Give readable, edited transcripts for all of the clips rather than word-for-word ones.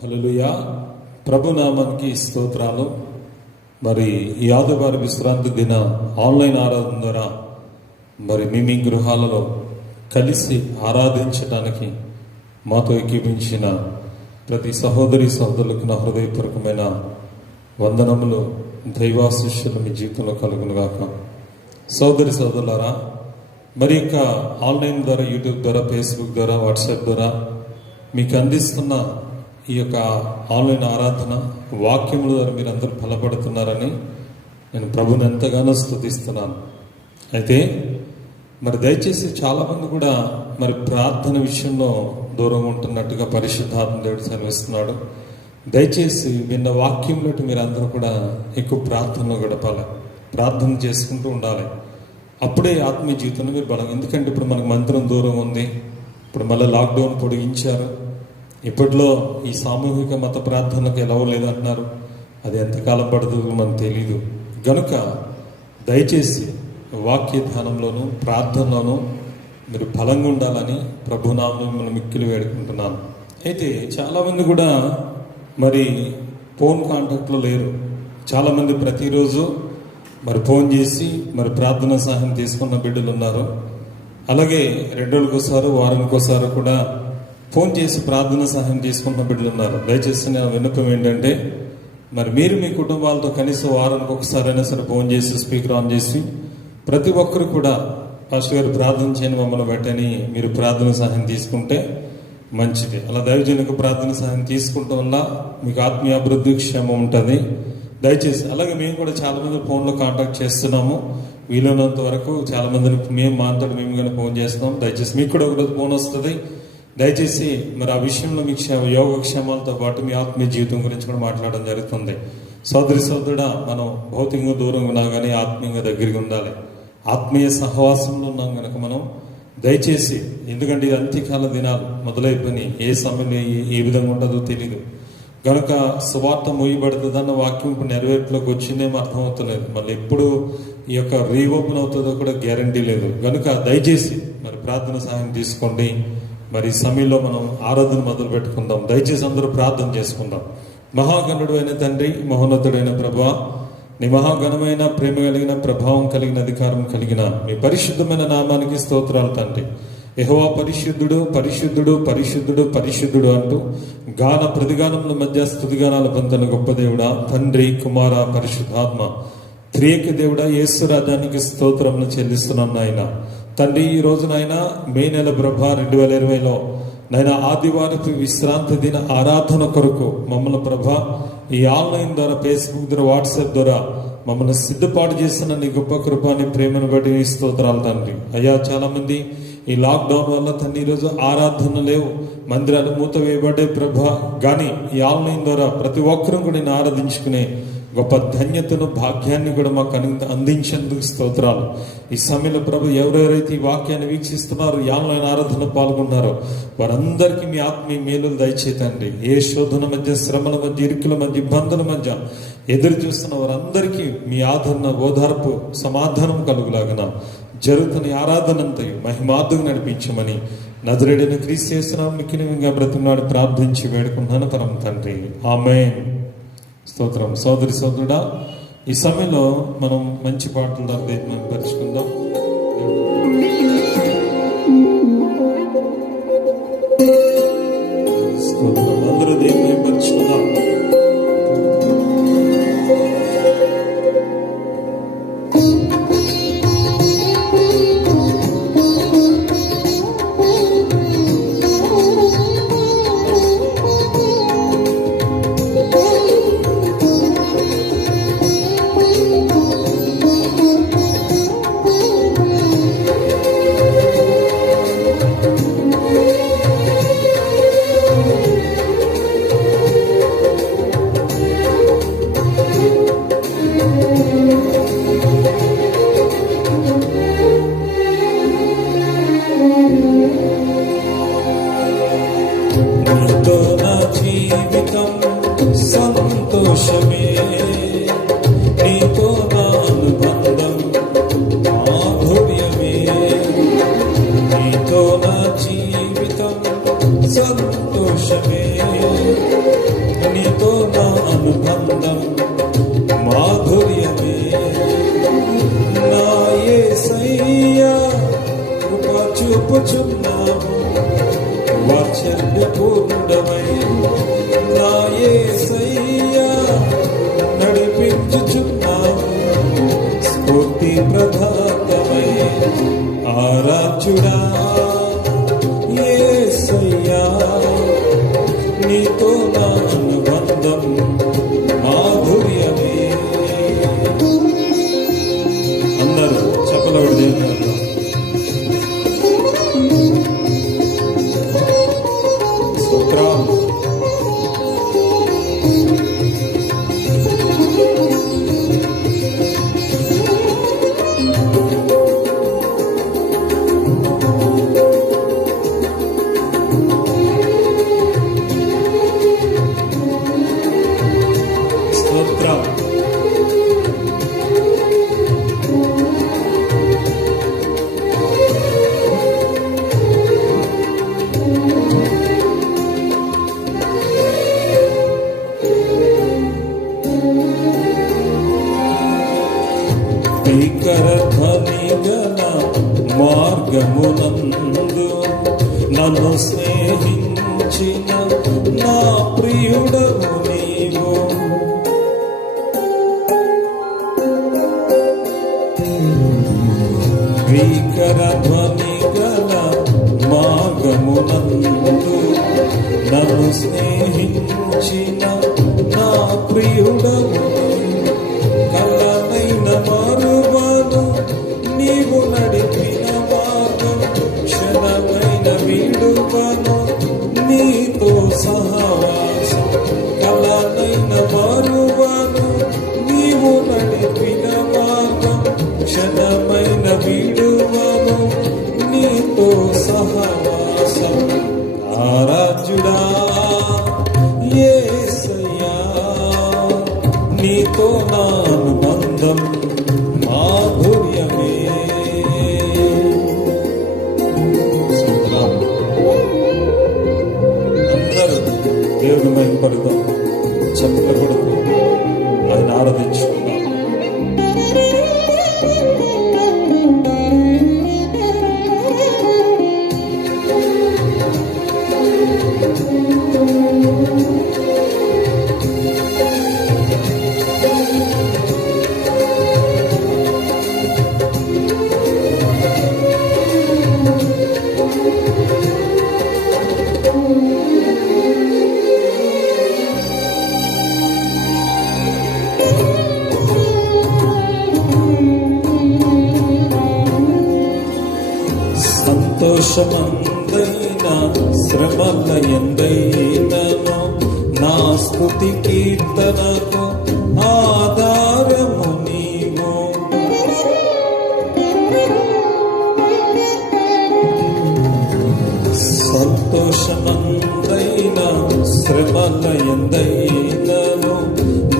హల్లెలూయా. ప్రభునామానికి స్తోత్రాలు. మరి ఈ ఆదివారం విశ్రాంతి దిన ఆన్లైన్ ఆరాధన ద్వారా మరి మీ గృహాలలో కలిసి ఆరాధించడానికి మాతో ఏకీపించిన ప్రతి సహోదరి సహోదరులకు నా హృదయపూర్వకమైన వందనములు, దైవాశిష్యులు మీ జీవితంలో కలుగునుగాక. సహోదరి సహోదరులారా, మరి యొక్క ఆన్లైన్ ద్వారా, యూట్యూబ్ ద్వారా, ఫేస్బుక్ ద్వారా, వాట్సాప్ ద్వారా మీకు అందిస్తున్న ఈ యొక్క ఆన్లైన్ ఆరాధన వాక్యముల ద్వారా మీరు అందరూ బలపడుతున్నారని నేను ప్రభుని ఎంతగానో స్తుతిస్తున్నాను. అయితే మరి దయచేసి చాలామంది కూడా మరి ప్రార్థన విషయంలో దూరంగా ఉంటున్నట్టుగా పరిశుద్ధాత్మ దేవుడు సెలవిస్తున్నాడు. దయచేసి విన్న వాక్యం బట్టి మీరు అందరూ కూడా ఎక్కువ ప్రార్థనలో గడపాలి, ప్రార్థన చేసుకుంటూ ఉండాలి. అప్పుడే ఆత్మీయ జీవితంలో మీరు బలం. ఎందుకంటే ఇప్పుడు మనకు మందిరం దూరం ఉంది, ఇప్పుడు మళ్ళీ లాక్డౌన్ పొడిగించారు. ఇప్పట్లో ఈ సామూహిక మత ప్రార్థనకు ఎలా లేదంటున్నారు. అది ఎంతకాలం పడుతుందో మనకు తెలీదు. గనుక దయచేసి వాక్య ధ్యానంలోనూ ప్రార్థనలోనూ మీరు బలంగా ఉండాలని ప్రభునామం మనం మిక్కిలి వేడుకుంటున్నాను. అయితే చాలామంది కూడా మరి ఫోన్ కాంటాక్ట్లో లేరు. చాలామంది ప్రతిరోజు మరి ఫోన్ చేసి మరి ప్రార్థన సహాయం తీసుకున్న బిడ్డలు ఉన్నారు. అలాగే 2 రోజులకోసారి, వారానికోసారి కూడా ఫోన్ చేసి ప్రార్థన సహాయం తీసుకున్న బిడ్డలు ఉన్నారు. దయచేసి నా విన్నపం ఏంటంటే, మరి మీరు మీ కుటుంబాలతో కనీసం వారానికి ఒకసారైనా సరే ఫోన్ చేసి స్పీకర్ ఆన్ చేసి ప్రతి ఒక్కరు కూడా పాస్టర్ గారు ప్రార్థన చేయని మమ్మల్ని పెట్టని మీరు ప్రార్థన సహాయం తీసుకుంటే మంచిది. అలా దైవజనులకు ప్రార్థన సహాయం తీసుకుంటాం వల్ల మీకు ఆత్మీయ అభివృద్ధి, క్షేమం ఉంటుంది. దయచేసి అలాగే మేము కూడా చాలామంది ఫోన్లో కాంటాక్ట్ చేస్తున్నాము. వీలైనంత వరకు చాలామందిని మేము మాట్లాడి మేము కానీ ఫోన్ చేస్తున్నాం. దయచేసి మీకు కూడా ఒకరోజు ఫోన్ వస్తుంది. దయచేసి మరి ఆ విషయంలో మీ యోగక్షేమాలతో పాటు మీ ఆత్మీయ జీవితం గురించి కూడా మాట్లాడడం జరుగుతుంది. సోదరి సోదరుడా, మనం భౌతికంగా దూరంగా ఉన్నా కానీ ఆత్మీయంగా దగ్గరగా ఉండాలి. ఆత్మీయ సహవాసంలో ఉన్నాం కనుక మనం దయచేసి, ఎందుకంటే ఇది అంత్యకాల దినాలు మొదలైపోయి ఏ సమయంలో ఏ విధంగా ఉంటుందో తెలీదు. కనుక సువార్త మూయబడుతుందన్న వాక్యం ఇప్పుడు నెరవేర్పులోకి వచ్చిందేమో అర్థమవుతలేదు. మళ్ళీ ఎప్పుడు ఈ యొక్క రీఓపెన్ అవుతుందో కూడా గ్యారంటీ లేదు. కనుక దయచేసి మరి ప్రార్థన సహాయం తీసుకోండి. మరి సమయంలో మనం ఆరాధన మొదలు పెట్టుకుందాం. దయచేసి అందరూ ప్రార్థన చేసుకుందాం. మహాగణుడు అయిన తండ్రి, మహోన్నతుడైన ప్రభువా, నీ మహాగణమైన ప్రేమ కలిగిన, ప్రభావం కలిగిన, అధికారం కలిగిన మీ పరిశుద్ధమైన నామానికి స్తోత్రాలు తండ్రి. యెహోవా పరిశుద్ధుడు, పరిశుద్ధుడు, పరిశుద్ధుడు, పరిశుద్ధుడు అంటూ గాన ప్రతిగానముల మధ్య స్తుతిగానాల పొందిన గొప్ప దేవుడా, తండ్రి, కుమార, పరిశుద్ధాత్మ త్రియేక దేవుడా, యేసు రాజానికి స్తోత్రములు చెల్లిస్తున్నాం నాయన. తండ్రి, ఈ రోజు నాయన మే నెల ప్రభ 2020లో నాయన ఆదివారపు విశ్రాంతి దిన ఆరాధన కొరకు మమ్మల్ని ప్రభ ఈ ఆన్లైన్ ద్వారా, ఫేస్బుక్ ద్వారా, వాట్సాప్ ద్వారా మమ్మల్ని సిద్ధపాటు చేసిన నీ గొప్ప కృపాని, ప్రేమను బట్టి నీ స్తోత్రాలు తండ్రి. అయ్యా, చాలా మంది ఈ లాక్డౌన్ వల్ల తండ్రి ఈరోజు ఆరాధన లేవు, మందిరాలు మూత వేయబడ్డే ప్రభ. కానీ ఈ ఆన్లైన్ ద్వారా ప్రతి ఒక్కరూ కూడా నేను ఆరాధించుకునే గొప్ప ధన్యతను, భాగ్యాన్ని కూడా మాకు అందించేందుకు స్తోత్రాలు. ఈ సమయంలో ప్రభు ఎవరెవరైతే ఈ వాక్యాన్ని వీక్షిస్తున్నారో, ఈ ఆన్లైన్ ఆరాధన పాల్గొన్నారో వారందరికీ మీ ఆత్మీయ మేలులు దయచేతండి. ఏ శోధన మధ్య, శ్రమల మధ్య, ఇరుకుల మధ్య, ఇబ్బందుల మధ్య ఎదురు చూస్తున్న వారందరికీ మీ ఆదరణ, ఓదార్పు, సమాధానం కలుగులాగన జరుగుతున్న ఆరాధనంతయు మహిమార్థంగా నడిపించమని నజరేయుడైన క్రీస్తు యేసు నామమున బ్రతిమలాడి ప్రార్థించి వేడుకున్నాను పరమ తండ్రి, ఆమేన్. స్తోత్రం. సోదరి సోదరుడా, ఈ సమయంలో మనం మంచి పాటల ద్వారా మనం పరుచుకుందాం. స్తోత్రం. అందరూ దేవుని పరుచుకుందాం. సంతోషమే నీతో నా అనుబంధం, మాధుర్యమే నీతో నా జీవితం, సంతోషమే చూపుచున్నావు, వాత్సల్యపూర్ణుడవై నా యేసయ్యా నడిపించుచున్నావు. స్ఫూర్తి ప్రదాతమై ఆరాధ్యుడా యేసయ్యా, నీతో నా అనుబంధం మాధుర్యమే. అందరూ చెప్పలవాడు దేవుని స్తోత్రం. స్తోత్రం. భీకర ధ్వని గల మార్గమునందు నన్ను స్నేహించిన నా ప్రియుడవు నీవు. భీకర ధ్వని గల మార్గమునందు నన్ను స్నేహించిన నా ప్రియుడవు. కలనైన మరువను నీవు నడిపిన మార్గం, క్షణమైన విడువను నీతో సహవాసం. కలనైన మరువను నీవు నడిపిన మార్గం, క్షణమైన విడువను నీతో సహవాసం. ఆరాధ్యుడా యేసయ్యా, నీతో నా అనుబంధం మాధుర్యమే. అందరూ దేవుని మహిమపడతాం, చెప్పులు కొడుతూ ఆయన ఆరాధించుకుందాం. సంతోషమందైనా శ్రమల ఎందైనను నా స్తుతి కీర్తనకు ఆధారము నీవు. సంతోషమందైనా శ్రమల ఎందైనను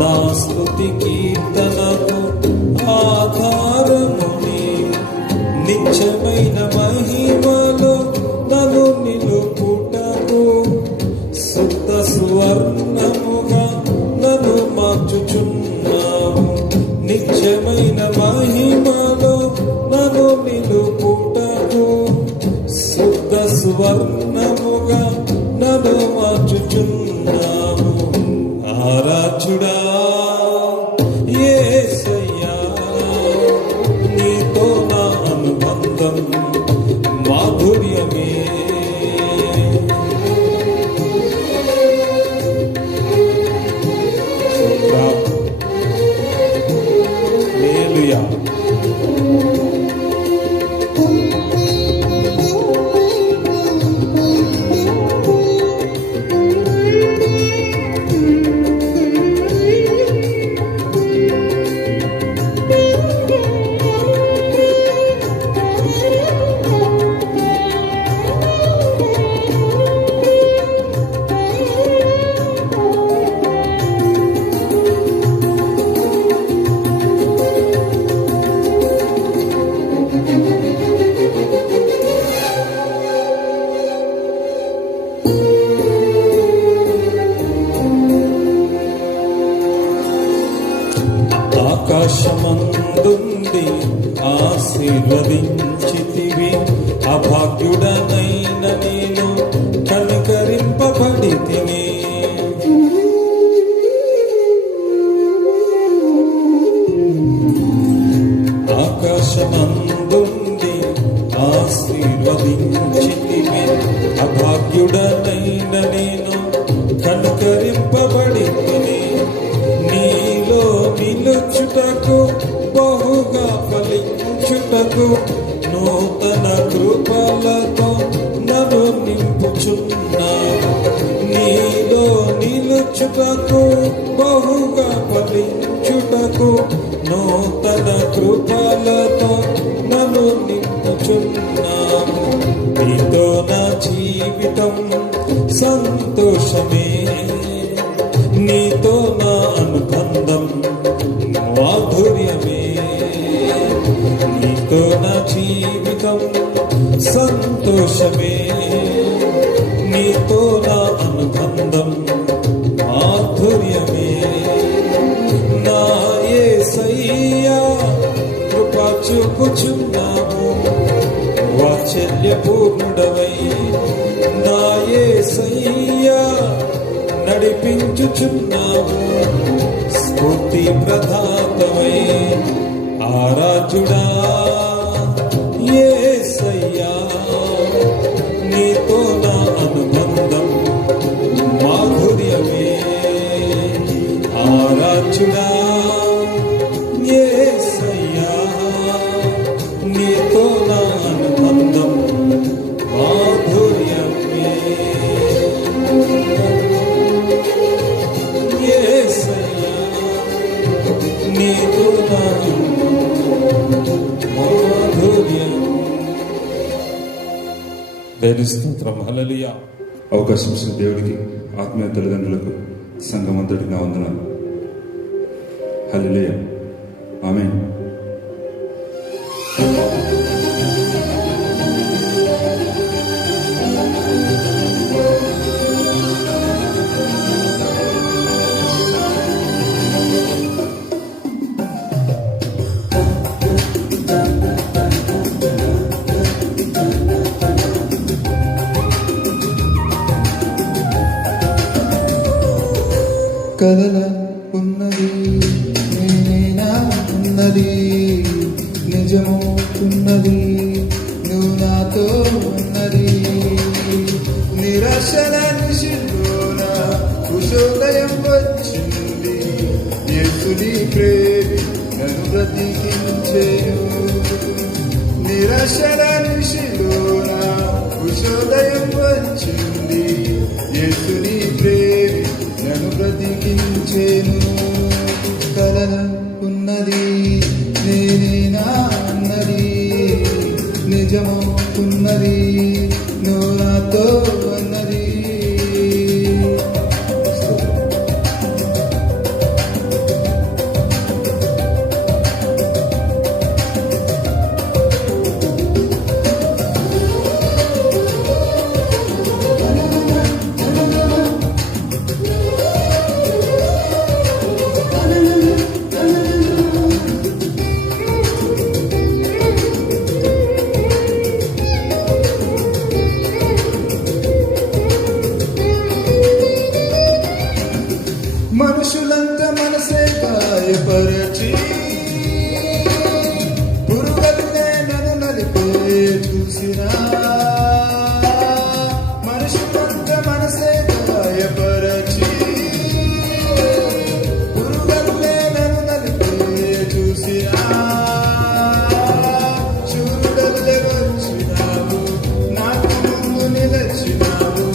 నా స్తుతి కీర్తనకు ఆధారము నీవు. నిత్యమైన మహిమలో నన్ను నిలుపుటకు శుద్ధ సువర్ణముగా నన్ను మార్చుచున్నావు. నిత్యమైన మహిమలో నన్ను నిలుపుటకు శుద్ధ సువర్ణముగా నన్ను మార్చుచున్నావు. ఆరాధ్యుడా యేసయ్యా, నీతో నా అనుబంధం మాధుర్యమే. హల్లెలూయా. అభాగ్యుడనైన నేను కనికరింపబడితిని. ఆకాశమందుండి ఆశీర్వదించితివి. అభాగ్యుడనైన నేను కనికరింపబడితిని. నీలో నిలుచుటకు బహుగా ఫలించుటకు నూతన కృపలతో నన్ను నింపుచున్నావు. నీలో నిలుచుటకు బహుగా ఫలించుటకు నూతన కృపలతో నన్ను నింపుచున్నావు. నీతో నా జీవితం సంతోషమే, నీతో నా అనుబంధం మాధుర్యమే. నీతో నా జీవితం సంతోషమే, నీతో నా అనుబంధం మాధుర్యమే. నా యేసయ్యా కృప చూపుచున్నావు, వాత్సల్యపూర్ణుడవై. నా యేసయ్యా నడిపించుచున్నావు, స్ఫూర్తి ప్రదాతవై. ఆరాధ్యుడా యేసయ్యా, నీతో నా అనుబంధం మాధుర్యమే. ఆరాధ్యుడా యేసయ్యా, నీతో నా అనుబంధం మాధుర్యమే. యేసయ్యా, నీతో నా మాధుర్యం. దేవుని స్తోత్రం. హల్లెలూయా. అవకాశం ఇచ్చిన దేవుడికి, ఆత్మీయ తల్లిదండ్రులకు, సంఘమంతటికి నా వందనాలు. హల్లెలూయా. ఆమేన్. కలల ఉన్నది నేనేనా ఉన్నది, నిజమవుతున్నది నువ్వు నాతో ఉన్నది. నిరాశల నిశిలోన కుశోదయం వచ్చింది, యేసుని ప్రేమి నన్ను బ్రతికించెను. నిరాశల నిశిలోన కుశోదయం వచ్చింది, యేసుని ప్రేమి నన్ను బ్రతికించెను. కలల ఉన్నది నేనేనా అన్నది, నిజమవుతున్నది నువ్వు నాతో అన్నది. మనుషులంతా మనసే గాయపరచి పురుగలునే నన్ను నలిపే చూసినా, మనుషులంతా మనసే గాయపరచి పురుగలునే నన్ను నలిపే చూసినా, చూడలే వచ్చినావు, నాకు ముందు నిలచినావు,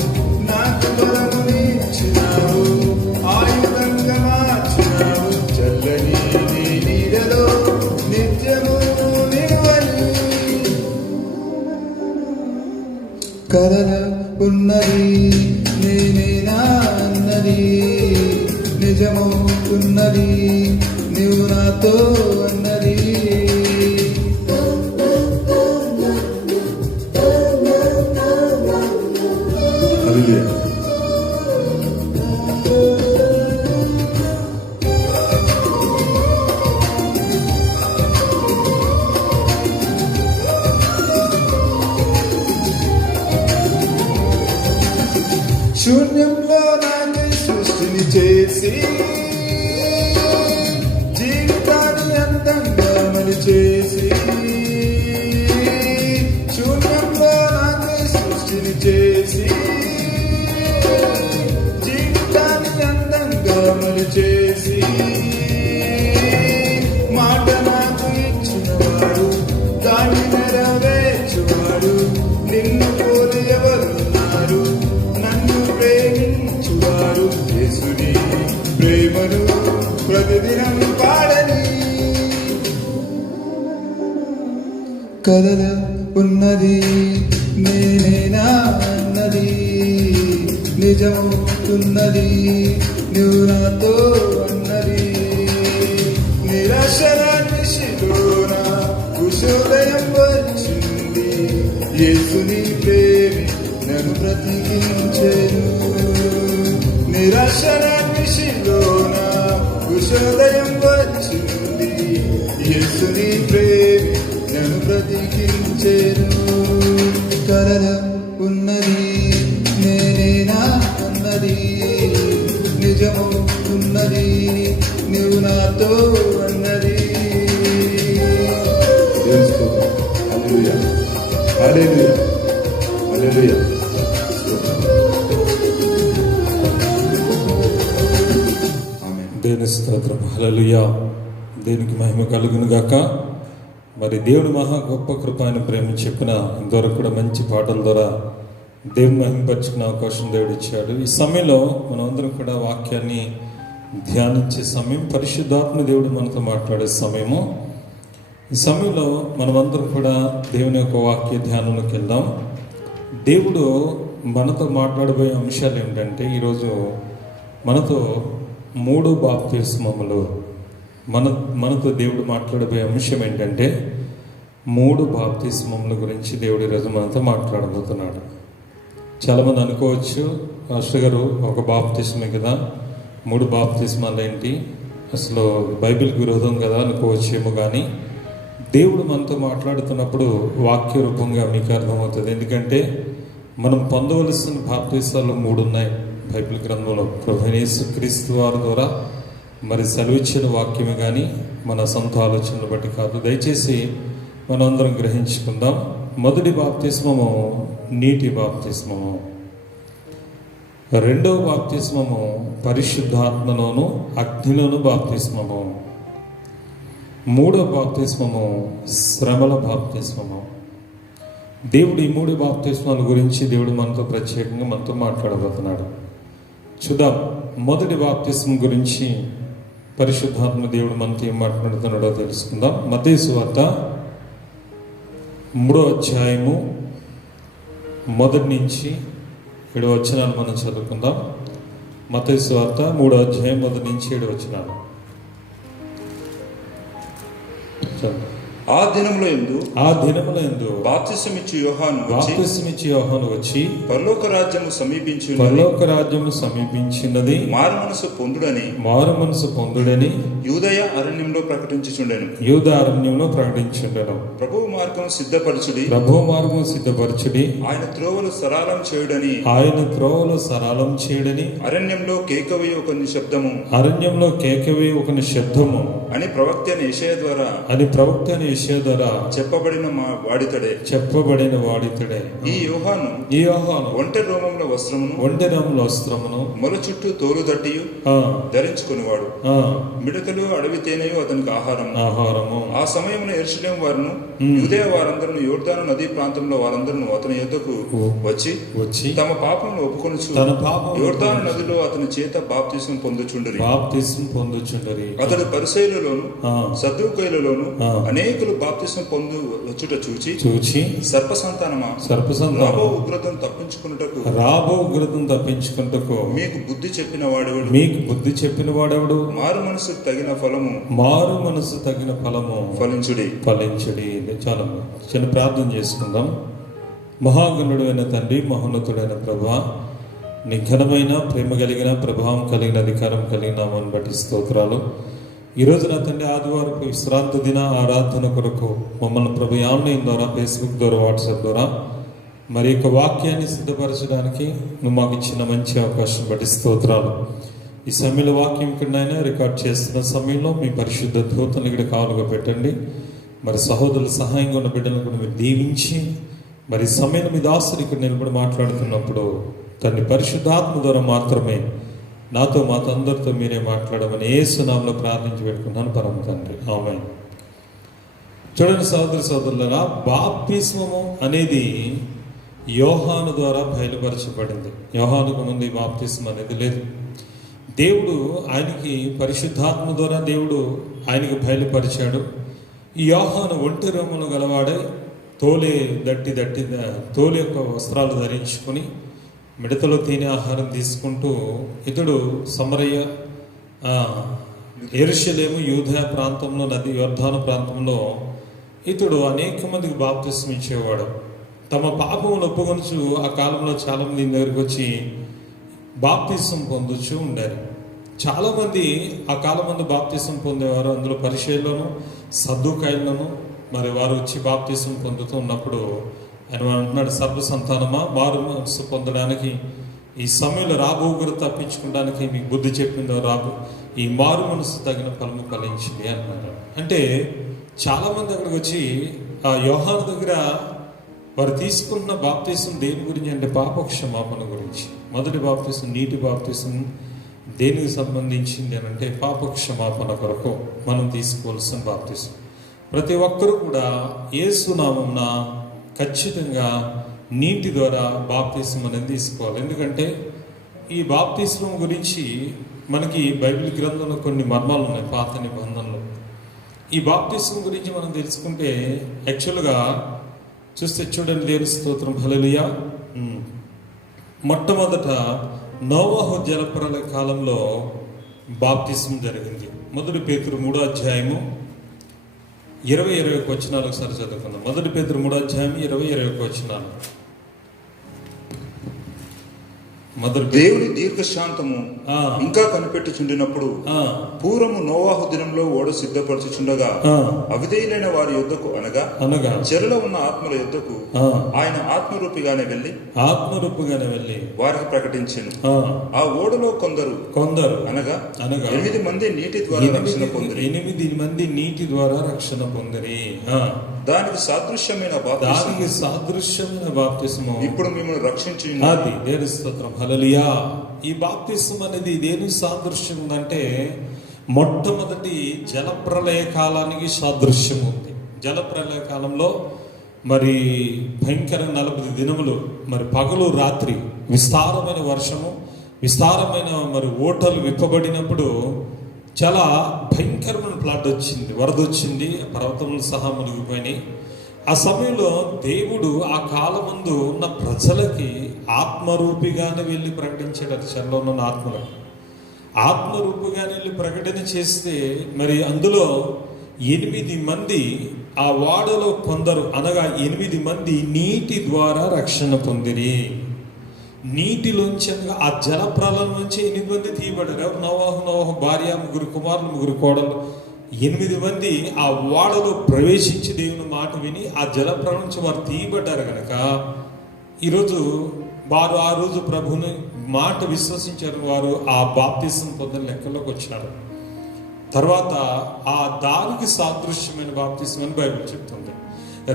నాకు బలముని ఇచ్చినావు, ఆయుధంగా మార్చినావు. చల్లని నీ నీడలో నిత్యము నిలువని. కలల ఉన్నది నేనేనా అన్నది, నిజమవుతున్నది నువ్వు నాతో అన్నది. హల్లెలూయా. శూన్యంలో నాకై సృష్టిని చేసి జీవితాన్ని అందంగా మలిచేసి శూన్యంలో నాకై సృష్టిని చేసి జీవితాన్ని అందంగా మలిచేసి మాట నాకు ఇచ్చినవాడు దాన్ని నెరవేర్చువాడు నిన్ను పోలి ఎవరున్నారు నన్ను ప్రేమించువారు యేసుని ప్రేమను ప్రతిదినం పాడని కలల ఉన్నది నేనేనా అన్నది నిజమవుతున్నది నువ్వు నాతో అన్నది నిరాశల నిశిలోన కుశోదయం వచ్చింది యేసుని ప్రేమి నన్ను బ్రతికించెను నిరాశల నిశిలోన కుశోదయం వచ్చింది యేసుని ప్రేమి నన్ను బ్రతికించెను కలల ఉన్నది నేనేనా అన్నది నిజమవుతున్నది నువ్వు నాతో అన్నది హల్లెలూయా హల్లెలూయా హల్లెలూయా ఆమేన్. దేవుని స్తోత్రం. హల్లెలూయా. దేవునికి మహిమ కలుగును గాక. మరి దేవుడు మహా గొప్ప కృప ఆయన ప్రేమ చెప్పిన ఇంతవరకు కూడా మంచి పాటల ద్వారా దేవుని మహిమపరుచుకునే అవకాశం దేవుడు ఇచ్చాడు. ఈ సమయంలో మనమందరం కూడా వాక్యాన్ని ధ్యానించే సమయం, పరిశుద్ధాత్మ దేవుడు మనతో మాట్లాడే సమయము. ఈ సమయంలో మనమందరం కూడా దేవుని యొక్క వాక్య ధ్యానంలోకి వెళ్దాం. దేవుడు మనతో మాట్లాడబోయే అంశాలు ఏంటంటే, ఈరోజు మనతో 3 బాప్తిస్మములు, మనతో దేవుడు మాట్లాడబోయే అంశం ఏంటంటే 3 బాప్తిస్మముల గురించి దేవుడు ఈరోజు మనతో మాట్లాడబోతున్నాడు. చాలామంది అనుకోవచ్చు, పాస్టర్ గారు ఒక బాప్తిస్మే కదా, 3 బాప్తిస్మాలు ఏంటి, అసలు బైబిల్కి విరోధం కదా అనుకోవచ్చేమో. కానీ దేవుడు మనతో మాట్లాడుతున్నప్పుడు వాక్య రూపంగా మీకు అర్థమవుతుంది. ఎందుకంటే మనం పొందవలసిన బాప్తిసాలు 3 ఉన్నాయి బైబిల్ గ్రంథంలో. ప్రభువైన యేసుక్రీస్తు వారి ద్వారా మరి సెలవిచ్చిన వాక్యమే కానీ మన సొంత ఆలోచనలు బట్టి కాదు. దయచేసి మనందరం గ్రహించుకుందాం. మొదటి బాప్తిస్మము నీటి బాప్తిస్మము, రెండవ బాప్తిస్మము పరిశుద్ధాత్మలోను అగ్నిలోను బాప్తిస్మము, మూడవ బాప్తిస్మము శ్రమల బాప్తిస్మము. దేవుడు ఈ 3 బాప్తిస్మాల గురించి దేవుడు మనతో ప్రత్యేకంగా మనతో మాట్లాడబోతున్నాడు. చూద్దాం. మొదటి బాప్తిస్మం గురించి పరిశుద్ధాత్మ దేవుడు మనతో ఏం మాట్లాడుతున్నాడో తెలుసుకుందాం. మత్తయి సువార్త 3వ అధ్యాయము 1 నుంచి 7 వచనాలు మనం చదువుకుందాం. మత్తయి సువార్త 3వ అధ్యాయం 1 నుంచి 7 వచనాలు. ఆ దినముల యందు బాప్తిసమిచ్చు యోహాను వచ్చి పరలోక రాజ్యము సమీపించినది మారు మనసు పొందుడని యూదయ అరణ్యంలో ప్రకటించుండెను. ప్రభువు మార్గం సిద్ధపరచుడి, ఆయన త్రోవలు సరళం చేయుడని అరణ్యంలో కేకవేయు ఒక శబ్దము అని ప్రవక్త యెషయా ద్వారా చెప్పబడిన వాడితడే. ఈ యోహాను ఒంటె రోమముల వస్త్రమును మొల చుట్టూ తోలు దట్టియు ధరించుకునేవాడు. మిడతలు అడవి తేనెయు అతనికి ఆహారము. ఆ సమయమున యెరూషలేము వారును యూదయ వారందరూ యోర్దాను నదీ ప్రాంతంలో వారందరూ అతని యొద్దకు వచ్చి తమ పాపమును ఒప్పుకొనుచు యోర్దాను నదిలో అతని చేత బాప్తిసం పొందుచుండరి. అతడు పరిసయ్యులలోను సద్దూకయ్యులలోను అనేకులు బాప్తిసం పొందు వచ్చుట చూచి సర్ప సంతానమా రాబో ఉగ్రతను తప్పించుకుంటకు మీకు బుద్ధి చెప్పిన వాడెవడు? మారు మనసు తగిన ఫలము ఫలించుడి. చాలా చిన్న ప్రార్థన చేసుకుందాం. మహాగణుడు అయిన తండ్రి, మహోన్నతుడైన ప్రభువా, నీ ఘనమైన ప్రేమ కలిగిన ప్రభావం కలిగిన అధికారం కలిగిన నామాన్ని బట్టి స్తోత్రాలు. ఈరోజు నా తండ్రి ఆదివారపు విశ్రాంతి దిన ఆరాధన కొరకు మమ్మల్ని ప్రభు ఆన్లైన్ ద్వారా, ఫేస్బుక్ ద్వారా, వాట్సాప్ ద్వారా మరి యొక్క వాక్యాన్ని సిద్ధపరచడానికి నువ్వు మాకు ఇచ్చిన మంచి అవకాశం బట్టి స్తోత్రాలు. ఈ సమయంలో వాక్యం ఇక్కడైనా రికార్డ్ చేస్తున్న సమయంలో మీ పరిశుద్ధ దూతను ఇక్కడ కావులుగా పెట్టండి. మరి సహోదరుల సహాయంగా ఉన్న బిడ్డలను కూడా మీరు దీవించి, మరి సమయంలో మీ దాసులు ఇక్కడ నిలబడి మాట్లాడుతున్నప్పుడు తన్ని పరిశుద్ధాత్మ ద్వారా మాత్రమే నాతో మాతో అందరితో మీరే మాట్లాడమని యేసు నామములో ప్రార్థించి పెట్టుకున్నాను పరమ తండ్రి, ఆమేన్. చూడండి సహోదరులారా, బాప్తిస్మము అనేది యోహాను ద్వారా బయలుపరచబడింది. యోహానుకు ముందు ఈ బాప్తిస్మం అనేది లేదు. దేవుడు ఆయనకి పరిశుద్ధాత్మ ద్వారా దేవుడు ఆయనకి బయలుపరిచాడు. ఈ యోహాను ఒంటి రొమ్ములు గలవాడే, తోలి యొక్క వస్త్రాలు ధరించుకొని మిడతలో తినే ఆహారం తీసుకుంటూ ఇతడు సమరయ, యెరూషలేము, యూదయ ప్రాంతంలో, నది యొర్దాను ప్రాంతంలో ఇతడు అనేక మందికి బాప్తిస్మం ఇచ్చేవాడు. తమ పాపములు ఒప్పుకొనుచు ఆ కాలంలో చాలామంది దగ్గరికి వచ్చి బాప్తిస్మం పొందుచూ ఉండారు. చాలామంది ఆ కాలం మంది బాప్తిస్మం పొందేవారు. అందులో పరిచయలను, సద్దుకాయలను మరి వారు వచ్చి బాప్తిస్మం పొందుతూ ఉన్నప్పుడు ఆయన అంటున్నాడు, సర్వ సంతానమా, మారు మనసు పొందడానికి ఈ సమయంలో రాబోగురు తప్పించుకోవడానికి మీకు బుద్ధి చెప్పిందో రాబు, ఈ మారు మనసు తగిన ఫలము ఫలించింది అన్నాడు. అంటే చాలామంది అక్కడికి వచ్చి ఆ యోహాను దగ్గర వారు తీసుకున్న బాప్తిస్మం దేని గురించి అంటే పాప క్షమాపణ గురించి. మొదటి బాప్తిస్మం నీటి బాప్తిస్మం దేనికి సంబంధించింది అని అంటే పాప క్షమాపణ కొరకు మనం తీసుకోవాల్సిన బాప్తిస్మం. ప్రతి ఒక్కరూ కూడా యేసు నామమున ఖచ్చితంగా నీటి ద్వారా బాప్తిస్మం అనేది తీసుకోవాలి. ఎందుకంటే ఈ బాప్తిస్మం గురించి మనకి బైబిల్ గ్రంథంలో కొన్ని మర్మాలు ఉన్నాయి. పాత నిబంధనలు ఈ బాప్తిస్మం గురించి మనం తెలుసుకుంటే యాక్చువల్గా చూస్తే చూడండి, దేవుని స్తోత్రం, హల్లెలూయా. మొట్టమొదట నోవహు జలప్రలయ కాలంలో బాప్తిస్మం జరిగింది. మొదటి పేతురు 3వ అధ్యాయము 20-21 వచనాలు ఒకసారి చదువుకుందాం. మొదటి పేతురు 3వ అధ్యాయం 20-21 వచనాలు. దేవుని దీర్ఘశాంతము ఇంకా కనిపెట్టుచుండినప్పుడు పూర్వము నోవాహు దినంలో ఓడ సిద్ధపరచుచుండగా అవిధేయులైన వారి యొద్దకు అనగా చెరలో ఉన్న ఆత్మల యొద్దకు ఆయన ఆత్మరూపిగానే వెళ్ళి వారికి ప్రకటించెను. ఆ ఓడలో కొందరు అనగా 8 మంది నీటి ద్వారా రక్షణ పొందిరి. 8 మంది నీటి ద్వారా రక్షణ పొందిరి. దానికి సాదృశ్యమైన బాప్తిస్మం ఇప్పుడు మిమ్మల్ని రక్షించి దేవుని స్తోత్రం, హల్లెలూయా. ఈ బాప్తిస్మం అనేది దేని సాదృశ్యం ఉందంటే మొట్టమొదటి జలప్రలయ కాలానికి సాదృశ్యం ఉంది. జలప్రలయ కాలంలో మరి భయంకర 40 దినములు మరి పగలు రాత్రి విస్తారమైన వర్షము, విస్తారమైన మరి ఓటలు విప్పబడినప్పుడు చాలా భయంకరమైన ఫ్లడ్ వచ్చింది, వరద వచ్చింది, పర్వతములు సహా మునిగిపోయినాయి. ఆ సమయంలో దేవుడు ఆ కాలమందు ఉన్న ప్రజలకి ఆత్మరూపిగానే వెళ్ళి ప్రకటించాడు. చెరలో ఉన్న ఆత్మరూపిగానే వెళ్ళి ప్రకటన చేస్తే మరి అందులో 8 మంది ఆ వాడలో కొందరు అనగా 8 మంది నీటి ద్వారా రక్షణ పొందిరి. నీటిలోంచి అనగా ఆ జలప్రలయం నుంచి 8 మంది తీయబడ్డారు. నోవాహు భార్య, 3 కుమారులు, 3 కోడలు, 8 మంది ఆ వాడలో ప్రవేశించి దేవుని మాట విని ఆ జలప్రలయం నుంచి వారు తీయబడ్డారు కనుక ఈరోజు వారు ఆ రోజు ప్రభుని మాట విశ్వసించారు. వారు ఆ బాప్తిస్మం పొందిన లెక్కలోకి వచ్చారు. తర్వాత ఆ దానికి సాదృశ్యమైన బాప్తిస్మం అని బైబిల్ చెప్తుంది.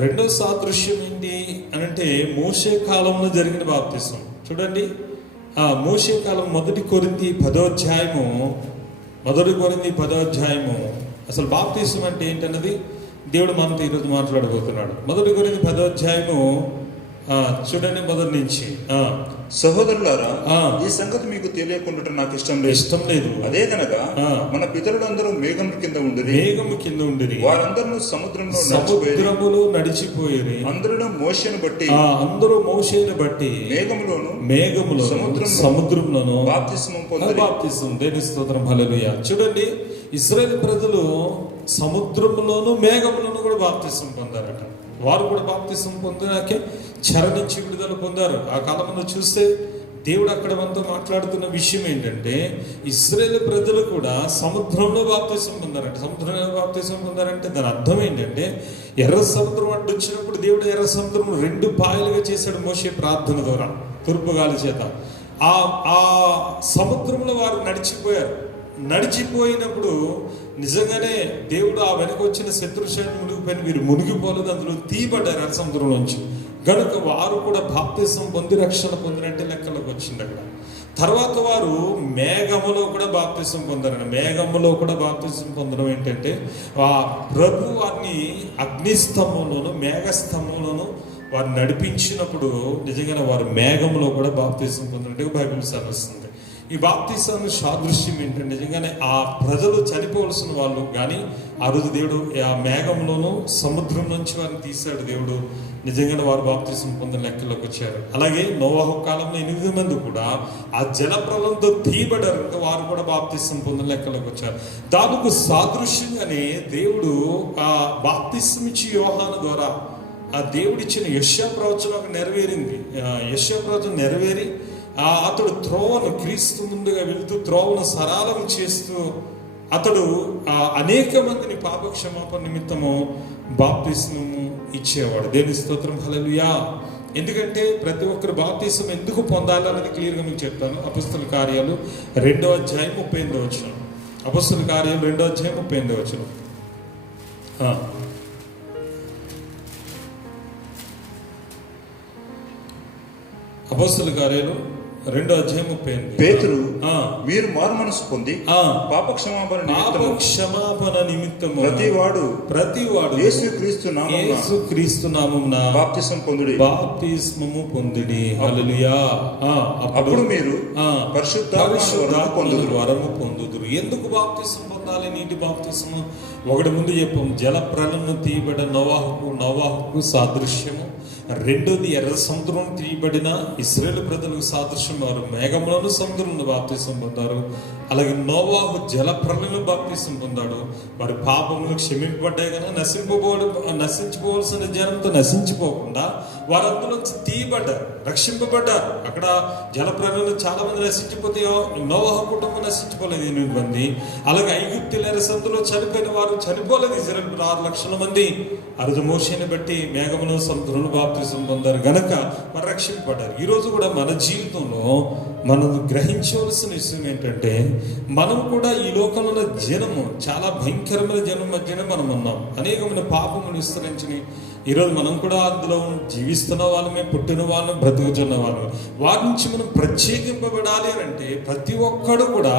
రెండో సాదృశ్యం ఏంటి అని అంటే మోషే కాలంలో జరిగిన బాప్తిస్మం. చూడండి, ఆ మోషే కాలం 1 కొరింథీ 10వ అధ్యాయము అసలు బాప్తిస్మం అంటే ఏంటన్నది దేవుడు మనతో ఈరోజు మాట్లాడబోతున్నాడు. 1 కొరింథీ 10వ అధ్యాయము చూడండి, మొదటి నుంచి. సహోదరులారా, ఈ సంగతి మీకు తెలియకుండా నాకు ఇష్టం లేదు. అదే కనుక మన పితరులందరూ మేఘము కింద ఉండిరి. వారందరూ సముద్రములో నడిచిపోయి అందరూ మోషేను బట్టి మేఘములోను సముద్రంలోను బాప్తిస్మం పొందిరి. దేని స్తోత్రం, హల్లెలూయా. చూడండి, ఇశ్రాయేలు ప్రజలు సముద్రంలోను మేఘములోను కూడా బాప్తిస్మం పొందారట. వారు కూడా బాప్తిస్మం పొందినాకే చెర నుంచి విడుదల పొందారు. ఆ కాలంలో చూస్తే దేవుడు అక్కడ మనతో మాట్లాడుతున్న విషయం ఏంటంటే, ఇశ్రాయేలు ప్రజలు కూడా సముద్రంలో బాప్తిసం పొందారంటే. సముద్రంలో బాప్తిసం పొందారంటే దాని అర్థం ఏంటంటే, ఎర్ర సముద్రం అడ్డు వచ్చినప్పుడు దేవుడు ఎర్ర సముద్రం 2 పాయలుగా చేశాడు మోషే ప్రార్థన ద్వారా, తూర్పుగాలి చేత. ఆ సముద్రంలో వారు నడిచిపోయినప్పుడు నిజంగానే దేవుడు ఆ వెనక వచ్చిన శత్రుశాన్ని మునిగిపోయిన వీరు మునిగిపోలేదు, అందులో తీయబడ్డారు ఎర్ర సముద్రంలోంచి. కనుక వారు కూడా బాప్తిసం పొంది రక్షణ పొందినట్టే లెక్కలోకి వచ్చింది అక్కడ. తర్వాత వారు మేఘములో కూడా బాప్తిసం పొందారండి. మేఘములో కూడా బాప్తిసం పొందడం ఏంటంటే, ఆ ప్రభు వారిని అగ్నిస్తంభంలోను మేఘస్తంభంలోను వారు నడిపించినప్పుడు నిజంగానే వారు మేఘంలో కూడా బాప్తిసం పొందినట్టుగా బైబిల్ సెలవిస్తుంది. ఈ బాప్తిసాన్ని సాదృశ్యం ఏంటంటే, నిజంగానే ఆ ప్రజలు చనిపోవలసిన వాళ్ళు కానీ ఆ రోజు దేవుడు ఆ మేఘంలోనూ సముద్రం నుంచి వారిని తీశాడు దేవుడు. నిజంగానే వారు బాప్తిసం పొందిన లెక్కలోకి వచ్చారు. అలాగే నోవాహు కాలంలో 8 మంది కూడా ఆ జలప్రలయంతో తీయబడ్డారు, ఇంకా వారు కూడా బాప్తిసం పొందిన లెక్కలోకి వచ్చారు. దానికి సాదృశ్యంగానే దేవుడు ఆ బాప్తిసం ఇచ్చి యోహాను ద్వారా ఆ దేవుడిచ్చిన యెషయా ప్రవచనం నెరవేరింది. యెషయా ప్రవచనం నెరవేరి అతడు త్రోవను క్రీస్తు ముందుగా వెళుతూ త్రోవను సరళం చేస్తూ అతడు అనేక మందిని పాపక్షమాపణ నిమిత్తము బాప్తిస్మము ఇచ్చేవాడు. దేవుని స్తోత్రం, హల్లెలూయా. ఎందుకంటే ప్రతి ఒక్కరు బాప్తిసం ఎందుకు పొందాలి అన్నది క్లియర్గా మీకు చెప్తాను. అపొస్తలుల కార్యాలు 2వ అధ్యాయం 38వ వచనం. అపొస్తలుల కార్యాలు 2వ అధ్యాయం 38వ వచనం. అపొస్తలుల కార్యాలు 2వ అధ్యాయం 38. పేతురు, మీరు మారుమనసు పొంది పాపక్షమాపణ నిమిత్తము ప్రతివాడు యేసుక్రీస్తు నామమున బాప్తిస్మము పొందుడి. హల్లెలూయా. అప్పుడు మీరు పరిశుద్ధాత్మ వరము పొందుదురు. ఎందుకు బాప్తిసం పొందాలి? నీటి బాప్తిసము ఒకటి ముందు చెప్పాం, జల ప్రళయము తీయబడిన నోవాహుకు సాదృశ్యము. రెండోది ఎర్ర సముద్రం తీయబడిన ఇశ్రాయేలు ప్రజలకు సాదృశ్యం. వారు మేఘంలోను సముద్రంలో బాప్తిసం పొందారు. అలాగే నోవాహు జల ప్రళయంలో బాప్తిసం పొందాడు. వారి పాపములు క్షమింపబడ్డాయి కదా, నశించిపోవలసిన జనంతో నశించిపోకుండా వారు అందులోంచి తీయబడ్డారు, రక్షింపబడ్డారు. అక్కడ జల ప్రళయంలో చాలా మంది నశించిపోతే నోవాహు కుటుంబం నశించిపోలేదు 8 మంది. అలాగే ఐగుప్తుల ఎర్ర సముద్రంలో చనిపోయిన వారు చనిపోలేదు ఇశ్రాయేలు 6 లక్షల మంది. ఆ రోజు మోషేని బట్టి మేఘములో సముద్రంలో బాప్తిసం పొందారు గనక వారు రక్షింపబడ్డారు. ఈరోజు కూడా మన జీవితంలో మనం గ్రహించవలసిన విషయం ఏంటంటే, మనం కూడా ఈ లోకంలో ఉన్న జనము చాలా భయంకరమైన జనం మధ్యనే మనం ఉన్నాం. అనేకమైన పాపములు విస్తరించినాయి. ఈరోజు మనం కూడా అందులో జీవిస్తున్న వాళ్ళమే, పుట్టిన వాళ్ళం, బ్రతుకుతున్న వాళ్ళం. వారి నుంచి మనం ప్రత్యేకింపబడాలి అని అంటే ప్రతి ఒక్కడు కూడా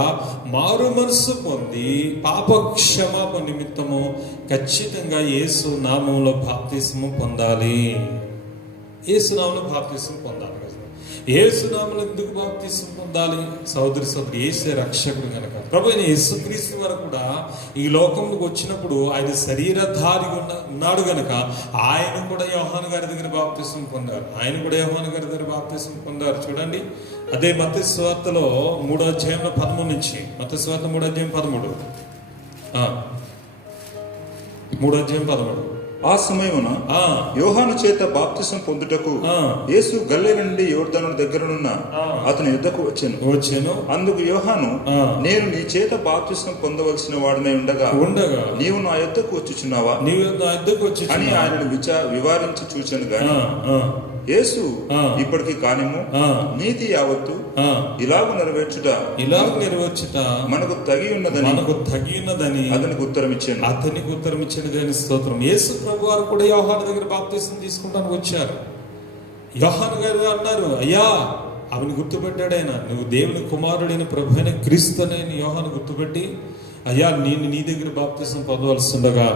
మారు మనసు పొంది పాప క్షమాపణ నిమిత్తము ఖచ్చితంగా యేసు నామంలో బాప్తిసము పొందాలి. యేసు నామంలో బాప్తిసం పొందాలి. యేసు నామంలో ఎందుకు బాప్తిసం పొందాలి? సోదరి యేసే రక్షకుడు కనుక. ప్రభు అయిన యేసుక్రీస్తు వారు కూడా ఈ లోకంలోకి వచ్చినప్పుడు ఆయన శరీరధారిగా ఉన్నాడు గనక ఆయన కూడా యోహాను గారి దగ్గర బాప్తిసం పొందారు. చూడండి, అదే మత్తయి సువార్తలో 3వ అధ్యాయంలో 13 నుంచి. మత్తయి సువార్త 3వ అధ్యాయం 13. 3వ అధ్యాయం 13. ఆ సమయమున యోహాను చేత బాప్తిసం పొందుటకు యేసు గలిలయ నుండి యోర్దాను దగ్గరనున్న అతని యుద్ధకు వచ్చాను. అందుకు యోహాను, నేను నీ చేత బాప్తిసం పొందవలసిన వాడినై ఉండగా నీవు నా యుద్ధకు వచ్చుచున్నావా అని ఆయనను వివరించి చూచాను గాని యేసు ఇప్పటికి కానిము నీతి యావత్తు ఇలాగు నెరవేర్చుట మనకు తగి ఉన్నదని అతనికి ఉత్తరం ఇచ్చాను. దేని స్తోత్రం. యేసు ప్రభు వారు కూడా యోహాను దగ్గర బాప్తిసం తీసుకుంటానికి వచ్చారు. యోహాను గారు అన్నారు, అయ్యా ఆమెను గుర్తుపెట్టాడు ఆయన, నువ్వు దేవుని కుమారుడైన ప్రభు అయిన క్రీస్తునైన యోహాను గుర్తుపెట్టి, అయ్యా నేను నీ దగ్గర బాప్తిసం పొందవలసి ఉండగా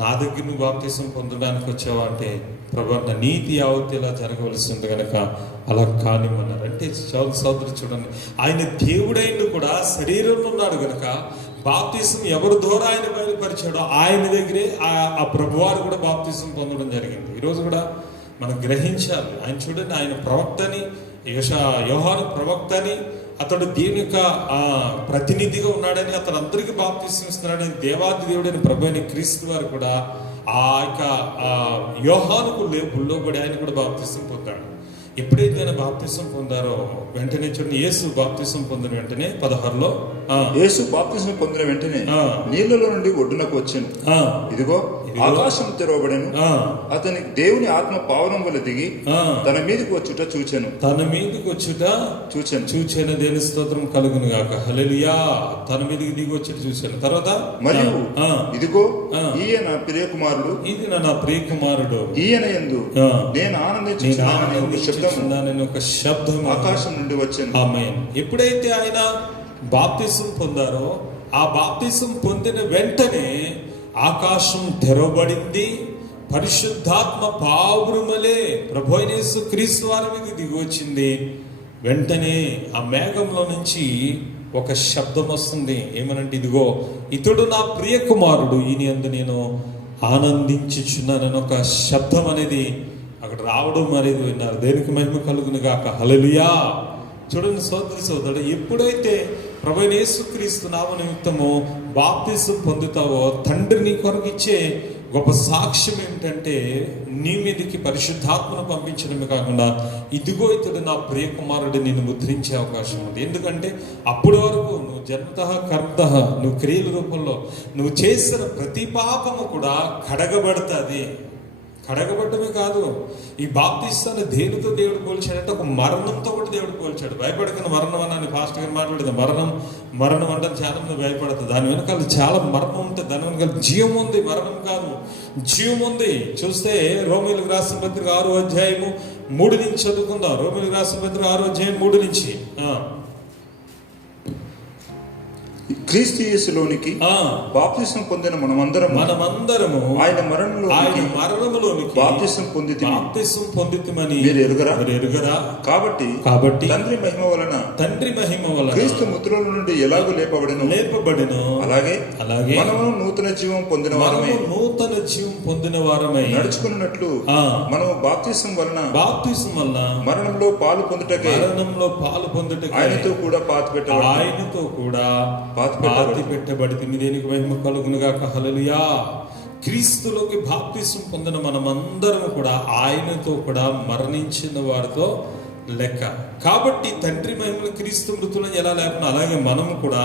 నా దగ్గర నువ్వు బాప్తిసం పొందడానికి వచ్చావా అంటే, ప్రభు నా నీతి యావత్తు ఇలా జరగవలసి ఉంది కనుక అలా కానిమన్నారు. అంటే సోదరు చూడండి, ఆయన దేవుడైన కూడా శరీరంలో ఉన్నాడు కనుక బాప్తిసం ఎవరి ద్వారా ఆయన బయలుపరిచాడో ఆయన దగ్గరే ఆ ప్రభువారు కూడా బాప్తిసం పొందడం జరిగింది. ఈరోజు కూడా మనం గ్రహించాలి. ఆయన చూడండి, ఆయన ప్రవక్తని, యోహాను ప్రవక్తని, అతడు దేవుని యొక్క ప్రతినిధిగా ఉన్నాడని, అతడు అందరికీ బాప్తిసం ఇస్తున్నాడని దేవాది దేవుడైన ప్రభు అయిన క్రీస్తు వారు కూడా ఆ యొక్క యోహానుకు లోబడి ఆయన కూడా బాప్తిసం పొందాడు. ఎప్పుడైతే ఆయన బాప్తిసం పొందారో వెంటనే చూడండి, యేసు బాప్తిసం పొందిన వెంటనే 16లో యేసు బాప్తిసం పొందిన వెంటనే నీళ్ళలో నుండి ఒడ్డునకు వచ్చాను. ఇదిగో ఆకాశం తెరవబడెను. అతని దేవుని ఆత్మ పావనం వల్ల దిగి తన మీదకి వచ్చుట చూచాను. చూచాను. దేని స్తోత్రం కలుగును గాక. హల్లెలూయా. తన మీదకి దిగి వచ్చుట చూశాను. తర్వాత మరియు ఇదిగో ఈయన ప్రియ కుమారుడు, ఇది నా ప్రియ కుమారుడు, ఈయన యందు నేను ఆనందించుచున్నానని ఒక శబ్దం ఆకాశం నుండి వచ్చాను. ఆమేన్. ఎప్పుడైతే ఆయన బాప్తిసం పొందారో ఆ బాప్తిసం పొందిన వెంటనే ఆకాశం తెరవబడింది. పరిశుద్ధాత్మ పావురుమలే ప్రభు అయిన యేసు క్రీస్తు వారి మీద దిగి వచ్చింది. వెంటనే ఆ మేఘంలో నుంచి ఒక శబ్దం వస్తుంది. ఏమనంటే, ఇదిగో ఇతడు నా ప్రియ కుమారుడు, ఈయన యందు నేను ఆనందించుచున్నానని ఒక శబ్దం అనేది అక్కడ రావడం అనేది విన్నారు. దేనికి మహిమ కలుగును గాక. హల్లెలూయా. చూడండి సోదరుడు, ఎప్పుడైతే ప్రభువైన యేసుక్రీస్తు నామ నిమిత్తము బాప్తిసం పొందుతావో తండ్రి నీ కొరకు ఇచ్చే గొప్ప సాక్ష్యం ఏమిటంటే, నీ మీదకి పరిశుద్ధాత్మను పంపించడమే కాకుండా ఇదిగో ఇతడు నా ప్రియ కుమారుడు నిన్ను ముద్రించే అవకాశం ఉంది. ఎందుకంటే అప్పటి వరకు నువ్వు జన్మతః కర్తః, నువ్వు క్రియల రూపంలో నువ్వు చేసిన ప్రతి పాపము కూడా కడగబడుతుంది. కడగబడ్డమే కాదు, ఈ బాప్తిస్తాన్ని దేనితో దేవుడు పోల్చాడంటే ఒక మరణంతో కూడా దేవుడు పోల్చాడు. భయపడకుండా మరణం అన్నాను ఫాస్ట్ గా మాట్లాడేది. మరణం అంటే చాలా మంది భయపడుతుంది. దాని వెనకాల చాలా మరణం ఉంటుంది. దాని వెనకాల జీవం ఉంది, మరణం కాదు, జీవం ఉంది. చూస్తే రోమీయులకు రాసిన పత్రిక 6వ అధ్యాయము 3 నుంచి చదువుకుందాం. రోమీయులకు రాసిన పత్రిక 6వ అధ్యాయం 3 నుంచి. క్రీస్తు యేసులోనికి బాప్తిసం పొందిన మనమందరము ఆయన మరణంలోనికి బాప్తిసం పొందితిమని మీరు ఎరుగరా. కాబట్టి తండ్రి మహిమ వలన క్రీస్తు మృతుల నుండి ఎలాగో లేపబడెను అలాగే మనము నూతన జీవం పొందిన వారమై నడుచుకున్నట్లు మనము బాప్తిసం వలన మరణంలో పాలు పొందుటకే ఆయనతో కూడా పాతి పెట్టబడి దేనికి మహిమ కలుగును గాక. హల్లెలూయా. క్రీస్తులోకి బాప్తిసం పొందిన మనమందరం కూడా ఆయనతో కూడా మరణించిన వారితో లెక్క. కాబట్టి తండ్రి మహిమను క్రీస్తు మృతులను ఎలా లేకుండా అలాగే మనం కూడా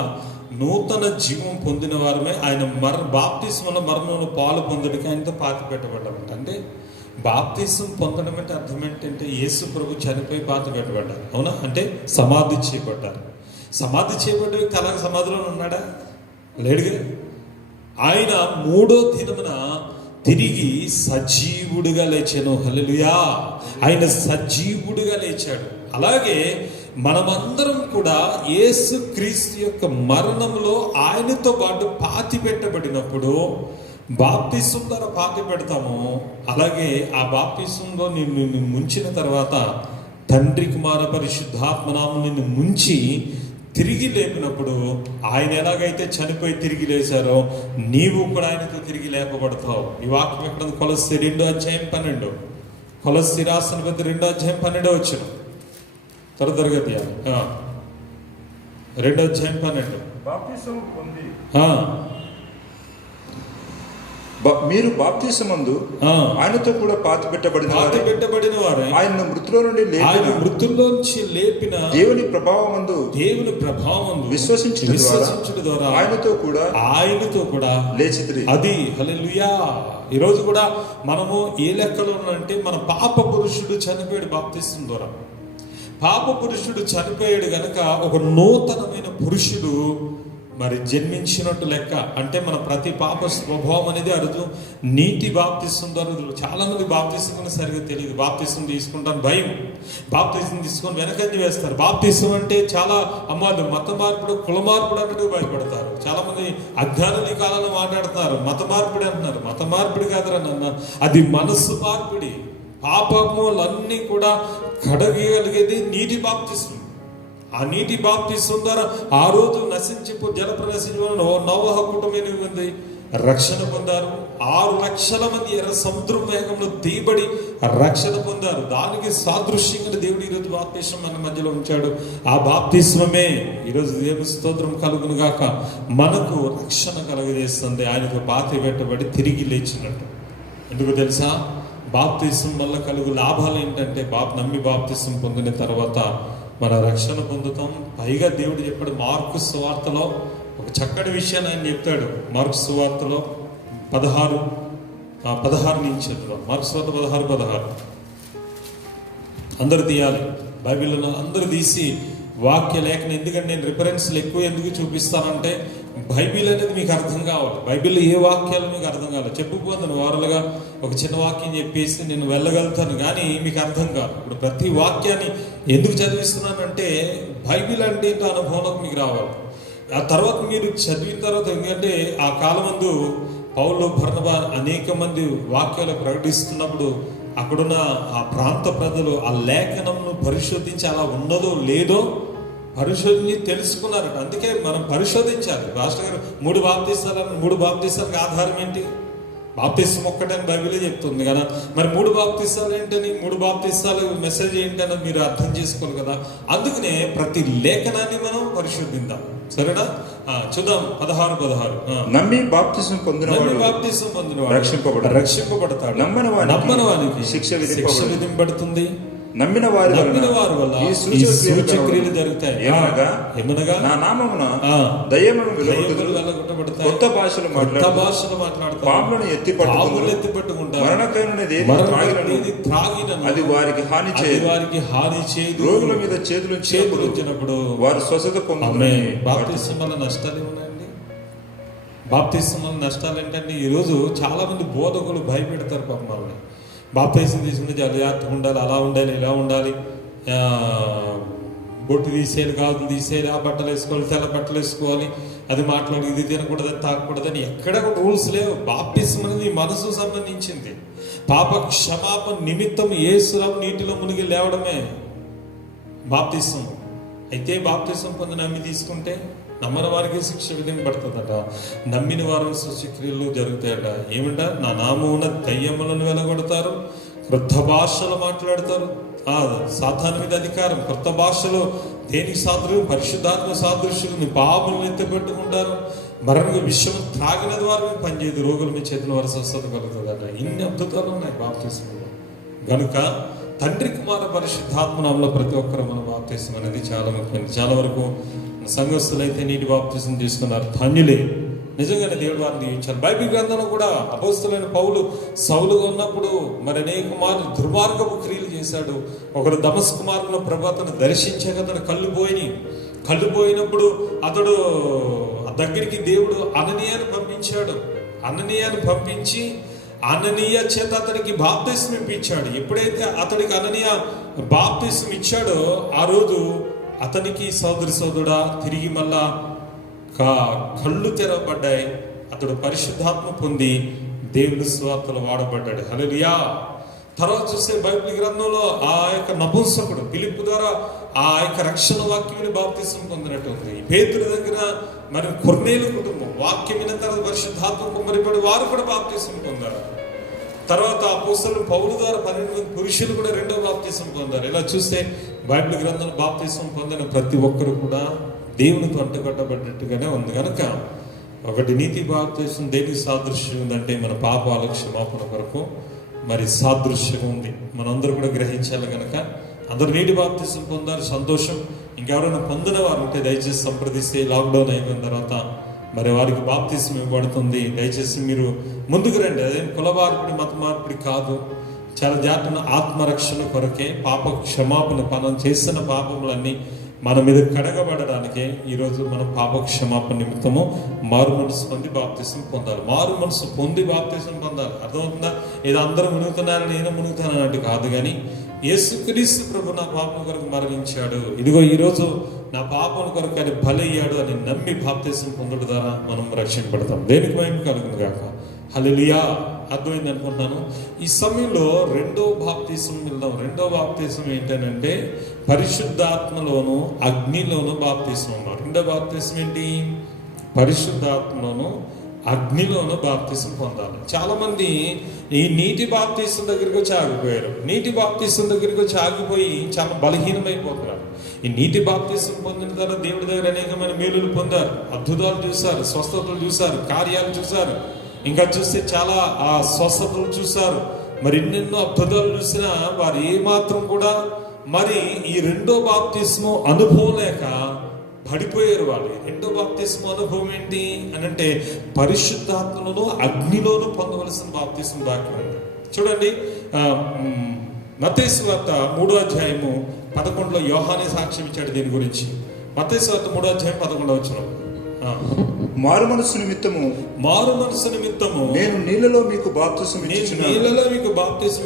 నూతన జీవం పొందిన వారమే. ఆయన బాప్తిస్మంలో మరణంలో పాలు పొందడానికి ఆయనతో పాతి పెట్టబడ్డామంట. అంటే బాప్తిసం పొందడం అంటే అర్థం ఏంటంటే యేసు ప్రభు చనిపోయి పాతి పెట్టబడ్డారు. అవునా? అంటే సమాధి చేయబడ్డారు. సమాధి చేయబడ్డ వ్యక్తి అలాగే సమాధిలో ఉన్నాడా? లేడుగా. ఆయన 3వ దినమున తిరిగి సజీవుడిగా లేచాను. హల్లెలూయా. ఆయన సజీవుడిగా లేచాడు. అలాగే మనమందరం కూడా యేసు క్రీస్తు యొక్క మరణంలో ఆయనతో పాటు పాతి పెట్టబడినప్పుడు బాప్తిసం ద్వారా పాతి పెడతాము. అలాగే ఆ బాప్తిసంలో నిన్ను ముంచిన తర్వాత తండ్రి కుమార పరిశుద్ధాత్మనామం నిన్ను ముంచి తిరిగి లేపినప్పుడు ఆయన ఎలాగైతే చనిపోయి తిరిగి లేచారో నీవు కూడా ఆయనతో తిరిగి లేపబడతావు. ఈ వాక్యం ఎక్కడ? కొలస్సీ 2వ అధ్యాయం 12. కొలస్సీ రాసిన పత్రిక 2వ అధ్యాయం 12 వచ్చిన తరగతి 2వ అధ్యాయం 12. మీరు బాప్తిసమందు ఆయనతో కూడా పాతి పెట్టబడిన వారు ఆయన మృతుల్లోంచి లేపిన దేవుని ప్రభావమందు విశ్వసించుట ద్వారా ఆయనతో కూడా లేచితిరి. అది హల్లెలూయా. ఈరోజు కూడా మనము ఏ లెక్కలో అంటే మన పాప పురుషుడు చనిపోయాడు బాప్తిసం ద్వారా. పాప పురుషుడు చనిపోయాడు గనక ఒక నూతనమైన పురుషుడు మరి జన్మించినట్టు లెక్క. అంటే మన ప్రతి పాప స్వభావం అనేది అరుదు నీటి బాప్తిసం ద్వారా. చాలా మంది బాప్తిసం సరిగ్గా తెలియదు. బాప్తిసం తీసుకుంటాను భయం, బాప్తిసం తీసుకొని వెనకంజ వేస్తారు. బాప్తిసం అంటే చాలా అమ్మాలు మత మార్పుడు, కుల మార్పుడు అన్నట్టు భయపడతారు. చాలా మంది అజ్ఞానం ఈ కాలంలో మాట్లాడుతున్నారు, మత మార్పిడి అంటున్నారు. మత మార్పిడి కాదురా నాన్న, అది మనస్సు మార్పిడి. పాపములన్నీ కూడా కడగగలిగేది నీటి బాప్తిసం. ఆ నీటి బాప్తిసం ద్వారా ఆ రోజు జలప్రదర్శించడం నోవహ కుటుంబం రక్షణ పొందారు. 6 లక్షల మంది ఎర్ర సముద్రం మేఘంలో తీయబడి రక్షణ పొందారు. దానికి సాదృశ్యంగా దేవుడు ఈరోజు బాప్తిసం మన మధ్యలో ఉంచాడు. ఆ బాప్తిస్మమే ఈరోజు దేవుని స్తోత్రం కలుగును గాక మనకు రక్షణ కలుగజేస్తుంది. ఆయనకు పాతి పెట్టబడి తిరిగి లేచినట్టు. ఎందుకు తెలుసా? బాప్తిసం వల్ల కలుగు లాభాలు ఏంటంటే నమ్మి బాప్తిసం పొందిన తర్వాత మన రక్షణ పొందుతాం. పైగా దేవుడు చెప్పాడు మార్కు సువార్తలో ఒక చక్కటి విషయాన్ని ఆయన చెప్తాడు. మార్కు సువార్తలో 16 నుంచి చదువుదాం. మార్కు సువార్త 16 అందరు తీయాలి బైబిల్లో, అందరూ తీసి వాక్య లేఖనం. ఎందుకంటే నేను రిఫరెన్స్లు ఎక్కువ ఎందుకు చూపిస్తానంటే బైబిల్ అనేది మీకు అర్థం కావాలి. బైబిల్లో ఏ వాక్యాలు మీకు అర్థం కావాలి. చెప్పుకోతాను వారాలుగా ఒక చిన్న వాక్యం చెప్పేసి నేను వెళ్ళగలుగుతాను, కానీ మీకు అర్థం కాదు. ఇప్పుడు ప్రతి వాక్యాన్ని ఎందుకు చదివిస్తున్నానంటే బైబిల్ అంటే ఏంటో అనుభవంలోకి మీకు రావాలి. ఆ తర్వాత మీరు చదివిన తర్వాత, ఎందుకంటే ఆ కాలమందు పౌలు బర్నబా అనేక మంది వాక్యాలు ప్రకటిస్తున్నప్పుడు అక్కడున్న ఆ ప్రాంత ప్రజలు ఆ లేఖనంను పరిశోధించి అలా ఉన్నదో లేదో పరిశోధించి తెలుసుకున్నారట. అందుకే మనం పరిశోధించాలి. రాష్ట్ర గారు 3 బాప్తీసాలకు ఆధారం ఏంటి? బాప్తీసం ఒక్కటని బైబిలే చెప్తుంది కదా. మరి 3 బాప్తీసాలు ఏంటని, 3 బాప్తీసాలు మెసేజ్ ఏంటని మీరు అర్థం చేసుకోవాలి కదా. అందుకనే ప్రతి లేఖనాన్ని మనం పరిశోధిద్దాం. సరేనా? చూద్దాం 16. నమ్మి బాప్తిసం పొందినవాడు రక్షింపబడతాడు. నమ్మని వానికి శిక్ష విధింపబడుతుంది. నమ్మిన వారి వల్ల ఈ సూచక్రియలు జరుగుతాయి. ఏమనగా నా నామమున దయ్యములు వెళ్ళగొట్టబడతాయి, కొత్త భాషలు మాట్లాడతారు, పాములను ఎత్తి పట్టుకుంటారు, మరణకైనది త్రాగినను అది వారికి హాని చేయదు, రోగుల మీద చేతులు ఉంచినప్పుడు వారు స్వస్థత పొందుతారు. బాప్తిసం వల్ల నష్టాలు ఏమున్నాయండి? బాప్తిసం వల్ల నష్టాలు ఏంటంటే ఈరోజు చాలా మంది బోధకులు భయపెడతారు పాపం వాళ్ళని. బాప్తిసం తీసుకుంటే జాగ్రత్తగా ఉండాలి, అలా ఉండాలి, ఇలా ఉండాలి, బొట్టు తీసేయాలి, గాజులు తీసేయాలి, ఆ బట్టలు వేసుకోవాలి, తెల్ల బట్టలు వేసుకోవాలి, అది మాట్లాడి ఇది తినకూడదు, తాగకూడదని ఎక్కడ రూల్స్ లేవు. బాప్తిసం అనేది మనసు సంబంధించింది. పాప క్షమాపణ నిమిత్తం యేసురాము నీటిలో మునిగి లేవడమే బాప్తిసం. అయితే బాప్తిసం పొంది నమ్మి తీసుకుంటే నమ్మని వారికి శిక్ష విధింపబడుతుందట. నమ్మిన వారు సూచక్రియలు జరుగుతాయట. ఏమంట? నా నామమున దయ్యములను వెలగొడతారు, క్రొత్త భాషలు మాట్లాడతారు. సాతాను మీద అధికారం. క్రొత్త భాషలో దేనికి సాదృశ్యం? పరిశుద్ధాత్మ సాదృశ్యులు. మీ పాపలను ఎత్తిపెట్టుకుంటారు. మరణంగా విషయం త్రాగిన ద్వారా పనిచేయదు, రోగుల మీ చేతుల వారు స్వస్థత కలుగుతుందట. ఇన్ని అద్భుతాలు ఉన్నాయి బాప్తిసంలో. కనుక తండ్రి కుమార పరిశుద్ధాత్మనామంలో ప్రతి ఒక్కరు మన బాప్తిసం అనేది చాలా ముఖ్యమైనది. చాలా వరకు సంఘస్థులు అయితే నీటి బాప్తిసం తీసుకున్నారు, ధన్యులే. నిజంగానే దేవుడు వారిని దీవించారు. బైబిల్ గ్రంథంలో కూడా అపోస్తలుడైన పౌలు సౌలుగా ఉన్నప్పుడు మరి అనేక దుర్మార్గపు క్రియలు చేశాడు. ఒకరు దమస్కు మార్గంలో ప్రభు అతను దర్శించాక అతను కళ్ళు పోయినప్పుడు అతడు దగ్గరికి దేవుడు అననీయాను పంపించాడు. అననీయాను పంపించి అననీయ చేత అతడికి బాప్తిసం ఇప్పించాడు. ఎప్పుడైతే అతడికి అననీయ బాప్తిసం ఇచ్చాడో ఆ రోజు అతనికి సోదరుడా తిరిగి మళ్ళా కళ్ళు తెరవబడ్డాయి. అతడు పరిశుద్ధాత్మ పొంది దేవుని స్వార్థలో వాడబడ్డాడు. హల్లెలూయా. తర్వాత చూస్తే బైబిల్ గ్రంథంలో ఆ యొక్క నపుంసకుడు ఫిలిప్పు ద్వారా ఆ యొక్క రక్షణ వాక్యాన్ని బాప్తిసం పొందినట్టు ఉంది. పేతురు దగ్గర మరి కొర్నేలు కుటుంబం వాక్యం విన్న తర్వాత పరిశుద్ధాత్మ కుమ్మరిపడి వారు కూడా బాప్తిసం పొందారు. తర్వాత అపోస్తలుడు పౌలు ద్వారా 12 మంది పురుషులు కూడా 2వ బాప్తిసం పొందారు. ఇలా చూస్తే బైబిల్ గ్రంథంలో బాప్తిసం పొందిన ప్రతి ఒక్కరు కూడా దేవునితో అంటుకట్టబడ్డట్టుగానే ఉంది. కనుక ఒకటి నీతి బాప్తిసం దేనికి సాదృశ్యం ఉందంటే మన పాపాల క్షమాపణ కొరకు మరి సాదృశ్యం ఉంది. మనందరూ కూడా గ్రహించాలి. కనుక అందరూ నీటి బాప్తిసం పొందారు, సంతోషం. ఇంకెవరైనా పొందిన వారు ఉంటే దయచేసి సంప్రదిస్తే లాక్డౌన్ అయిపోయిన తర్వాత మరి వారికి బాప్తిసం ఇవ్వబడుతుంది. దయచేసి మీరు ముందుకు రండి. అదేం కుల మార్పిడి మత మార్పిడి కాదు. చాలా జాగ్రత్త ఆత్మరక్షణ కొరకే, పాప క్షమాపణ, మనం చేసిన పాపములన్నీ మన మీద కడగబడడానికే ఈరోజు మనం పాప క్షమాపణ నిమిత్తము మారు మనసు పొంది బాప్తిసం పొందాలి. మారు మనసు పొంది బాప్తిసం పొందాలి. అర్థమవుతుందా? ఏదో అందరూ మునుగుతున్నారు, నేను మునుగుతాను అన్నట్టు కాదు. కానీ యేసుక్రీస్తు ప్రభు నా పాపం కొరకు మరణించాడు, ఇదిగో ఈరోజు నా పాపం కొరకు ఆయన బలయ్యాడు అని నమ్మి బాప్తిసం పొందడం ద్వారా మనం రక్షింపబడతాం. దేనికి మహిమ కలుగును గాక. హల్లెలూయా. అర్థమైంది అనుకుంటున్నాను. ఈ సమయంలో 2వ బాప్తిసం వెళ్దాం. 2వ బాప్తిసం ఏంటంటే పరిశుద్ధాత్మలోను అగ్నిలోను బాప్తిసం అన్నారు. 2వ బాప్తిసం ఏంటి? పరిశుద్ధాత్మలోను అగ్నిలోను బాప్తిసం పొందాలి. చాలా మంది ఈ నీటి బాప్తిసం దగ్గరికి వచ్చి ఆగిపోయారు. నీటి బాప్తిసం దగ్గరికి వచ్చి ఆగిపోయి చాలా బలహీనమైపోతున్నారు. ఈ నీటి బాప్తిసం పొందిన తర్వాత దేవుడి దగ్గర అనేకమైన మేలులు పొందారు, అద్భుతాలు చూశారు, స్వస్థతలు చూశారు, కార్యాలు చూశారు. ఇంకా చూస్తే చాలా ఆ స్వస్థతలు చూశారు. మరి ఎన్నెన్నో అద్భుతాలు చూసినా వారు ఏమాత్రం కూడా మరి ఈ రెండో బాప్తిస్మం అనుభవం లేక పడిపోయారు. వాళ్ళు రెండో బాప్తిస్మం అనుభవం ఏంటి అని అంటే పరిశుద్ధాత్మలోను అగ్నిలోను పొందవలసిన బాప్తిస్మం బాకీ ఉంది. చూడండి, మత్తయి సువార్త 3:11 యోహానే సాక్ష్యం ఇచ్చాడు దీని గురించి. మత్తయి సువార్త 3:11 మారు మనసు నిమిత్తము నేను నీళ్ళలో మీకు బాప్తిసం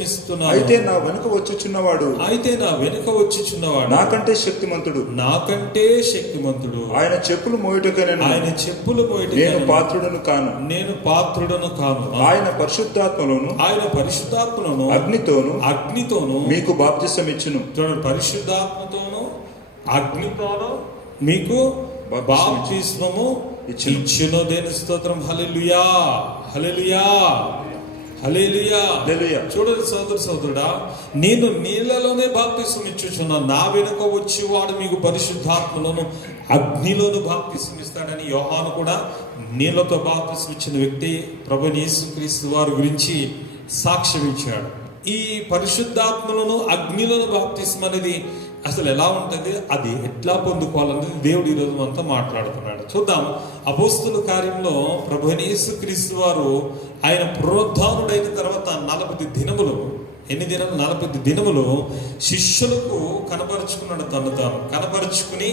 ఇస్తున్నాను. అయితే నా వెనుక వచ్చుచున్నవాడు నాకంటే శక్తిమంతుడు ఆయన చెప్పులు మోయుటకై నేను పాత్రుడను కాను. ఆయన పరిశుద్ధాత్మలోను అగ్నితోను మీకు బాప్తిసం ఇచ్చును. పరిశుద్ధాత్మతోను అగ్నితోను మీకు బాప్తిస్మము ఇచ్చును. దేని స్తోత్రం. హల్లెలూయా, హల్లెలూయా, హల్లెలూయా. చూడండి సోదరుడా, నేను నీళ్ళలోనే బాప్తిస్మం ఇచ్చుచున్నాను, నా వెనుక వచ్చి వాడు మీకు పరిశుద్ధాత్మలోను అగ్నిలోను బాప్తిస్మం ఇస్తాడని యోహాను కూడా నీళ్ళతో బాప్తిస్మం ఇచ్చిన వ్యక్తి ప్రభువైన యేసుక్రీస్తు వారి గురించి సాక్ష్యం ఇచ్చాడు. ఈ పరిశుద్ధాత్మలను అగ్నిలోను బాప్తిస్మం అనేది అసలు ఎలా ఉంటుంది, అది ఎట్లా పొందుకోవాలనేది దేవుడు ఈరోజు మనతో మాట్లాడుతున్నాడు. చూద్దాం. అపోస్తుల కార్యంలో ప్రభువైన యేసుక్రీస్తు వారు ఆయన పునరుద్ధానుడైన తర్వాత 40 దినములు, ఎన్ని దినాలు? 40 దినములు శిష్యులకు కనపరుచుకున్నాడు. తాను కనపరుచుకుని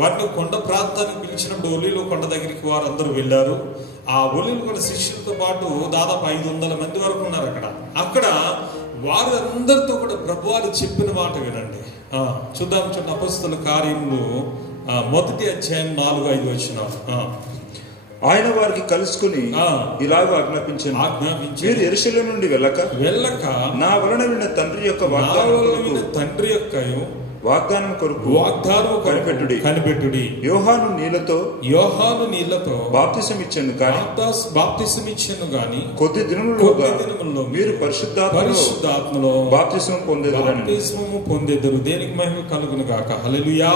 వారిని కొండ ప్రాంతానికి పిలిచినప్పుడు ఒలీవ కొండ దగ్గరికి వారందరూ వెళ్ళారు. ఆ ఒలీవ కొండ శిష్యులతో పాటు దాదాపు 500 మంది వరకు ఉన్నారు. అక్కడ వారందరితో కూడా ప్రభువారు చెప్పిన మాట వినండి. చూద్దాం. అపోస్తుల కార్యములు 1వ అధ్యాయం 4-5 వచనాలు. ఆయన వారికి కలుసుకుని ఇలాగ ఆజ్ఞాపించాను, మీరు యెరూషలేము నుండి వెళ్ళక నా వలన విన్న తండ్రి యొక్క వాగ్దానం కొరకు కనిపెట్టుడి. యోహాను నీళ్లతో బాప్తిసం ఇచ్చాను గాని కొద్ది దినములలో మీరు పరిశుద్ధాత్మలో బాప్తిసం పొందెదరు. దేనికి మహిమ కలుగును గాక. హల్లెలూయా,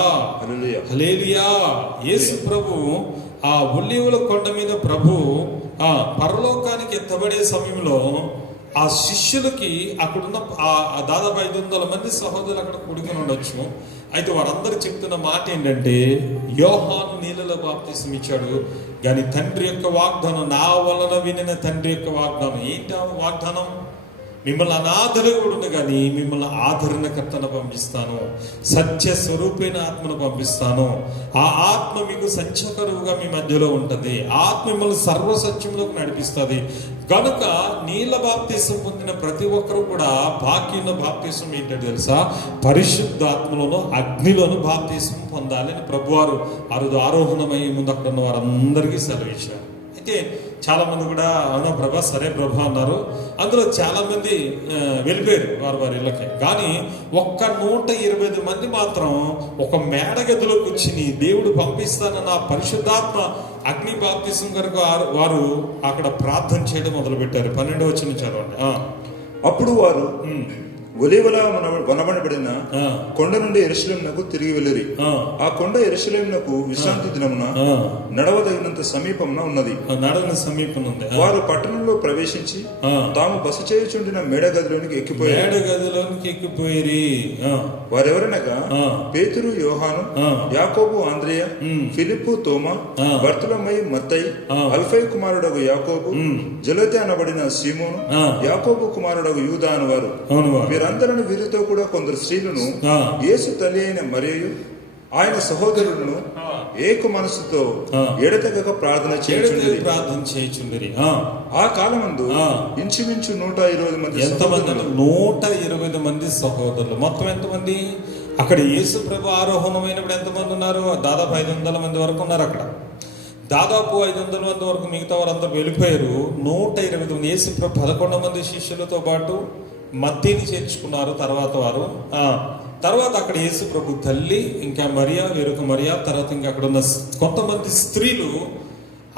హల్లెలూయా. యేసు ప్రభు ఆ ఒలీవల కొండ మీద ప్రభు ఆ పరలోకానికి ఎత్తబడే సమయంలో ఆ శిష్యులకి అక్కడున్న దాదాపు 500 మంది సహోదరులు అక్కడ కూడుకుని ఉండొచ్చు. అయితే వారందరూ చెప్తున్న మాట ఏంటంటే, యోహాను నీళ్ళలో బాప్తిసం ఇచ్చాడు కానీ తండ్రి యొక్క వాగ్దానం, నా వలన వినిన తండ్రి యొక్క వాగ్దానం ఏంటి? ఆ వాగ్దానం, మిమ్మల్ని అనాథలుగా కూడా కానీ మిమ్మల్ని ఆదరణకర్తను పంపిస్తాను, సత్య స్వరూపైన ఆత్మను పంపిస్తాను. ఆ ఆత్మ మీకు సంచకరువుగా మీ మధ్యలో ఉంటుంది. ఆత్మ మిమ్మల్ని సర్వసత్యంలోకి నడిపిస్తుంది. కనుక నీళ్ళ బాప్తిసం పొందిన ప్రతి ఒక్కరూ కూడా బాకీ ఉన్న బాప్తిసం ఏంటో తెలుసా? పరిశుద్ధాత్మలోను అగ్నిలోను బాప్తిసం పొందాలని ప్రభువారు ఆరోహణమయ్యే ముందు అక్కడ ఉన్న వారందరికీ సెలవిచ్చారు. అయితే చాలా మంది కూడా అవునా ప్రభా, సరే ప్రభా అన్నారు. అందులో చాలా మంది వెళ్ళిపోయారు వారి ఇళ్ళకి. కానీ 125 మంది మాత్రం ఒక మేడ గదిలో కూర్చుని దేవుడు పంపిస్తానన్న పరిశుద్ధాత్మ అగ్ని బాప్తిసం కొరకు వారు అక్కడ ప్రార్థన చేయడం మొదలుపెట్టారు. 12వ వచనం చదవండి. అప్పుడు వారు ఒలీవల వనబడబడిన కొండ నుండి యెరూషలేమునకు తిరిగి వెళ్ళిరి. ఆ కొండ యెరూషలేమునకు విశ్రాంతి దినమున నడవదగినంత సమీపమున ఉన్నది. వారు పట్టణంలో ప్రవేశించి తాము బస చేయుచుండిన మేడగదిలోనికి ఎక్కిపోయారు. వారెవరనగా పేతురు, యోహాను, యాకోబు, ఆంద్రేయ, ఫిలిప్పు, తోమా, బర్తులమై, మత్తయి, అల్ఫై కుమారుడగు యాకోబు, జలోతే అనబడిన సీమోను, యాకోబు కుమారుడగు యూదా అనువారు. వీరందరూ వీరితో కూడా కొందరు స్త్రీలను, యేసు తల్లి అయిన మరియు ఆయన సహోదరులను ఏక మనసుతో ఎడతెగక ప్రార్థన చేయుచుండిరి. ఆ కాలమందు ఇంచుమించు 120 మంది. ఎంతమంది? 120 మంది సహోదరులు. మొత్తం ఎంతమంది? అక్కడ యేసు ప్రభు ఆరోహణమైనప్పుడు ఎంతమంది ఉన్నారు? దాదాపు 500 మంది వరకు ఉన్నారు అక్కడ. దాదాపు 500 మంది వరకు మిగతా వారందరూ వెళ్ళిపోయారు. 120 మంది. యేసు ప్రభు 11 మంది శిష్యులతో పాటు మత్తీని చేర్చుకున్నారు. తర్వాత అక్కడ యేసు ప్రభు తల్లి, ఇంకా మరియా, వేరొక మరియా, తర్వాత ఇంకా అక్కడ ఉన్న కొంతమంది స్త్రీలు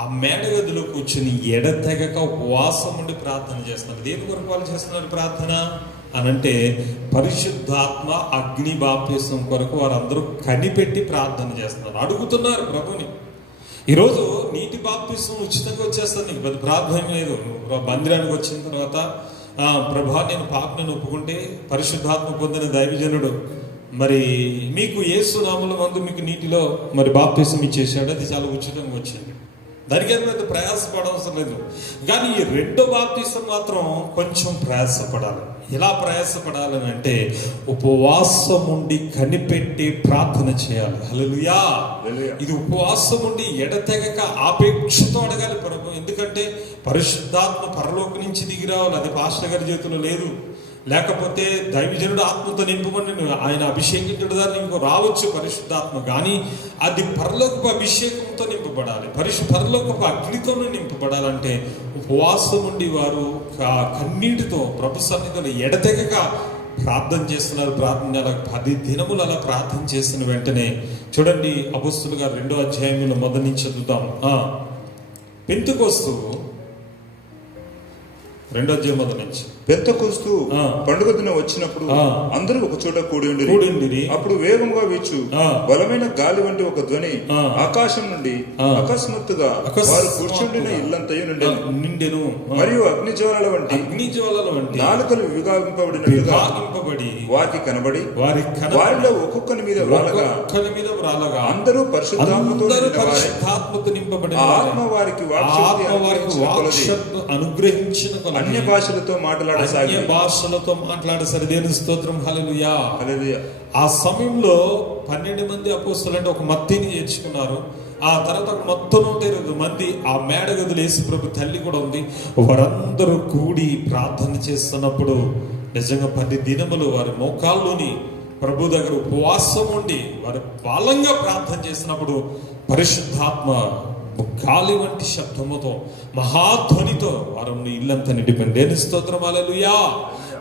ఆ మేడగదిలో కూర్చుని ఎడతెగక ఉపవాసం ఉండి ప్రార్థన చేస్తున్నారు. దేని కొరకు వాళ్ళు చేస్తున్నారు ప్రార్థన అనంటే పరిశుద్ధాత్మ అగ్ని బాప్తిసం కొరకు వారందరూ కనిపెట్టి ప్రార్థన చేస్తున్నారు, అడుగుతున్నారు ప్రభుని. ఈరోజు నీటి బాప్తిసం ఉచితంగా వచ్చేస్తుంది, నీకు పెద్ద ప్రార్థన లేదు. మందిరానికి వచ్చిన తర్వాత ప్రభా నేను పాపను ఒప్పుకుంటే పరిశుద్ధాత్మ పొందిన దైవజనుడు మరి మీకు యేసు నామముల మందు మీకు నీటిలో మరి బాప్తిసం ఇచ్చేసాడు, అది చాలా ఉచితంగా వచ్చింది, దానికి పెద్ద ప్రయాసపడవసరం లేదు. కానీ ఈ రెండో బాప్తిసం మాత్రం కొంచెం ప్రయాసపడాలి. ఎలా ప్రయాసపడాలని అంటే ఉపవాసం ఉండి కనిపెట్టి ప్రార్థన చేయాలి. హల్లెలూయా. ఇది ఉపవాసం ఉండి ఎడతెగక ఆపేక్షతో అడగాలి ప్రభు. ఎందుకంటే పరిశుద్ధాత్మ పరలోకం నుంచి దిగి రావాలి, అది పాస్టర్ గారి చేతిలో లేదు. లేకపోతే దైవజనుడు ఆత్మతో నింపబడి ఆయన అభిషేకించడం ద్వారా ఇంకో రావచ్చు పరిశుద్ధాత్మ, కానీ అది పరలోకపు అభిషేకంతో నింపబడాలి, పరలోకపు అగ్నితోనే నింపబడాలంటే ఉపవాసం ఉండి వారు కన్నీటితో ప్రభు సన్నిధిలో ఎడతెగక ప్రార్థన చేస్తున్నారు. ప్రార్థన 10 దినములు అలా ప్రార్థన చేసిన వెంటనే చూడండి, అపొస్తలుల గారు 2వ అధ్యాయంలో మొదటి నుంచి చదువుతాం. పెంతెకొస్తు 2వ అధ్యాయం మొదటి నుంచి. పెంతెకొస్తు పండుగ దినం వచ్చినప్పుడు అందరూ ఒక చోట కూడి ఉండిరి. అప్పుడు వేగంగా వీచు బలమైన గాలి వంటి ఒక ధ్వని ఆకాశం నుండి అకస్మాత్తుగా వారు కూర్చుండిన ఇల్లంతయు నిండెను. మరియు అగ్నిజ్వాలల వంటి నాలుకలు విభాగింపబడినట్లుగా వారికి కనబడి వారిలో ఒక్కొక్కని మీద వ్రాలగా అందరూ పరిశుద్ధాత్మతో నింపబడిన ఆత్మ వారికి అనుగ్రహించిన అన్య భాషలతో మాట్లాడసారి. దేవుని స్తోత్రం. హల్లెలూయా. ఆ సమయంలో 12 మంది అపోస్తలులు అంటే ఒక మత్తీని చేర్చుకున్నారు. ఆ తర్వాత మొత్తం 120 మంది ఆ మేడ గదులు యేసు ప్రభు తల్లి కూడా ఉంది. వారందరూ కూడి ప్రార్థన చేస్తున్నప్పుడు నిజంగా 10 దినములు వారి మోకాల్లోని ప్రభు దగ్గర ఉపవాసం ఉండి వారు బలంగా ప్రార్థన చేసినప్పుడు పరిశుద్ధాత్మ గాలి వంటి శబ్దముతో మహాధ్వనితో వారు ఇల్లంతా నిండిపోయింది. దేవుని స్తోత్రం. హల్లెలూయా.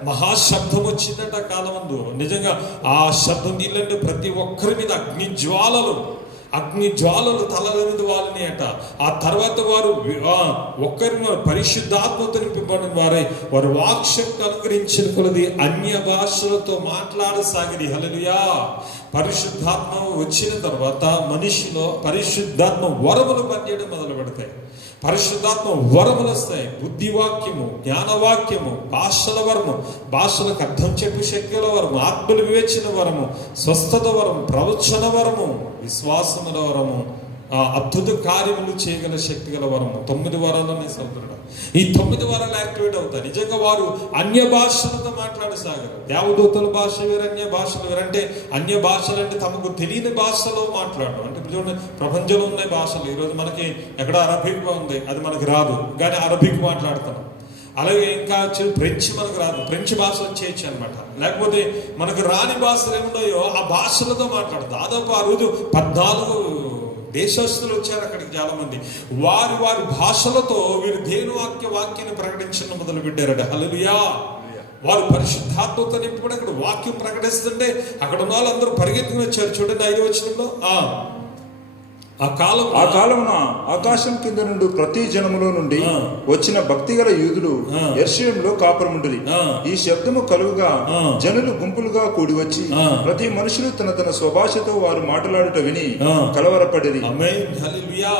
మహాశబ్దం వచ్చిందట కాలమందు. నిజంగా ఆ శబ్దం ఇల్లంటే ప్రతి ఒక్కరి మీద అగ్ని జ్వాలలు తలల మీద వాళ్ళని అట. ఆ తర్వాత వారు ఒక్కరి పరిశుద్ధాత్మతో నింపబడిన వారు వాక్శక్తి అనుగ్రహించిన కొలది అన్య భాషలతో మాట్లాడసాగిరి. హల్లెలూయా. పరిశుద్ధాత్మ వచ్చిన తర్వాత మనిషిలో పరిశుద్ధాత్మ వరములు పనిచేయడం మొదలు పెడతాయి. పరిశుద్ధాత్మ వరములు వస్తాయి. బుద్ధివాక్యము, జ్ఞానవాక్యము, భాషల వరము, భాషలకు అర్థం చెప్పు శక్తుల వరము, ఆత్మలు వివేచన వరము, స్వస్థత వరము, ప్రవచన వరము, విశ్వాసముల వరము, అద్భుత కార్యములు చేయగల శక్తి గల వరము. 9 వరాలనే సోదరుడు. ఈ 9 వరాలు యాక్టివేట్ అవుతాయి. నిజంగా వారు అన్య భాషలతో మాట్లాడసాగారు. దేవదూతల భాష వేరు, అన్య భాషలు వేరు. అంటే అన్య భాషలు అంటే తమకు తెలియని భాషలో మాట్లాడడం. అంటే చూడండి, ప్రపంచంలో ఉన్న భాషలు ఈరోజు మనకి ఎక్కడ అరబిక్ ఉంది, అది మనకు రాదు, కానీ అరబిక్ మాట్లాడుతున్నాం. అలాగే ఇంకా ఫ్రెంచ్ మనకు రాదు, ఫ్రెంచ్ భాష వచ్చేయచ్చు అనమాట. లేకపోతే మనకు రాని భాషలు ఏమున్నాయో ఆ భాషలతో మాట్లాడతాం. దాదాపు ఆ రోజు 14 దేశస్తులు వచ్చారు అక్కడికి చాలా మంది. వారి భాషలతో వీరు దేవుని వాక్యాన్ని ప్రకటించడం మొదలు పెట్టారట. హల్లెలూయా. వారు పరిశుద్ధాత్మతో నింపబడి అక్కడ వాక్యం ప్రకటిస్తుంటే అక్కడ ఉన్న వాళ్ళందరూ పరిగెత్తుకుని వచ్చారు. చూడండి 5వ వచనంలో, ఆ కాలమున ఆకాశం కింద నుండి ప్రతి జనములో నుండి వచ్చిన భక్తిగల యూదులు యెరూషలేములో కాపురముండిరి. ఈ శబ్దము కలుగుగా జనులు గుంపులుగా కూడి వచ్చి ప్రతి మనుషులు తన స్వభాషతో వారు మాట్లాడుట విని కలవరపడిరి. ఆమేన్. హల్లెలూయా.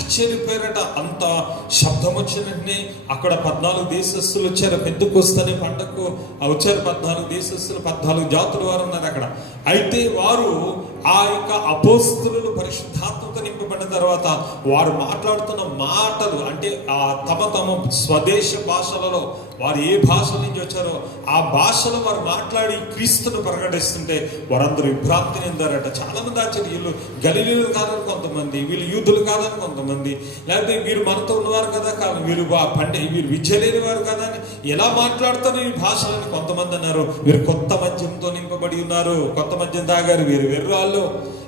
ఆశ్చర్యపోయారట. అంత శబ్దం వచ్చినట్టునే అక్కడ 14 దేశస్తులు వచ్చారు. పెంతెకొస్తనే పండగకు వచ్చారు 14 దేశస్తులు, 14 జాతుల వారు ఉన్నారు అక్కడ. అయితే వారు ఆ యొక్క అపోస్తలులు పరిశుద్ధాత్మతో నింపబడిన తర్వాత వారు మాట్లాడుతున్న మాటలు అంటే తమ స్వదేశ భాషలలో వారు ఏ భాషల నుంచి వచ్చారో ఆ భాషలో వారు మాట్లాడి క్రీస్తును ప్రకటిస్తుంటే వారందరూ విభ్రాంతి చెందారట. చాలా మంది ఆశ్చర్యం, వీళ్ళు గలిలీయులు కాదని కొంతమంది, వీళ్ళు యూదులు కాదని కొంతమంది, లేకపోతే వీరు మనతో ఉన్నవారు కదా కాదు, వీరు విద్య లేని వారు కదా అని ఎలా మాట్లాడుతారు ఈ భాషలని కొంతమంది అన్నారు. వీరు కొత్త మద్యంతో నింపబడి ఉన్నారు, కొత్త మద్యం తాగారు, వీరు వెర్రాళ్ళు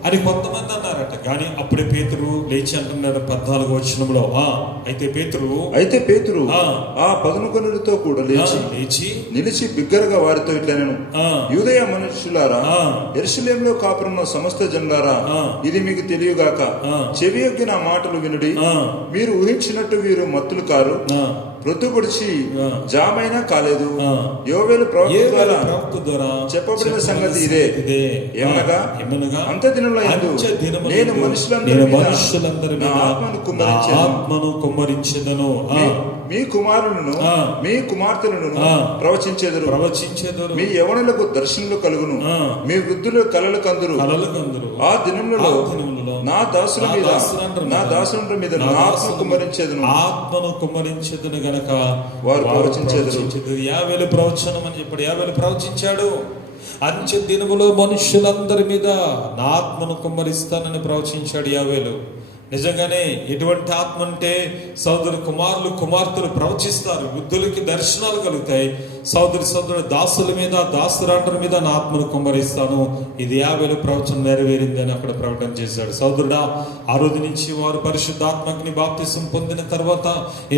అని కొంతమంది అన్నారట. కానీ అప్పుడే పేతురు లేచి అంటున్నాడు 14వ వచనంలో, అయితే పేతురు ఆ 11 కూడా లేచి నిలిచి బిగ్గరగా వారితో ఇట్లనెను, యూదయ మనుషులారా, యెరూషలేములో కాపురమున్న సమస్త జనులారా, ఇది మీకు తెలియగాక చెవియొగ్గి నా మాటలు వినుడి. మీరు ఊహించినట్టు వీరు మత్తులు కారు, ప్రొద్దుపొడిచి జామైనా కాలేదు. యోవేలు ప్రవక్త ద్వారా చెప్పబడిన సంగతి ఇదే, ఏమనగా అంత్య దినముల యందు నేను మనుషులందరి మీద ఆత్మను కుమ్మరించెదను. మీ కుమారులను మీ కుమార్తెలను ప్రవచించెదరు. మీ యవనులకు దర్శనలు కలుగును. మీ వృద్ధులు కలలు కందురు. ఆ దినములలో నా దాసుల మీద నా ఆత్మ కుమ్మరించెదను. ఆత్మను కుమ్మరించెదను గనక వారు ప్రవచించెదరు. యావేలు ప్రవచనం అని చెప్పాడు. యావేలు ప్రవచించాడు, అంచె దినములో మనుషులందరి మీద నా ఆత్మను కుమ్మరిస్తానని ప్రవచించాడు యావేలు. నిజంగానే ఎటువంటి ఆత్మ అంటే సోదరు కుమారులు కుమార్తెలు ప్రవచిస్తారు, వృద్ధులకి దర్శనాలు కలుగుతాయి. సోదరు దాసుల మీద దాసురాండ్ర మీద నా ఆత్మను కుమ్మరిస్తాను. ఇది యావేలు ప్రవచనం నెరవేరింది అని అక్కడ ప్రకటన చేశాడు. సోదరుడా, ఆ రోజు నుంచి వారు పరిశుద్ధాత్మని బాప్తిసం పొందిన తర్వాత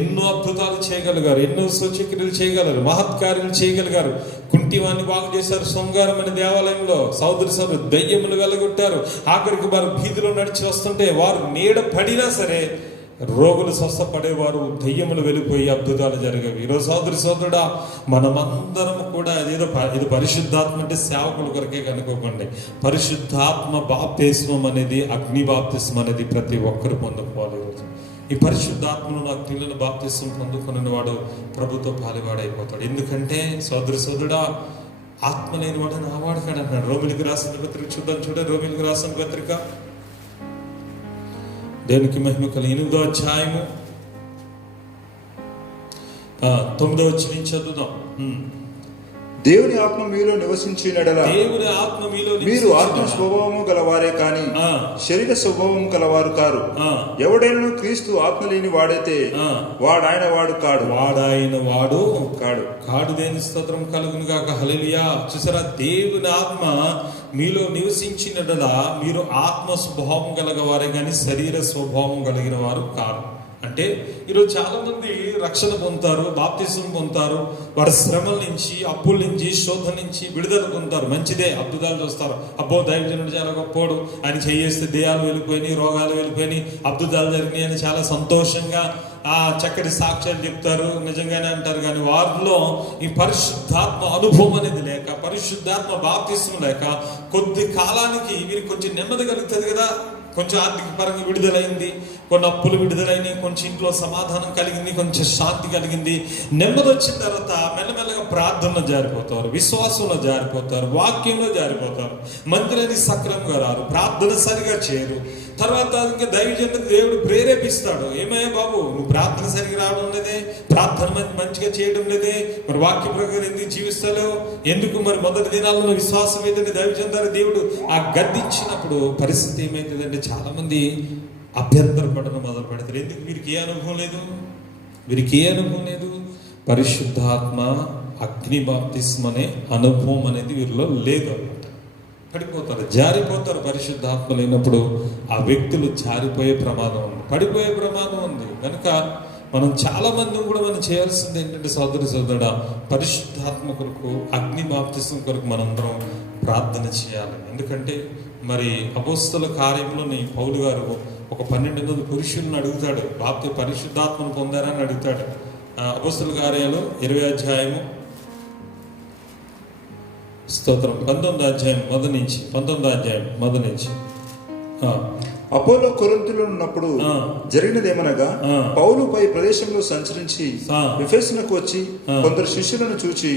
ఎన్నో అద్భుతాలు చేయగలిగారు, ఎన్నో సూచక్రియలు చేయగలరు, మహత్కార్యాలు చేయగలిగారు. కుంటివాన్ని బాగు చేశారు సోమవారం అనే దేవాలయంలో. సోదరు దయ్యములు వెలగొట్టారు. ఆఖరికి వారు వీధిలో నడిచి వస్తుంటే వారు నీడ పడినా సరే రోగులు స్వస్థపడేవారు, దయ్యములు వెళ్ళిపోయి అద్భుతాలు జరిగేవి. ఈరోజు సోదరుడా, మనమందరం కూడా ఇది పరిశుద్ధాత్మ అంటే సేవకుల కొరకే కనుకోకండి. పరిశుద్ధాత్మ బాప్తిస్మం అనేది, అగ్ని బాప్తిస్మం అనేది ప్రతి ఒక్కరు పొందుకోవాలి. ఈరోజు ఈ పరిశుద్ధాత్మను అగ్నిలను బాప్తిస్మం పొందుకున్న వాడు ప్రభుతో పాలివాడైపోతాడు. ఎందుకంటే సోదరుడా, ఆత్మ లేని వాడు నా వాడు కాడు అన్నాడు. రోమిలికి రాసిన పత్రిక చూడండి. రోమిలికి రాసిన పత్రిక దేవునికి మహిమ కలిగి 8వ అధ్యాయము 9వ వచనం చదువుదాం. దేవుని ఆత్మ మీలో నివసించినడలా మీరు ఆత్మ స్వభావము గలవారే కాని శరీర స్వభావం గలవారు కారు. ఎవడైనా క్రీస్తు ఆత్మ లేని వాడైతే వాడాయన వాడు కాడు. దేని స్తోత్రం కలుగును గాక. హల్లెలూయా. చూసారా, దేవుని ఆత్మ మీలో నివసించినడలా మీరు ఆత్మ స్వభావం గలగవారే కానీ శరీర స్వభావం కలిగిన వారు కారు. అంటే ఈరోజు చాలా మంది రక్షణ పొందుతారు, బాప్తిసం పొందుతారు, వారి శ్రమల నుంచి, అప్పుల నుంచి, శోధన నుంచి విడుదల పొందుతారు. మంచిదే, అద్భుతాలు చూస్తారు. అబ్బో దైవజనుడు చాలా గొప్పోడు, ఆయన చేయేస్తే దేయాలు వెళ్ళిపోయినాయి, రోగాలు వెళ్ళిపోయినాయి, అద్భుతాలు జరిగినాయి అని చాలా సంతోషంగా చక్కటి సాక్ష్యాలు చెప్తారు. నిజంగానే అంటారు. కానీ వారిలో ఈ పరిశుద్ధాత్మ అనుభవం అనేది లేక, పరిశుద్ధాత్మ బాప్తిసం లేక కొద్ది కాలానికి వీరికి కొంచెం నెమ్మది కలుగుతుంది కదా. కొంచెం ఆర్థిక పరంగా విడుదలైంది, కొన్ని అప్పులు విడుదలైనవి, కొంచెం ఇంట్లో సమాధానం కలిగింది, కొంచెం శాంతి కలిగింది. నెమ్మది వచ్చిన తర్వాత మెల్లమెల్లగా ప్రార్థనలో జారిపోతారు, విశ్వాసంలో జారిపోతారు, వాక్యంలో జారిపోతారు, మందిరానికి సక్రమంగా రారు, ప్రార్థన సరిగా చేయరు. తర్వాత ఇంకా దైవజనులకు దేవుడు ప్రేరేపిస్తాడు, ఏమయ్యా బాబు నువ్వు ప్రార్థన సరిగా రావడం లేదే, ప్రార్థన మంచిగా చేయడం లేదే, మరి వాక్య ప్రకారం ఎందుకు జీవిస్తాలో, ఎందుకు మరి మొదటి దినాల్లో విశ్వాసం ఏదంటే దైవజనులు దేవుడు ఆ గద్దించినప్పుడు పరిస్థితి ఏమైతుందంటే చాలా మంది అభ్యంతర పడడం మొదలు పెడతారు. ఎందుకు వీరికి ఏ అనుభవం లేదు, పరిశుద్ధాత్మ అగ్ని బాప్తిస్మం అనే అనుభవం అనేది వీరిలో లేదు అన్నమాట. పడిపోతారు, జారిపోతారు. పరిశుద్ధాత్మ లేనప్పుడు ఆ వ్యక్తులు జారిపోయే ప్రమాదం ఉంది, పడిపోయే ప్రమాదం ఉంది. కనుక మనం చాలా మంది కూడా మనం చేయాల్సింది ఏంటంటే సోదరుడా, పరిశుద్ధాత్మ కొరకు, అగ్ని బాప్తిస్మం కొరకు మనందరం ప్రార్థన చేయాలి. ఎందుకంటే మరి అపోస్తల కార్యంలోని పౌలు గారు ఒక 12 మంది పురుషులను అడుగుతాడు, పరిశుద్ధాత్మను పొందారని అడుగుతాడు. అపోస్తల కార్యాలు 20వ అధ్యాయము స్తోత్రం 19వ అధ్యాయం మొదటి నుంచి అపోలో కొరింథీలో ఉన్నప్పుడు జరిగినదేమనగా, పౌలు పై ప్రదేశంలో సంచరించి ఎఫెసునకు వచ్చి కొందరు శిష్యులను చూచి,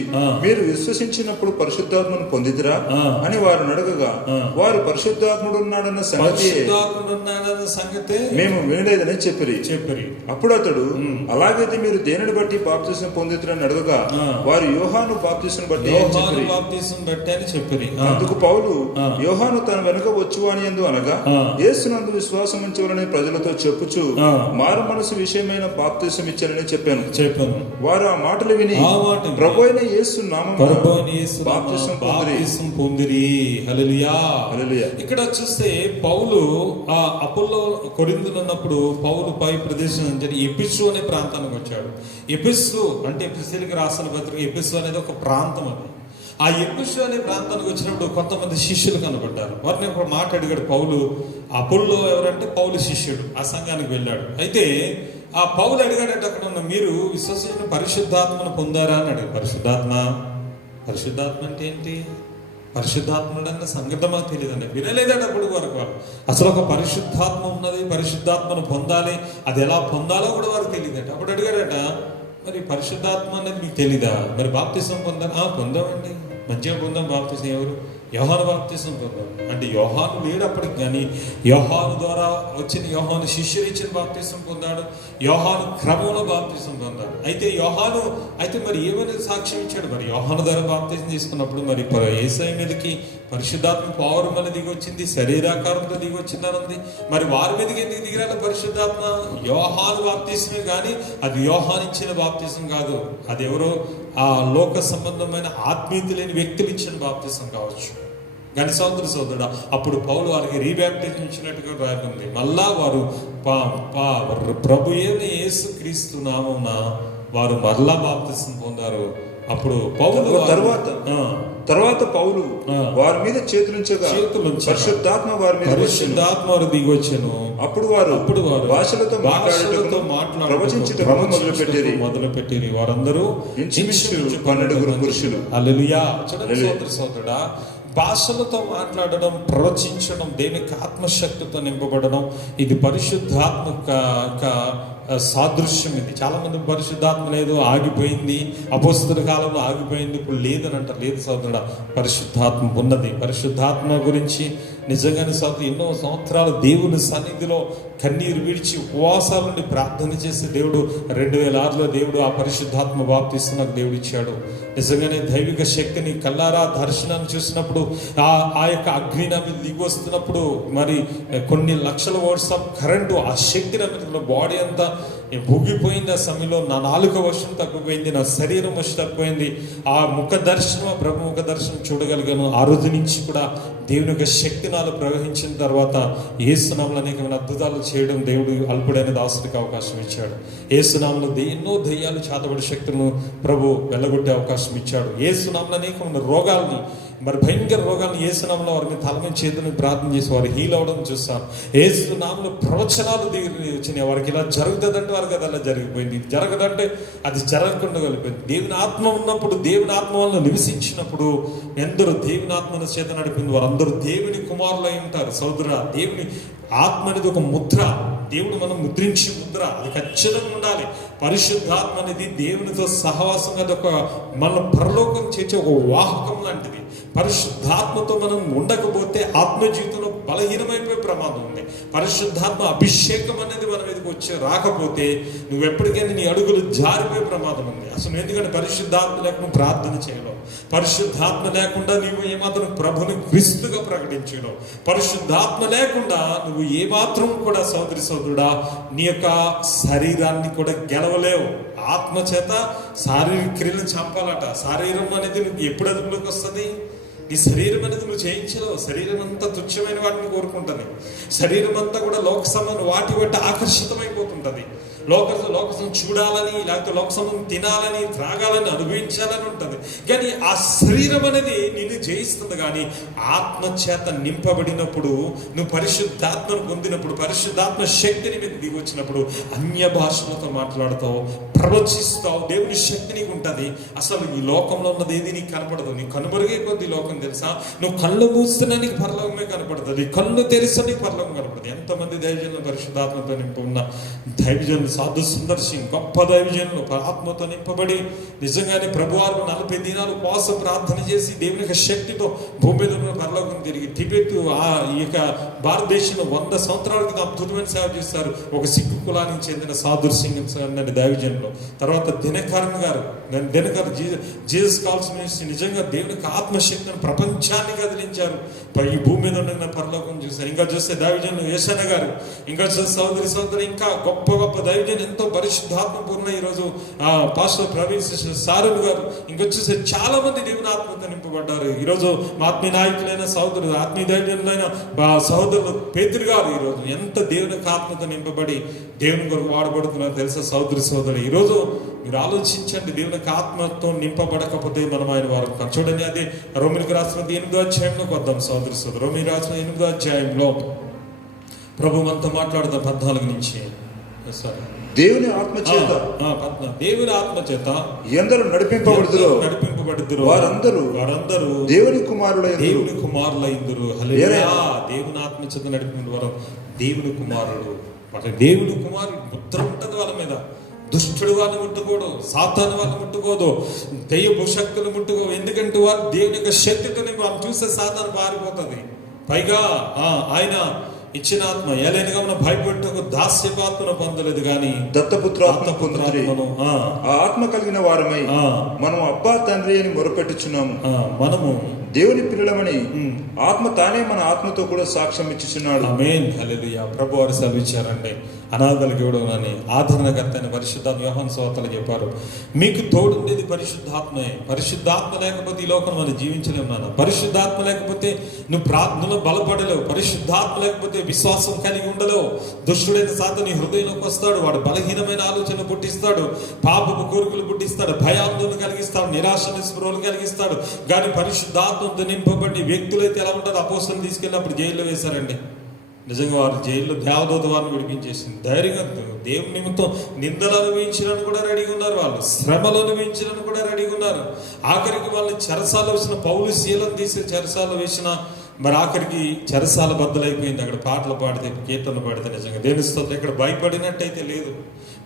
మీరు విశ్వసించినప్పుడు పరిశుద్ధాత్మను పొందిదిరా అని వారు అడగగా, వారు పరిశుద్ధాత్ముడు ఉన్నాడన్న సంగతి మేము వినలేదని చెప్పిరి. అప్పుడు అతడు, అలాగైతే మీరు దేనిని బట్టి బాప్తిసం పొందిదిరని అడగగా, వారు యోహాను బాప్తిసం బట్టి అని చెప్పిరి. అందుకు పౌలు, యోహాను తన వెనుక వచ్చువాని యందు అనగా యేసును విశ్వాసం ఉంచవాలని ప్రజలతో చెప్పుచు మారు మనసు విషయమైన బాప్తిసం ఇచ్చానని చెప్పాను. వారు ఆ మాటలు విని ప్రభు అయిన యేసు నామమున బాప్తిసం పొందిరి. హల్లెలూయా. ఇక్కడ చూస్తే పౌలు ఆ అపోలో కొరింథీలో ఉన్నప్పుడు పౌలు పై ప్రదేశం ఎఫెసు అనే ప్రాంతానికి వచ్చాడు. ఎఫెసు అంటే ఎఫెసీయులకు రాసిన పత్రిక, ఎఫెసు అనేది ఒక ప్రాంతం. అది ఆ ఎఫెసు అనే ప్రాంతానికి వచ్చినప్పుడు కొంతమంది శిష్యులు కనబడ్డారు. వారిని ఒక మాట అడిగాడు పౌలు. అపోల్లో ఎవరంటే పౌలు శిష్యుడు, ఆ సంఘానికి వెళ్ళాడు. అయితే ఆ పౌలు అడిగాడంటే అక్కడ ఉన్న, మీరు విశ్వసించిన పరిశుద్ధాత్మను పొందారా అని అడిగాడు. పరిశుద్ధాత్మ అంటే ఏంటి? పరిశుద్ధాత్ముడు అన్న సంగతి మాకు తెలియదండి, వినలేదట అప్పుడు వరకు వాళ్ళు. అసలు ఒక పరిశుద్ధాత్మ ఉన్నది, పరిశుద్ధాత్మను పొందాలి, అది ఎలా పొందాలో కూడా వారికి తెలియదట. అప్పుడు అడిగాడట, మరి పరిశుద్ధాత్మ అనేది మీకు తెలీదా? మరి బాప్తిసం పొందాను, పొందామండి, మంచిగా పొందాం బాప్తిసం. ఎవరు? యోహాను బాప్తిసం పొందాం. అంటే యోహాను లేడు అప్పటికి, కానీ యోహాను ద్వారా వచ్చిన, యోహాను శిష్యులు ఇచ్చిన బాప్తిసం పొందాడు, యోహాను క్రమంలో బాప్తిసం పొందాడు. అయితే మరి ఏమైనా సాక్ష్యం ఇచ్చాడు? మరి యోహాను ద్వారా బాప్తిసం తీసుకున్నప్పుడు మరి యేసయ్య మీదకి పరిశుద్ధాత్మ పౌరం అనేది దిగి వచ్చింది, శరీరాకారంతో దిగి వచ్చిందని ఉంది. మరి వారి మీదకి ఎందుకు దిగిరాలి పరిశుద్ధాత్మ? యోహాను బాప్తిసమే కానీ అది యోహాను ఇచ్చిన బాప్తిసం కాదు. అది ఎవరో ఆ లోక సంబంధమైన ఆత్మీయత లేని వ్యక్తులు ఇచ్చిన బాప్తిసం కావచ్చు. కానీ సోదరుడా, అప్పుడు పౌలు వారికి రీబ్యాప్టిజం ఇచ్చినట్టుగా రాయకుంది. మళ్ళా వారు ప్రభు అయిన యేసుక్రీస్తు నామమున వారు మరలా బాప్తిసం పొందారు. అప్పుడు పౌలు తర్వాత పౌలు వారి మీద చేతులుంచగా పరిశుద్ధాత్మ వారి మీద దిగి వచ్చాను. అప్పుడు వారు భాషలతో మొదలు పెట్టిరి. వారందరూ 12 పురుషులు. హల్లెలూయా. సోదరుడా, భాషలతో మాట్లాడడం, ప్రవచించడం, దేనికి ఆత్మశక్తితో నింపబడడం, ఇది పరిశుద్ధాత్మ సాదృశ్యం. ఇది చాలా మంది పరిశుద్ధాత్మ లేదు, ఆగిపోయింది, అపోస్తల కాలంలో ఆగిపోయింది, ఇప్పుడు లేదని అంటారు. లేదు సోదరుడా, పరిశుద్ధాత్మ ఉన్నది. పరిశుద్ధాత్మ గురించి నిజంగానే సోదరు ఎన్నో సంవత్సరాలు దేవుని సన్నిధిలో కన్నీరు విడిచి ఉపవాసాల నుండి ప్రార్థన చేసి దేవుడు 2006లో దేవుడు ఆ పరిశుద్ధాత్మ బాప్తిసం నాకు దేవుడు ఇచ్చాడు. నిజంగానే దైవిక శక్తిని కల్లారా దర్శనాన్ని చూసినప్పుడు, ఆ యొక్క అగ్ని నా మీద దిగి వస్తున్నప్పుడు, మరి కొన్ని లక్షల వాట్స్ ఆఫ్ కరెంటు ఆ శక్తి నా మీద బాడీ అంతా ఊగిపోయింది. ఆ సమయంలో నా నాలుక వర్షం తగ్గిపోయింది, నా శరీరం వర్షం తగ్గిపోయింది. ఆ ముఖ దర్శనం, ఆ ప్రభు ముఖ దర్శనం చూడగలిగాను. ఆ రోజు నుంచి కూడా దేవుని యొక్క శక్తి నాలో ప్రవహించిన తర్వాత యేసునామములో అనేకమైన అద్భుతాలు చేయడం దేవుడు అల్పుడైన దాసుడికి అవకాశం ఇచ్చాడు. యేసునామములో ఎన్నో దయ్యాలు, చాతబడి శక్తులను ప్రభు వెళ్ళగొట్టే అవకాశం ఇచ్చాడు. యేసునామములో అనేకమైన రోగాల్ని, మరి భయంకర రోగాలను యేసునామములో వారిని తల మీద చేతులను ప్రార్థన చేసి వారు హీల్ అవడం చూస్తాను. యేసునామములో ప్రవచనాలు దిగి వచ్చినాయి. వారికి ఇలా జరుగుతుందంటే వారికి అది అలా జరిగిపోయింది, ఇది జరగదంటే అది జరగకుండా వెళ్ళిపోయింది. దేవుని ఆత్మ ఉన్నప్పుడు, దేవుని ఆత్మ వల్ల నివసించినప్పుడు ఎందరో దేవుని ఆత్మను చేత నడిపింది వారందరూ దేవుని కుమారులై ఉంటారు. సోదరా, దేవుని ఆత్మ అనేది ఒక ముద్ర, దేవుడు మనం ముద్రించి ముద్ర, అది ఖచ్చితంగా ఉండాలి. పరిశుద్ధాత్మ అనేది దేవునితో సహవాసంగా ఒక మన పరలోకం చేసే ఒక వాహకం లాంటిది. పరిశుద్ధాత్మతో మనం ఉండకపోతే ఆత్మ జీవితంలో బలహీనమైపోయే ప్రమాదం ఉంది. పరిశుద్ధాత్మ అభిషేకం అనేది మన మీదకి వచ్చి రాకపోతే నువ్వు ఎప్పటికైనా నీ అడుగులు జారిపోయే ప్రమాదం ఉంది. అసలు ఎందుకంటే పరిశుద్ధాత్మ లేకుండా ప్రార్థన చేయలేవు, పరిశుద్ధాత్మ లేకుండా నీవు ఏమాత్రం ప్రభుని క్రీస్తుగా ప్రకటించలేవు, పరిశుద్ధాత్మ లేకుండా నువ్వు ఏమాత్రం కూడా సోదరుడా నీ యొక్క శరీరాన్ని కూడా గెలవలేవు. ఆత్మ చేత శారీరక క్రియలను చంపాలట. శరీరం అనేది నువ్వు ఎప్పుడు అదుపులోకి వస్తుంది? నీ శరీరం అనేది నువ్వు చేయించలేవు. శరీరం అంతా తుచ్చమైన వాటిని కోరుకుంటుంది. శరీరం అంతా కూడా లోక సంబంధం వాటి ఆకర్షితమైపోతుంటది. లోకసం చూడాలని, లేకపోతే లోకసం తినాలని, త్రాగాలని, అనుభవించాలని ఉంటుంది. కానీ ఆ శరీరం అనేది నిన్ను జయిస్తుంది. కానీ ఆత్మ చేత నింపబడినప్పుడు, నువ్వు పరిశుద్ధాత్మను పొందినప్పుడు, పరిశుద్ధాత్మ శక్తిని మీద దిగి వచ్చినప్పుడు అన్య భాషలతో మాట్లాడతావు, ప్రవచిస్తావు, దేవుని శక్తి నీకు ఉంటుంది. అసలు ఈ లోకంలో ఉన్నది ఏది నీకు కనపడదు. నీ కనుమరుగే కొద్ది లోకం తెలుసా? నువ్వు కళ్ళు మూస్తున్నా నీకు పరలోకమే కనపడుతుంది, కళ్ళు తెరిస్తే నీకు పరలోకం కనపడుతుంది. ఎంతమంది దైవజనులు పరిశుద్ధాత్మతో నింపి ఉన్న దైవజనులు, సాధు సుందర్ సింగ్ గొప్ప దైవజనులు ఆత్మతో నింపబడి నిజంగానే ప్రభువారు 40 దినాలు ఉపవాస ప్రార్థన చేసి దేవుని యొక్క శక్తితో భూమి మీద ఉన్న పరలోకం తిరిగి టిబెట్, ఈ యొక్క భారతదేశంలో 100 సంవత్సరాల క్రితం అద్భుతమైన సేవ చేస్తారు. ఒక సిక్కు కులానికి చెందిన సాధు సింగ్ అనే దైవజనులు. తర్వాత దినకర్ జీసస్ కాల్స్ మినిస్ట్రీ నిజంగా దేవునికి ఆత్మశక్తిని ప్రపంచాన్ని కదిలించారు. ఈ భూమి మీద ఉన్న పరలోకం చూశారు. ఇంకా చూస్తే దైవజనులు యేసన్న గారు, ఇంకా చూస్తే సోదరి ఇంకా గొప్ప గొప్ప దైవజనులు, ఎంతో పరిశుద్ధాత్మ పూర్ణ ఈరోజు పాస్టర్ ప్రవీణ్ సారులు గారు, ఇంకొచ్చేసి చాలా మంది దేవుని ఆత్మతో నింపబడ్డారు. ఈరోజు మా ఆత్మీయ నాయకులైన సోదరులు, ఆత్మీయ దైవజనులైన సహోదరులు పేతురు గారు ఈరోజు ఎంత దేవుని ఆత్మతో నింపబడి దేవుని కొరకు వాడబడుతున్నారు తెలుసా సోదరి. ఈరోజు మీరు ఆలోచించండి, దేవుని ఆత్మతో నింపబడకపోతే మనం ఆయన వారు చూడండి. అదే రోమిలికి రాసిన 8వ అధ్యాయంలోకి వద్దాం సోదరి. రోమిలి రాసిన 8వ అధ్యాయంలో ప్రభు మనతో మాట్లాడదాం 14 నుంచి. దేవుని ఆత్మ చేత ఎందరూ నడిపింపబడుదురో వారందరూ దేవుని కుమారులైందురు. హల్లెలూయా. దేవుని ఆత్మ చేత నడిపిన వారు దేవుని కుమారుడు. దేవుని కుమారుడు ముద్ర ఉంటుంది వాళ్ళ మీద. దుష్టుడు వాళ్ళని ముట్టుకోడు, సాతాను వాళ్ళని ముట్టుకోదు, దెయ్యపు శక్తులు ముట్టుకోవు. ఎందుకంటే వాళ్ళు దేవుని యొక్క శక్తితోనే వాళ్ళు చూస్తే సాతాను పారిపోతుంది. పైగా ఆయన ఇచ్చిన ఆత్మ ఏలైనగా మనం భయపెట్టకు దాస్యపాత్మను పొందలేదు కానీ దత్తపుత్రాత్మను ఆ ఆత్మ కలిగిన వారమై మనం అబ్బా తండ్రి అని మొరపెట్టుచున్నాము. మనము దేవుని పిల్లలమని ఆత్మ తానే మన ఆత్మతో కూడా సాక్ష్యం ఇచ్చుచున్నాడు. ఆమేన్, హల్లెలూయా. ప్రభు వారు సెలవిచ్చారండి, అనాథలకు ఇవ్వడమని ఆదరణకర్త అయిన పరిశుద్ధాత్మ యోహాను సువార్తలో చెప్పారు, మీకు తోడుండేది పరిశుద్ధాత్మే. పరిశుద్ధాత్మ లేకపోతే ఈ లోకం మనం జీవించలేము నాన్న. పరిశుద్ధాత్మ లేకపోతే నువ్వు ప్రార్థనలో బలపడలేవు. పరిశుద్ధాత్మ లేకపోతే విశ్వాసం కలిగి ఉండలేవు. దుష్టుడైన సాతాను నీ హృదయంలోకి వస్తాడు, వాడు బలహీనమైన ఆలోచన పుట్టిస్తాడు, పాపపు కోరికలు పుట్టిస్తాడు, భయాందోళన కలిగిస్తాడు, నిరాశ నిస్పృహలు కలిగిస్తాడు. కానీ పరిశుద్ధాత్మతో నింపబడి వ్యక్తులైతే ఎలా ఉంటారు? అపోస్తలుని తీసుకెళ్ళినప్పుడు జైల్లో వేశారండి. నిజంగా వారు జైల్లో దేవదూత వారిని విడిపించేసింది. ధైర్యంగా దేవుని నిమిత్తం నిందలు అనుభవించడానికి కూడా రెడీగా ఉన్నారు, వాళ్ళు శ్రమలు అనుభవించడానికి కూడా రెడీగా ఉన్నారు. ఆఖరికి వాళ్ళని చెరసాల వేసిన పౌలు శీలం తీసి చెరసాల వేసిన, మరి ఆఖరికి చెరసాల బద్దలైపోయింది. అక్కడ పాటలు పాడితే, కీర్తనలు పాడితే నిజంగా దేని స్తోత్రం. ఇక్కడ భయపడినట్టయితే లేదు.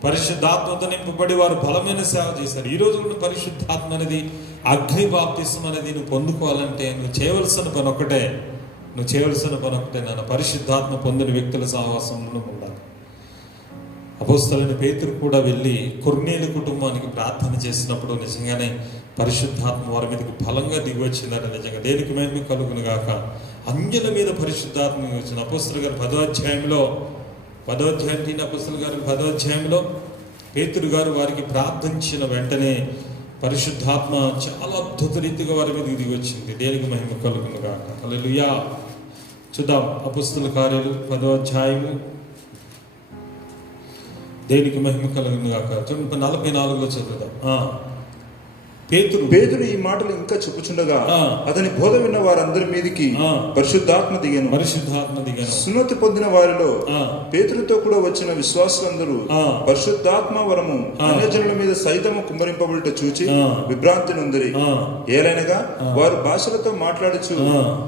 పరిశుద్ధాత్మతో నింపబడి వారు బలమైన సేవ చేశారు. ఈ రోజు కూడా పరిశుద్ధాత్మ అనేది, అగ్ని బాప్తిస్మం అనేది నువ్వు పొందుకోవాలంటే నువ్వు చేయవలసిన పని ఒకటే. నాన్న, పరిశుద్ధాత్మ పొందిన వ్యక్తుల సహవాసంలో ఉండాలి. అపోస్తలుడైన పేతురు కూడా వెళ్ళి కొర్నేలు కుటుంబానికి ప్రార్థన చేసినప్పుడు నిజంగానే పరిశుద్ధాత్మ వారి మీదకి బలంగా దిగి వచ్చిందట. నిజంగా దేనికి మహిమ కలుగును గాక. అంజల మీద పరిశుద్ధాత్మ వచ్చిన అపోస్తలు గారు 10వ అధ్యాయంలో అపోస్తలు గారు 10వ అధ్యాయంలో పేతురు గారు వారికి ప్రార్థించిన వెంటనే పరిశుద్ధాత్మ చాలా అద్భుత రీతిగా వారి మీదకి దిగి వచ్చింది. దేనికి మహిమ కలుగును గాక. హల్లెలూయా. చూద్దాం అపోస్తల కార్యాలు 10వ అధ్యాయము. దేనికి మహిమ కలుగును గాక. 44లో చదువుదాం. పేతురు ఈ మాటలు ఇంకా చెప్పుచుండగా అతని బోధ విన్న వారందరి మీదకి పరిశుద్ధాత్మ దిగాను. సున్నతి పొందిన వారిలో పేతురుతో కూడా వచ్చిన విశ్వాసులందరూ పరిశుద్ధాత్మ వరము అన్యజనుల మీద సైతము కుమ్మరింపబడుట చూచి విభ్రాంతి నొందిరి. ఏలైనగా వారు భాషలతో మాట్లాడుచు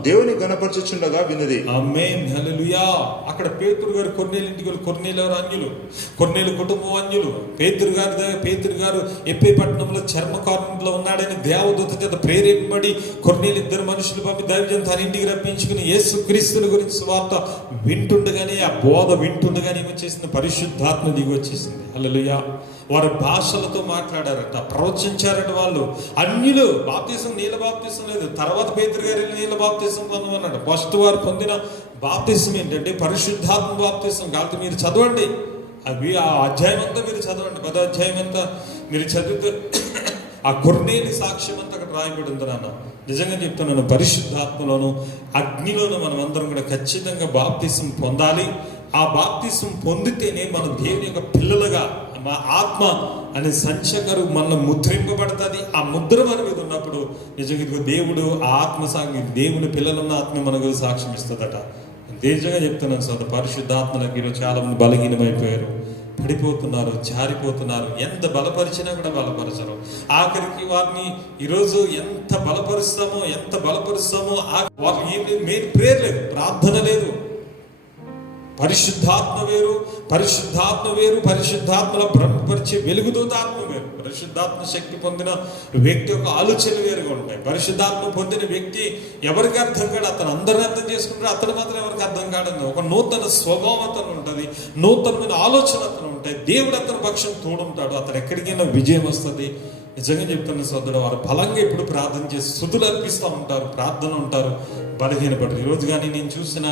దేవుని గణపరచుచుండగా విన్నది. ఆమేన్, హల్లెలూయా. అక్కడ పేతురు గారు కొర్నేలు ఇంటికి వెళ్ళి, కొర్నేలు ఎవరు? అన్యులు. కొర్నేలు కుటుంబం అన్యులు. పేతురు గారు ఎప్పే పట్టణంలో చర్మకారునిలో ఉన్నాడని దేవదూత చేత ప్రేరేపబడి కొర్నేలు ఇద్దరు మనుషులు పంపి దైవజనం తన ఇంటికి రప్పించుకుని యేసుక్రీస్తుని గురించి సువార్త వింటుండగానే, ఆ బోధ వింటుండగానే ఏమొచ్చేసింది? పరిశుద్ధాత్మ దిగి వచ్చేసింది. హల్లెలూయా. వారు భాషలతో మాట్లాడారట, ప్రవచించారట. వాళ్ళు అన్యులు. బాప్తిసం, నీళ్ళ బాప్తిసం లేదు. తర్వాత పేతురు గారు నీళ్ళ బాప్తిసం పొందమన్నాడు. ఫస్ట్ వారు పొందిన బాప్తిసం ఏంటంటే పరిశుద్ధాత్మ బాప్తిసం. కాబట్టి మీరు చదవండి, అవి ఆ అధ్యాయం అంతా మీరు చదవండి. 10వ అధ్యాయం అంతా మీరు చదివితే ఆ కొర్నేలి సాక్ష్యం అంతా అక్కడ రాయబడి ఉంది నాన్న. నిజంగా చెప్తున్నాను, పరిశుద్ధాత్మలోను అగ్నిలోను మనం అందరం కూడా ఖచ్చితంగా బాప్తిసం పొందాలి. ఆ బాప్తిసం పొందితేనే మనం దేవుని యొక్క పిల్లలుగా, మా ఆత్మ అనే సంచకరు మన ముద్రింపబడుతుంది. ఆ ముద్ర మన మీద ఉన్నప్పుడు నిజంగా దేవుడు ఆ ఆత్మ సాగి దేవుని పిల్లలున్న ఆత్మ మనకు సాక్ష్యం ఇస్తుందట. నిజంగా చెప్తున్నాను సార్, పరిశుద్ధాత్మలకు ఈరోజు చాలా మంది బలహీనమైపోయారు, పడిపోతున్నారు, జారిపోతున్నారు. ఎంత బలపరిచినా కూడా బలపరచరు. ఆఖరికి వారిని ఈరోజు ఎంత బలపరుస్తామో వాళ్ళు మెయిన్ ప్రేయర్ లేదు, ప్రార్థన లేదు. పరిశుద్ధాత్మ వేరు, పరిశుద్ధాత్మలో బ్రహ్మపరిచే వెలుగుదూత ఆత్మ వేరు. పరిశుద్ధాత్మ శక్తి పొందిన వ్యక్తి యొక్క ఆలోచన వేరుగా ఉంటాయి. పరిశుద్ధాత్మ పొందిన వ్యక్తి ఎవరికి అర్థం కాడు, అతను అందరిని అర్థం చేసుకుంటాడు, అతను మాత్రం ఎవరికి అర్థం కాడని ఒక నూతన స్వభావం అతను ఉంటుంది, నూతనమైన ఆలోచన అతను ఉంటాయి. దేవుడు అతని పక్షం తోడుంటాడు, అతను ఎక్కడికైనా విజయం వస్తుంది. నిజంగా చెప్తున్న సోదరుడు, వారు బలంగా ఎప్పుడు ప్రార్థన చేసి స్తుతులు అర్పిస్తూ ఉంటారు, ప్రార్థన ఉంటారు, బలహీనపడరు. ఈరోజు కానీ నేను చూసిన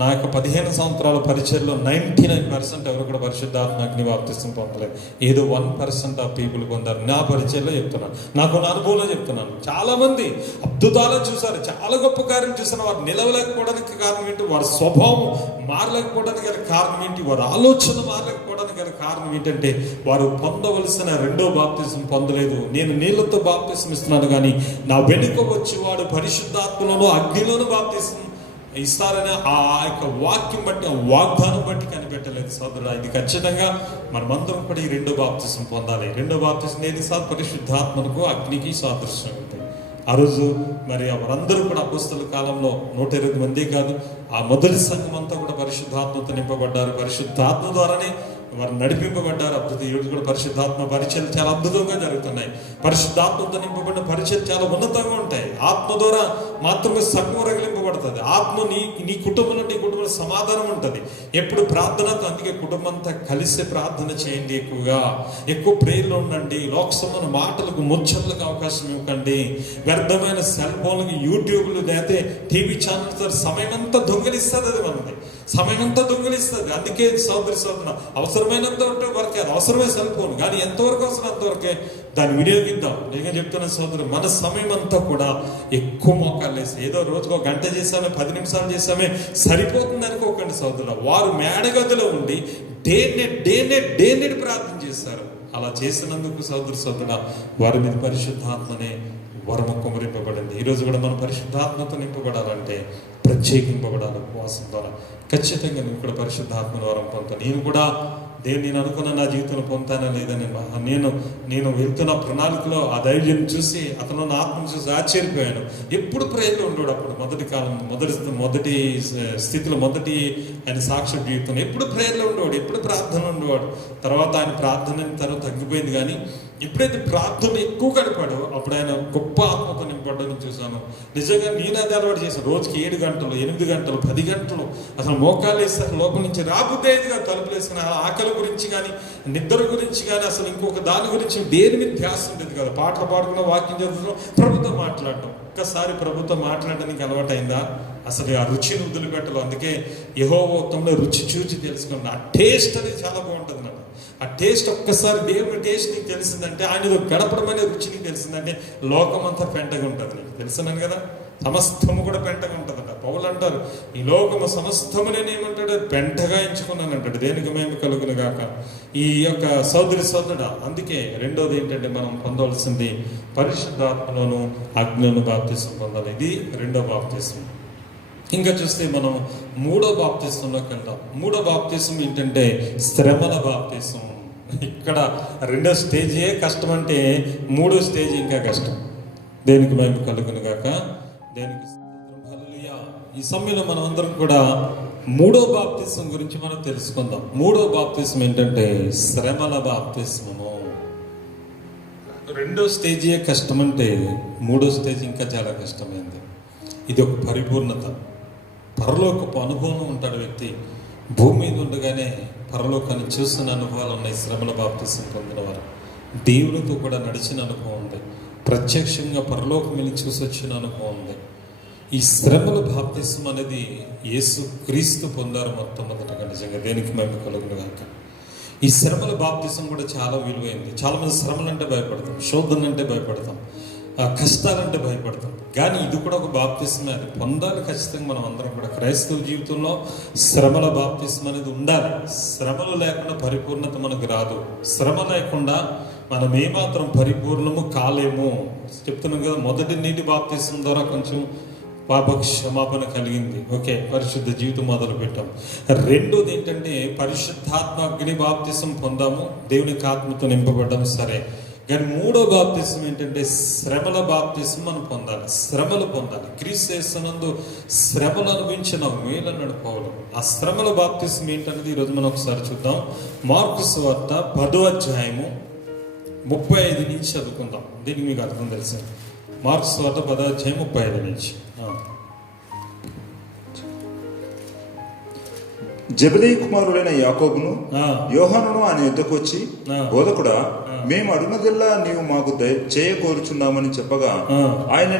నా యొక్క 15 సంవత్సరాల పరిచయంలో 99% ఎవరు కూడా పరిశుద్ధాత్మ అగ్ని బాప్తిసం పొందలేదు. ఏదో 1% ఆఫ్ పీపుల్ పొందారు. నా పరిచయంలో చెప్తున్నాను, నాకు నా అనుభవంలో చెప్తున్నాను. చాలా మంది అద్భుతాలు చూసారు, చాలా గొప్ప కార్యం చూసారు. వారు నిలవలేకపోవడానికి కారణం ఏంటి? వారి స్వభావం మారలేకపోవడానికి గల కారణం ఏంటి? వారి ఆలోచన మారలేకపోవడానికి గల కారణం ఏంటంటే వారు పొందవలసిన రెండో బాప్తిసం పొందలేదు. నేను నీళ్లతో బాప్తిసం ఇస్తున్నాను కానీ నా వెనుక వచ్చేవాడు పరిశుద్ధాత్మలోనూ అగ్నిలోనూ బాప్తిసం ఇస్తారని ఆ యొక్క వాక్యం బట్టి, ఆ వాగ్దానం బట్టి కనిపెట్టలేదు సోదరుడు. ఇది ఖచ్చితంగా మనమందరం కూడా ఈ రెండో బాప్తిసం పొందాలి. రెండో బాప్తిసం ఏది సార్? పరిశుద్ధాత్మకు అగ్నికి సాదృశ్యం ఉంటుంది. ఆ రోజు మరి వారందరూ కూడా అపోస్తల కాలంలో 120 మంది కాదు, ఆ మొదటి సంఘం అంతా కూడా పరిశుద్ధాత్మతో నింపబడ్డారు. పరిశుద్ధాత్మ ద్వారానే వారు నడిపింపబడ్డారు. అప్పుడు ఈరోజు కూడా పరిశుద్ధాత్మ పరిచయాలు చాలా అద్భుతంగా జరుగుతున్నాయి. పరిశుద్ధాత్మతో నింపబడిన పరిచయాలు చాలా ఉన్నతంగా ఉంటాయి. ఆత్మ ద్వారా మాత్రమే సగం రగిలింపబడుతుంది. ఆత్మ నీ కుటుంబంలో నీ కుటుంబంలో సమాధానం ఉంటుంది ఎప్పుడు ప్రార్థనతో. అందుకే కుటుంబం అంతా కలిసి ప్రార్థన చేయండి, ఎక్కువ ప్రేయర్లో ఉండండి. లోకసమైన మాటలకు ముచ్చట్లకు అవకాశం ఇవ్వకండి. వ్యర్థమైన సెల్ ఫోన్లకి, యూట్యూబ్లు లేకపోతే టీవీ ఛానల్స్ సమయం అంతా దొంగిలిస్తుంది. అది మనది సమయం అంతా దొంగిలిస్తుంది. అందుకే సోదరి అవసరమైనంత ఉంటే వరకే, అది అవసరమే సెల్ ఫోన్, కానీ ఎంతవరకు అవసరం అంతవరకే దాన్ని వినియోగిద్దాం. నేను చెప్తున్న సోదరు, మన సమయం అంతా కూడా ఎక్కువ మోకాలు వేసి ఏదో రోజుకు 1 గంట చేసామే, 10 నిమిషాలు చేసామే సరిపోతుంది అనుకోకండి సోదరులు. వారు మేడగదిలో ఉండి డే ప్రార్థన చేస్తారు. అలా చేసినందుకు సోదరుడా వారి మీద పరిశుద్ధాత్మనే వరము కుమరింపబడింది. ఈరోజు కూడా మనం పరిశుద్ధాత్మతో నింపబడాలంటే ప్రత్యేకింపబడాలి. ఉపవాసం ద్వారా ఖచ్చితంగా నువ్వు కూడా పరిశుద్ధాత్మను వరం పొందుతాను. నేను కూడా నేను అనుకున్న నా జీవితంలో పొందుతానా లేదని నేను వెళ్తున్న ప్రణాళికలో ఆ ధైర్యం చూసి అతను నా ఆత్మను చూసి ఆశ్చర్యపోయాను. ఎప్పుడు ప్రేయర్లో ఉండేవాడు. అప్పుడు మొదటి స్థితిలో ఆయన సాక్షి జీవితంలో ఎప్పుడు ప్రేయర్లో ఉండేవాడు, ఎప్పుడు ప్రార్థన ఉండేవాడు. తర్వాత ఆయన ప్రార్థన తర్వాత తగ్గిపోయింది. కానీ ఎప్పుడైతే ప్రార్థన ఎక్కువ గడిపాడో అప్పుడు ఆయన గొప్ప ఆత్మతో నింపబడ్డాను చూశాను. నిజంగా నేను అది అలవాటు చేశాను. రోజుకి 7 గంటలు, 8 గంటలు, 10 గంటలు అసలు మోకాలు వేస్తారు. లోపల నుంచి రాబుద్దేదిగా తలుపులు వేసుకుని ఆకలి గురించి కానీ, నిద్ర గురించి కానీ, అసలు ఇంకొక దాని గురించి దేని మీద ధ్యాస ఉంటుంది కదా. పాటలు పాడుకున్న, వాక్యం చదువుతున్నాం, ప్రభుత్వం మాట్లాడటం. ఒక్కసారి ప్రభుత్వం మాట్లాడడానికి అలవాటైందా అసలు ఆ రుచిని వదిలిపెట్టలు. అందుకే యెహోవా ఉత్తమంలో రుచి చూచి తెలుసుకున్నాను. ఆ టేస్ట్ అనేది చాలా బాగుంటుంది నాకు. ఆ టేస్ట్ ఒక్కసారి దేవుని టేస్ట్ నీకు తెలిసిందంటే, ఆయన గడపడం అనే రుచి నీకు తెలిసిందంటే లోకం అంతా పెంటగా ఉంటుంది. నీకు తెలుసున్నాను కదా, సమస్తము కూడా పెంటగా ఉంటుందంట. పౌలు అంటారు, ఈ లోకము సమస్తము నేను ఏమంటాడు పెంటగా ఎంచుకున్నాను అంటాడు. దేనికి మేము కలుగును గాక. ఈ యొక్క సోదరుడా, అందుకే రెండోది ఏంటంటే మనం పొందవలసింది పరిశుద్ధాత్మలోను అగ్నిలోను బాప్తిసం పొందాలి. ఇది రెండో బాప్తిసం. ఇంకా చూస్తే మనం 3వ బాప్తిసంలోకి వెళ్దాం. 3వ బాప్తిసం ఏంటంటే శ్రమల బాప్తిసం. ఇక్కడ 2వ స్టేజే కష్టం అంటే 3వ స్టేజ్ ఇంకా కష్టం. దేనికి మేము కలుగును గాక. దేనికి హల్లెలూయా. ఈ సమయంలో మనం అందరం కూడా 3వ బాప్తిసం గురించి మనం తెలుసుకుందాం. 3వ బాప్తిసం ఏంటంటే శ్రమల బాప్తిస్మము. 2వ స్టేజే కష్టం అంటే 3వ స్టేజ్ ఇంకా చాలా కష్టమైంది. ఇది ఒక పరిపూర్ణత, పరలోకపు అనుభవం ఉంటాడు వ్యక్తి. భూమి మీద ఉండగానే పరలోకాన్ని చూసిన అనుభవాలు ఉన్నాయి. శ్రమల బాప్తిసం పొందిన వారు దేవునితో కూడా నడిచిన అనుభవం ఉంది. ప్రత్యక్షంగా పరలోకం వెళ్ళి చూసి వచ్చిన అనుభవం ఉంది. ఈ శ్రమల బాప్తిసం అనేది యేసు క్రీస్తు పొందారు మొట్టమొదటిగా. నిజంగా దేనికి మేము కలుగును గాక. ఈ శ్రమల బాప్తిసం కూడా చాలా విలువైంది. చాలా మంది శ్రమలు అంటే భయపడతాం, శోధన అంటే భయపడతాం, కష్టాలంటే భయపడతాం. కానీ ఇది కూడా ఒక బాప్తిస్మే. అది పొందాలి ఖచ్చితంగా. మనం అందరం కూడా క్రైస్తవ జీవితంలో శ్రమల బాప్తిస్మ అనేది ఉండాలి. శ్రమలు లేకుండా పరిపూర్ణత మనకు రాదు. శ్రమ లేకుండా మనం ఏమాత్రం పరిపూర్ణము కాలేము. చెప్తున్నాం కదా, మొదటి నీటి బాప్తిస్మ ద్వారా కొంచెం పాప క్షమాపణ కలిగింది. ఓకే, పరిశుద్ధ జీవితం మొదలు పెట్టాం. రెండోది ఏంటంటే పరిశుద్ధాత్మ అగ్ని బాప్తిసం పొందాము, దేవునికి ఆత్మతో నింపబడ్డాము. సరే, కానీ 3వ బాప్తిసం ఏంటంటే శ్రమల బాప్తిసం మనం పొందాలి. శ్రమలు పొందాలి. క్రీస్తు యేసునందు శ్రమలు అనుభవించిన మేలన్నాడు పౌలు. ఆ శ్రమల బాప్తిసం ఏంటనేది ఈరోజు మనం ఒకసారి చూద్దాం. మార్కు సువార్త 10వ అధ్యాయము 35 నుంచి చదువుకుందాం. దీనికి మీకు అర్థం తెలుసు. మార్కు సువార్త 10వ అధ్యాయం 35 నుంచి. జెబెదయి కుమారుడైన యాకోబును యోహానును ఆయన యుద్ధకు వచ్చి, బోధకుడా, మేము అడుగునదల్లా నీవు మాకు చేయగోరుచున్నామని చెప్పగా, ఆయన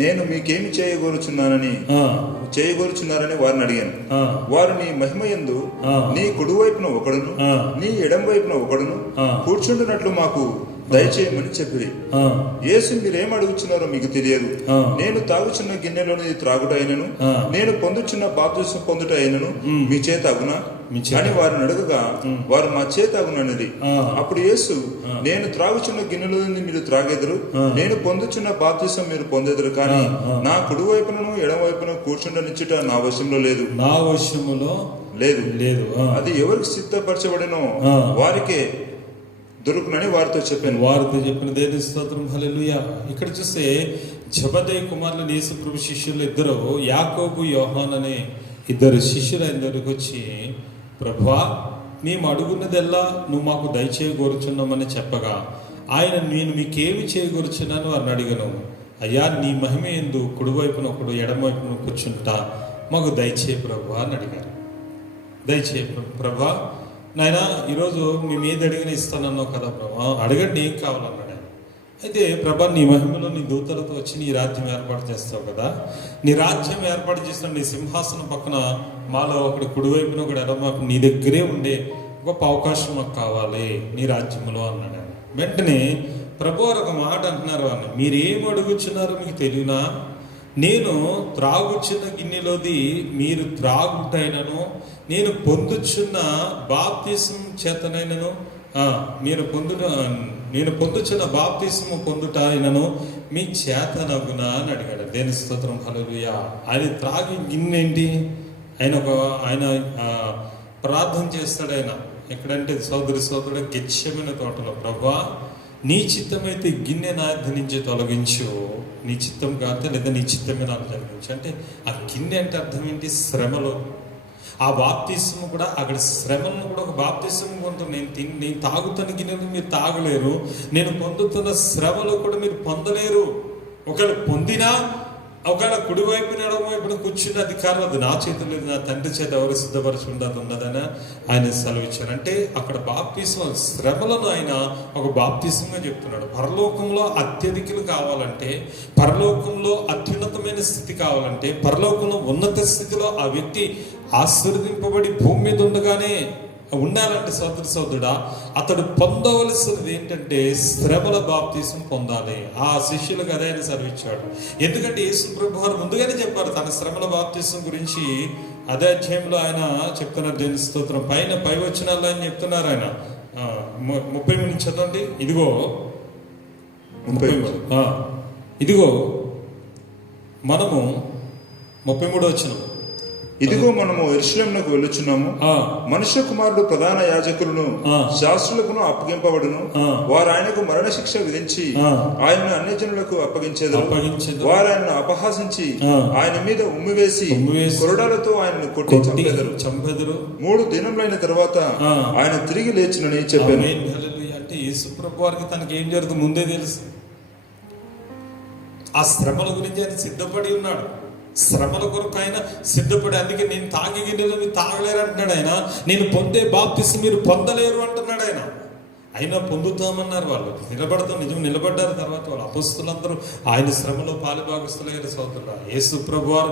నేను మీకేమి చేయగోరుచున్నారని వారిని అడిగాను. వారు నీ మహిమయందు నీ కుడి వైపున ఒకడును నీ ఎడం వైపున ఒకడును కూర్చుంటున్నట్లు మాకు దయచేయమని చెప్పిరి. యేసు మీరేం అడుగుచున్నారో మీకు తెలియదు. నేను తాగుచున్న గిన్నెలోని త్రాగుట అయినను నేను పొందుచున్న బాప్తిసం పొందుట అయినను మీ చేత అగునా అని వారిని అడగగా, వారు మా చేత అగునన్నది. అప్పుడు యేసు, నేను త్రాగుచున్న గిన్నెలో మీరు త్రాగెదరు, నేను పొందుచున్న బాప్తిసం మీరు పొందెదరు, కానీ నా కుడి వైపునను ఎడం వైపున కూర్చుండనిచ్చుట నా వశంలో లేదు. నా వశములో లేదు. అది ఎవరికి సిద్ధపరచబడినో వారికే దొరుకునని వారితో చెప్పాను. దేవుని స్తోత్రం, హల్లెలూయా. ఇక్కడ చూస్తే జెబెదయి కుమారులు యేసు ప్రభు శిష్యులు ఇద్దరు, యాకోబు యోహాను అనే 2 శిష్యులు ఆయన దగ్గరికి వచ్చి, ప్రభువా మేము అడుగున్నదెల్లా నువ్వు మాకు దయచేయగోరుచున్నామని చెప్పగా ఆయన నేను మీకేమి చేయగోరుచున్నాను అని అడిగను. అయ్యా నీ మహిమ యందు కుడివైపున ఒకడు ఎడమవైపున కూర్చుంటా మాకు దయచేయ ప్రభు అని అడిగారు. దయచేయ ప్రభా నాయన ఈరోజు మేము ఏది అడిగినా ఇస్తానన్నావు కదా ప్రభా, అడగండి ఏం కావాలన్నాడు ఆయన. అయితే ప్రభా నీ మహిమలో నీ దూతలతో వచ్చి నీ రాజ్యం ఏర్పాటు చేస్తావు కదా, నీ రాజ్యం ఏర్పాటు చేసిన నీ సింహాసనం పక్కన మాలో ఒకటి కుడివైపున ఒకటి ఎడమవైపు నీ దగ్గరే ఉండే గొప్ప అవకాశం మాకు కావాలి నీ రాజ్యంలో అన్నాడు ఆయన. వెంటనే ప్రభు ఒక మాట అంటున్నారు వాళ్ళు, మీరేం అడుగుచున్నారో మీకు తెలియనా? నేను త్రాగుచున్న గిన్నెలోది మీరు త్రాగుటైనను, నేను పొందుచున్న బాప్తిసం చేతనైనను నేను పొందుచున్న బాప్తిసము పొందుట అయినను మీ చేతనగునా అని అడిగాడు. దేని స్తోత్రం, హల్లెలూయా. ఆయన త్రాగి గిన్నె ఏంటి? ఆయన ప్రార్థన చేస్తాడు. ఆయన ఎక్కడంటే సోదరుడు గెత్సేమనే తోటలో, ప్రభా నీ చిత్తమైతే గిన్నె నా యొద్ద నుంచి తొలగించు, నీ చిత్తం కాదు లేదా నీ చిత్తమే నాకు తొలగించు అంటే ఆ గిన్నె అంటే అర్థం ఏంటి? శ్రమలో. ఆ బాప్తిసము కూడా అక్కడ శ్రమలను కూడా ఒక బాప్తిసము పొందుతాను. నేను తాగుతున్న గిన్నెలు మీరు తాగలేరు, నేను పొందుతున్న శ్రమలు కూడా మీరు పొందలేరు. ఒకవేళ పొందినా, ఒకవేళ కుడివైపున ఎడమవైపున కూర్చున్న అధికారం అది నా చేతులు లేదు, నా తండ్రి చేత ఎవరు సిద్ధపరచుకుంటే అది ఉన్నదని ఆయన సెలవిచ్చారు. అంటే అక్కడ బాప్తిసం శ్రమలను ఆయన ఒక బాప్తిసంగా చెప్తున్నాడు. పరలోకంలో అత్యధికులు కావాలంటే, పరలోకంలో అత్యున్నతమైన స్థితి కావాలంటే, పరలోకంలో ఉన్నత స్థితిలో ఆ వ్యక్తి ఆశీర్వదింపబడి భూమి మీద ఉండగానే ఉండాలంటే సోదరుడా అతడు పొందవలసినది ఏంటంటే శ్రమల బాప్తిసం పొందాలి. ఆ శిష్యులకు అదే ఆయన సెలవిచ్చాడు. ఎందుకంటే యేసు ప్రభు వారు ముందుగానే చెప్పారు తన శ్రమల బాప్తిసం గురించి. అదే అధ్యాయంలో ఆయన చెప్తున్నారు. దేవుని స్తోత్రం. పై వచనాల్లో ఆయన చెప్తున్నారు. ఆయన 30 నుంచి చదవండి. ఇదిగో మనము 33 వచనం, ఇదిగో మనము యెరూషలేమునకు వెళ్ళుచున్నాము, మనుష్య కుమారుడు ప్రధాన యాజకులను శాస్త్రులకు అప్పగింపబడును, వారు ఆయనకు మరణశిక్ష విధించి ఆయనను అన్యజనులకు అప్పగించేదారు. వారు ఆయనను అపహాసించి ఆయన మీద ఉమ్మివేసి కొరడాలతో ఆయనను కొట్టి చంపెదరు. 3 దినములైన తర్వాత ఆయన తిరిగి లేచునని చెప్పాను. అంటే యేసు ప్రభు వారికి తనకి ఏం జరుగుతుంది ముందే తెలుసు. ఆ శ్రమల గురించి ఆయన సిద్ధపడి ఉన్నాడు. శ్రమల కొరకు ఆయన సిద్ధపడి, అందుకే నేను తాగి గిన్నెలు మీరు తాగలేరు అంటున్నాడు ఆయన. నేను పొందే బాప్తిసం మీరు పొందలేరు అంటున్నాడు ఆయన. అయినా పొందుతామన్నారు వాళ్ళు. నిజం నిలబడ్డారు. తర్వాత వాళ్ళు అపొస్తలులందరూ ఆయన శ్రమలో పాలుభాగస్తులయ్యారు. సోదరులు యేసు ప్రభు వారు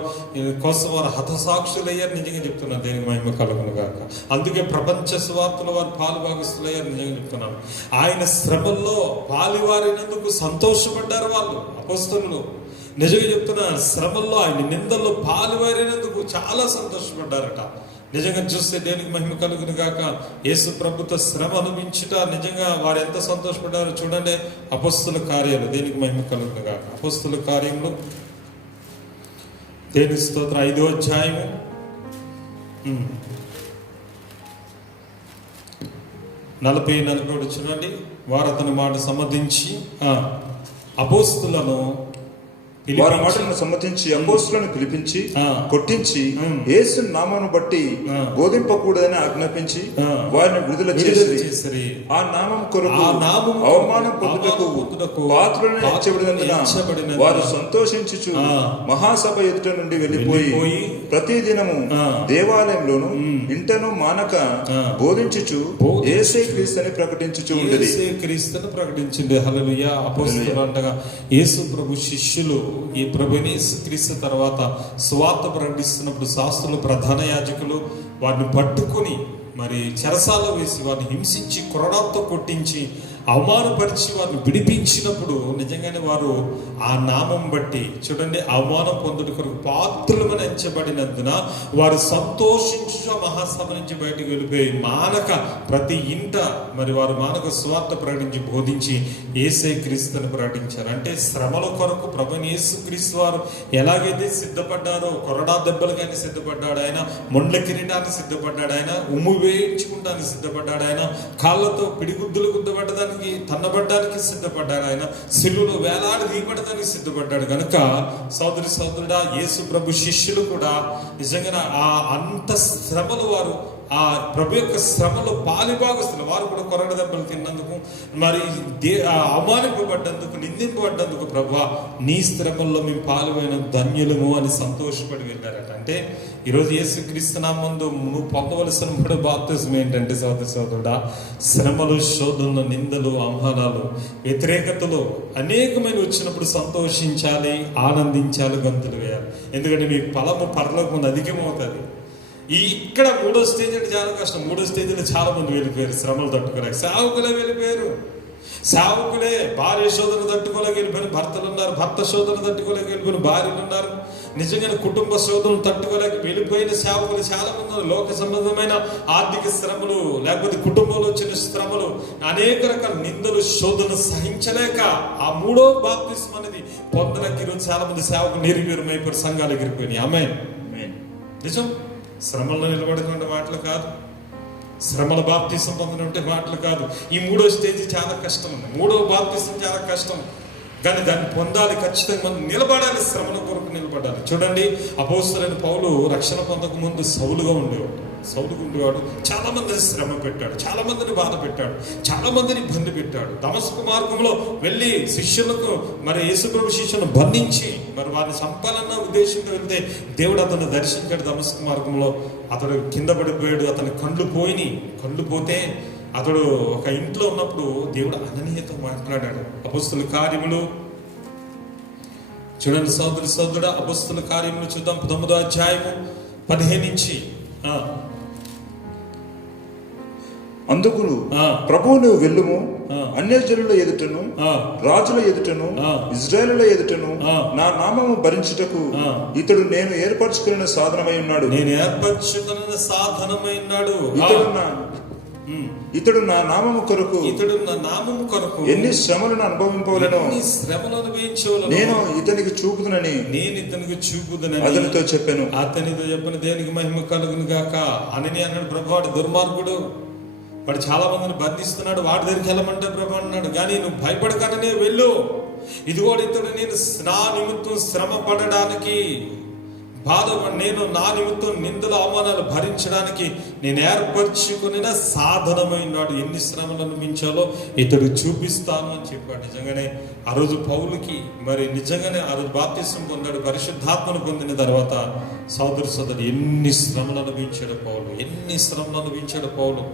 కోసం వారు హతసాక్షులయ్యారు. నిజంగా చెప్తున్నారు. దేనికి మహిమ కలుగును గాక. అందుకే ప్రపంచ సువార్తలో వారు పాలుభాగస్తులయ్యారు. నిజంగా చెప్తున్నాను. ఆయన శ్రమల్లో పాలువారైనందుకు సంతోషపడ్డారు వాళ్ళు అపొస్తలులు. నిజంగా చెప్తున్నారు. శ్రమల్లో ఆయన నిందల్లో పాలువారైనందుకు చాలా సంతోషపడ్డారట. నిజంగా చూస్తే దేనికి మహిమ కలుగును గాక. యేసు ప్రభుత్వ శ్రమ అనుభవించుట నిజంగా వారు ఎంత సంతోషపడ్డారో చూడండి. అపొస్తల కార్యాలు, దేనికి మహిమ కలుగును గాక. అపొస్తల కార్యములు దేవుని స్తోత్రం 5వ అధ్యాయము 40-41 చూడండి. వారు అతని మాట సమ్మతించి అపొస్తలులను వారి మాటలను సమ్మతించి అపోస్తలులను పిలిపించి కొట్టించి యేసు నామమును బట్టి బోధింపకూడదని ఆజ్ఞాపించి వారిని విడుదల చేసి ఆ నామం కొరకు అవమానం పొందుటకు పాత్రులను ఎంచబడినందున వారు సంతోషించుచు మహాసభ ఎదుట నుండి వెళ్ళిపోయి ప్రతి దినము దేవాలయంలోను ఇంటను మానక బోధించుచు యేసే క్రీస్తుని ప్రకటించుచు ఉండేది. క్రీస్తుని ప్రకటించింది. హల్లెలూయా. అపోస్తలులు అంటగా యేసు ప్రభు శిష్యులు ఈ ప్రభుని క్రీస్తు తర్వాత సువార్త ప్రకటిస్తున్నప్పుడు శాస్త్రులు ప్రధాన యాజకులు వారిని పట్టుకుని మరి చెరసాల వేసి వారిని హింసించి కొరడాలతో కొట్టించి అవమానపరిచి వారిని విడిపించినప్పుడు నిజంగానే వారు ఆ నామం బట్టి చూడండి అవమానం పొందుట కొరకు పాత్రులమని ఎంచబడినందున వారు సంతోషించు మహాసభ నుంచి బయటకు వెళ్ళిపోయి మానక ప్రతి ఇంట మరి వారు మానక సువార్త ప్రకటించి బోధించి యేసే క్రీస్తుని ప్రకటించారు. అంటే శ్రమల కొరకు ప్రభుని యేసు క్రీస్తు వారు ఎలాగైతే సిద్ధపడ్డారో, కొరడా దెబ్బలుగానే సిద్ధపడ్డాడు ఆయన, మొండ్ల కిరీటాన్ని సిద్ధపడ్డాడు ఆయన, ఉమ్ము వేయించుకుంటానికి సిద్ధపడ్డాడు ఆయన, కాళ్ళతో పిడిగుద్దులు గుద్దబడ్డదానికి తన్నబడ్డానికి సిద్ధపడ్డాడు ఆయన, సిలువలో వేలాడి దిగబడడానికి సిద్ధపడ్డాడు. కనుక సోదరుడా యేసు ప్రభు శిష్యులు కూడా నిజంగా ఆ అంత శ్రమలు వారు ఆ ప్రభు యొక్క శ్రమలో పాలిభాగస్తులు వారు కూడా కొరడ దెబ్బలు తిన్నందుకు, మరి అవమానింపబడ్డందుకు, నిందింపబడ్డందుకు ప్రభువా నీ శ్రమల్లో మేము పాలువైన ధన్యులము అని సంతోషపడి వెళ్ళారట. అంటే ఈరోజు యేసుక్రీస్తు నామమున నువ్వు పొందవలసిన మూడో బాప్తిజం ఏంటంటే సోదరుడా, శ్రమలు, శోధనలు, నిందలు, అవమానాలు, వ్యతిరేకతలు అనేకమైన వచ్చినప్పుడు సంతోషించాలి, ఆనందించాలి, గంతులు వేయాలి. ఎందుకంటే మీ ఫలము పరలోకం అధికమవుతుంది. ఇక్కడ మూడో స్టేజ్ అంటే చాలా కష్టం. మూడో స్టేజ్లో చాలా మంది వెళ్ళిపోయారు, శ్రమలు తట్టుకోలేక. సేవకులే వెళ్ళిపోయారు. సేవకులే భార్య శోధన తట్టుకోలేక వెళ్ళిపోయిన భర్తలు ఉన్నారు, భర్త శోధన తట్టుకోలేక వెళ్ళిపోయిన భార్యలు ఉన్నారు, నిజంగానే కుటుంబ శోధనలు తట్టుకోలేక వెళ్ళిపోయిన సేవకులు చాలా మంది ఉన్నారు. లోక సంబంధమైన ఆర్థిక శ్రమలు, లేకపోతే కుటుంబంలో వచ్చిన శ్రమలు, అనేక రకాల నిందలు, శోధనలు సహించలేక ఆ మూడో బాప్తిసం అనేది పొందడానికి ఈరోజు చాలా మంది సేవకులు నిర్వీర్యమైపోయి సంఘాలు ఎగిరిపోయినాయి. ఆమేన్. నిజం. శ్రమల్లో నిలబడుకునే మాటలు కాదు, శ్రమల బాప్తిసం పొందినట్టే మాటలు కాదు. ఈ మూడో స్టేజ్ చాలా కష్టం. మూడో బాప్తిసం చాలా కష్టం, కానీ దాన్ని పొందాలి. ఖచ్చితంగా మనం నిలబడాలి, శ్రమల కొరకు నిలబడాలి. చూడండి, అపోస్తలుడైన పౌలు రక్షణ పొందక ముందు సౌలుగా ఉండేవాడు. చాలా మందిని శ్రమ పెట్టాడు, చాలా మందిని బాధ పెట్టాడు, చాలా మందిని ఇబ్బంది పెట్టాడు. దమస్కు మార్గంలో వెళ్ళి శిష్యులకు, మరి యేసుప్రభు శిష్యులను బంధించి మరి వారిని చంపాలన్న ఉద్దేశంతో వెళ్తే దేవుడు అతను దర్శించాడు. దమస్కు మార్గంలో అతడు కింద పడిపోయాడు, అతని కళ్ళు పోతే అతడు ఒక ఇంట్లో ఉన్నప్పుడు దేవుడు అననీయతో మాట్లాడాడు. అపోస్తలుల కార్యములు చూడండి సోదరుడా, అపోస్తలుల కార్యములు చూద్దాం. 9వ అధ్యాయము 15 నుంచి. అందుకు ప్రభువు నువ్వు వెళ్ళుము, అన్యజనుల ఎదుటను, రాజుల ఎదుటను, ఇజ్రాయేలుల ఎదుటను నా నామము భరించుటకు ఇతడు నేను ఏర్పరచుకున్న సాధనమై ఉన్నాడు. ఇతడు నా నామము కొరకు ఎన్ని శ్రమలను అనుభవింపవలెనో నేను ఇతనికి చూపుదునని అతనితో చెప్పాను. దేవునికి మహిమ కలుగును గాక అని అన్నాడు. ప్రభు వాడు దుర్మార్గుడు, వాడు చాలా మందిని బంధిస్తున్నాడు, వాడి దగ్గరికి వెళ్ళమంటే ప్రభు అన్నాడు. కానీ నువ్వు భయపడకనే వెళ్ళు, ఇదిగో ఇతడు నేను నా నిమిత్తం శ్రమ పడడానికి, నేను నా నిమిత్తం నిందల అవమానాలు భరించడానికి నేను ఏర్పరచుకున్న సాధనమైనాడు. ఎన్ని శ్రమలు అనిపించాలో ఇతడు చూపిస్తాను అని చెప్పాడు. నిజంగానే ఆ రోజు పౌలుకి మరి నిజంగానే ఆ రోజు బాప్తిసం పొందాడు. పరిశుద్ధాత్మను పొందిన తర్వాత సోదరు ఎన్ని శ్రమలు అనుభవించాడు పౌలు.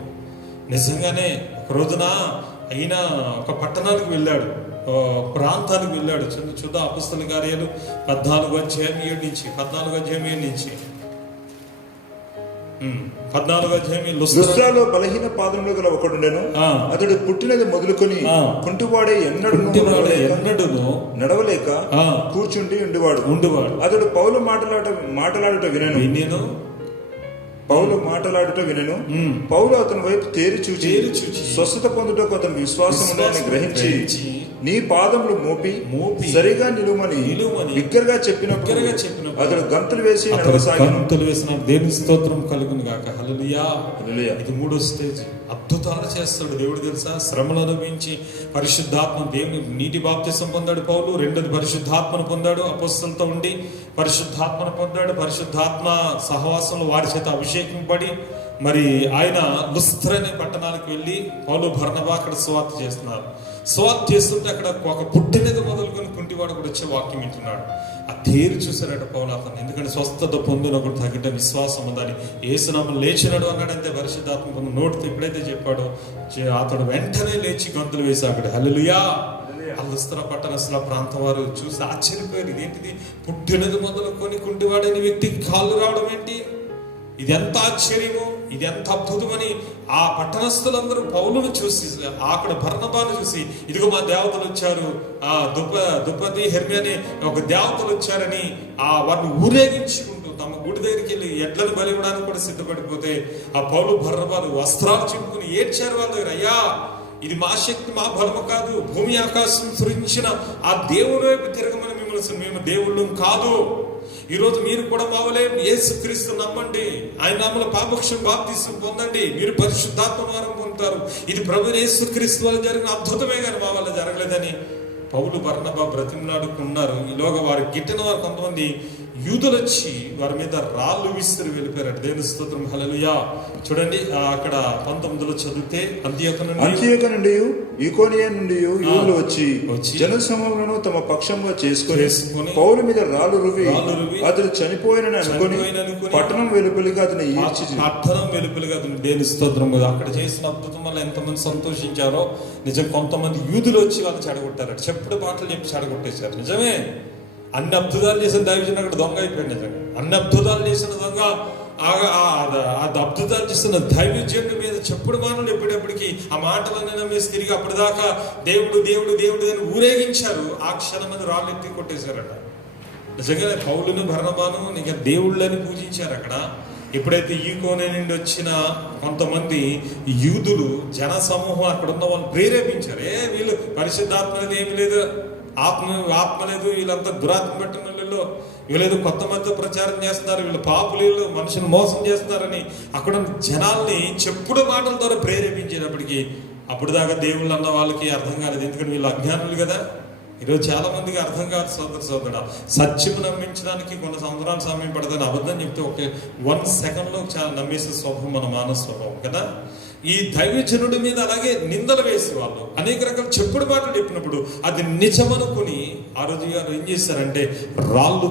నిజంగానే ఒక రోజున అయినా ఒక పట్టణానికి వెళ్ళాడు, ప్రాంతానికి వెళ్ళాడు. చూద్దాం అపోస్తలుల కార్యాలు 14వ అధ్యాయం 7 నుంచి 14వ అధ్యాయం 7 నుంచి 14వ అధ్యాయం. లుస్త్రాలో బలహీన పాదములు గల ఒకడుండెను. అతడు పుట్టినది మొదలుకొని కుంటివాడే ఎన్నడూను నడవలేక కూర్చుండి ఉండేవాడు. అతడు పౌలు మాట్లాడుట వినెను. పౌలు అతని వైపు తేరి చూచి స్వస్థత పొందుటకు అతని విశ్వాసం ఉండాలని గ్రహించి నీ పాదములు మోపి సరిగా నిలువమని బిగ్గరగా చెప్పినప్పుడు అతడు గంతులు వేసి దేవుని స్తోత్రం కలుగును గాక. హల్లెలూయా. ఇది మూడో స్టేజ్. అద్భుతాలు చేస్తాడు దేవుడు తెలుసా. శ్రమలు అనుభవించి పరిశుద్ధాత్మ దేవుని నీటి బాప్తిసం పొందాడు పౌలు. రెండోది పరిశుద్ధాత్మను పొందాడు. అపోస్తలులతో ఉండి పరిశుద్ధాత్మను పొందాడు. పరిశుద్ధాత్మ సహవాసంలో వారి చేత అభిషేకింపబడి మరి ఆయన లుస్త్ర అనే పట్టణాలకు వెళ్ళి పౌలు బర్నబా అక్కడ సువార్త చేస్తున్నారు. సువార్త చేస్తుంటే అక్కడ ఒక పుట్టినది మొదలుకొని కుంటివాడు కూడా వచ్చే వాక్యం వింటున్నాడు. ఆ తేరు చూశారట పౌలు అతను. ఎందుకంటే స్వస్థత పొందినప్పుడు తగిన విశ్వాసం ఉందని యేసునామమున లేచినాడు అన్నాడంతే. పరిశుద్ధాత్మ పొందిన నోటితో ఎప్పుడైతే చెప్పాడో అతడు వెంటనే లేచి గంతులు వేసాడు. హల్లెలూయా. ఆ లుస్త్ర పట్టణస్థల ప్రాంతం వారు చూసి ఆశ్చర్యపోయారు. ఇదేంటిది, పుట్టినది మొదలుకొని కుంటివాడైన వ్యక్తికి కాళ్ళు రావడం ఏంటి, ఇది ఎంత ఆశ్చర్యము, ఇది ఎంత అద్భుతమని ఆ పట్టణస్థులందరూ పౌలును చూసి, అక్కడ బర్నబాను చూసి, ఇదిగో మా దేవతలు వచ్చారు, ఆ దుపతి హెర్మి అనే ఒక దేవతలు వచ్చారని వారిని ఊరేగించుకుంటూ తమ గుడి దగ్గరికి వెళ్ళి ఎడ్లను బలి ఇవ్వడానికి కూడా సిద్ధపడిపోతే ఆ పౌలు బర్నబాలు వస్త్రాలు చింపుకుని ఏడ్చారు వాళ్ళ దగ్గర. అయ్యా, ఇది మా శక్తి మా బలము కాదు, భూమి ఆకాశం సృజించిన ఆ దేవుని వైపు తిరగమని మిమ్మల్ని, మేము దేవుళ్ళం కాదు. ఈరోజు మీరు కూడా మావలే యేసుక్రీస్తు నమ్మండి, ఆయన నామములో పాపక్షమ బాప్తిసం పొందండి, మీరు పరిశుద్ధాత్మ వరం పొందుతారు. ఇది ప్రభు యేసుక్రీస్తు వల్ల జరిగిన అద్భుతమే కానీ మా వల్ల జరగలేదని పౌలు బర్నబా బ్రతిమలాడుకున్నారు. ఈలోగా వారు గిట్టిన వారు కొంతమంది యూదులు వచ్చి వారి మీద రాళ్ళు విసిరి వెళ్ళిపోయారట. దేవుని స్తోత్రం, హల్లెలూయా. చూడండి అక్కడ 19లో చదివితే అంతియోక నుండి ఈకోనియ నుండి యూదులు వచ్చి జన సమూహములను తమ పక్షంగా చేసుకొని పౌలు మీద రాళ్ళు రువి అతడు చనిపోయినని అనుకొని పట్టణం వెలుపలిగా అతని దేవుని స్తోత్రం. అక్కడ చేసిన అద్భుతం వల్ల ఎంతమంది సంతోషించారో నిజం. కొంతమంది యూదులు వచ్చి వాళ్ళు చెడగొట్టారట, చెప్పుడు మాటలు చెప్పి చెడగొట్టేశారు. నిజమే, అన్ని అద్భుతాలు చేసిన దైవజనుడు అక్కడ దొంగ అయిపోయాడు. నిజంగా అన్ని అద్భుతాలు చేసిన దొంగ, అద్భుతాలు చేస్తున్న దైవజనుడి మీద చెప్పుడు మాటలు ఎప్పుడెప్పటికి ఆ మాటలన్నీ నమ్మేసి తిరిగి అప్పటిదాకా దేవుడు దేవుడు దేవుడు అని ఊరేగించారు. ఆ క్షణం మీద రాళ్ళు ఎత్తి కొట్టేశారట. నిజంగానే పౌలును బర్నబాను ఇంకా దేవుళ్ళని పూజించారు అక్కడ. ఎప్పుడైతే ఈకోనే నుండి వచ్చిన కొంతమంది యూదులు జన సమూహం అక్కడ ఉన్న వాళ్ళు ప్రేరేపించారు. వీళ్ళు పరిశుద్ధాత్మ అనేది ఏమి లేదు, ఆత్మ లేదు, వీళ్ళంతా దురాత్మ పట్టిన వాళ్ళు, వీళ్ళేదో కొత్త మధ్య ప్రచారం చేస్తున్నారు, వీళ్ళు పాపులు మనుషులు మోసం చేస్తున్నారని అక్కడ జనాల్ని చెప్పుడు మాటల ద్వారా ప్రేరేపించేటప్పటికి అప్పుడు దాకా దేవుళ్ళు అన్న వాళ్ళకి అర్థం కాలేదు. ఎందుకంటే వీళ్ళు అజ్ఞానులు కదా. ఈరోజు చాలా మందికి అర్థం కాదు సోదరుడా. సత్యము నమ్మించడానికి కొన్ని సంవత్సరాల సమయం పడుతుంది. అబద్ధం చెప్తే 1 సెకండ్లో చాలా నమ్మేసే స్వభావం మన మానవ స్వభావం కదా. ఈ దైవజనుడి మీద అలాగే నిందలు వేసే వాళ్ళు అనేక రకాల చెప్పుడు మాటలు చెప్పినప్పుడు అది నిజమనుకుని ఆ రోజు గారు ఏం చేశారంటే రాళ్ళు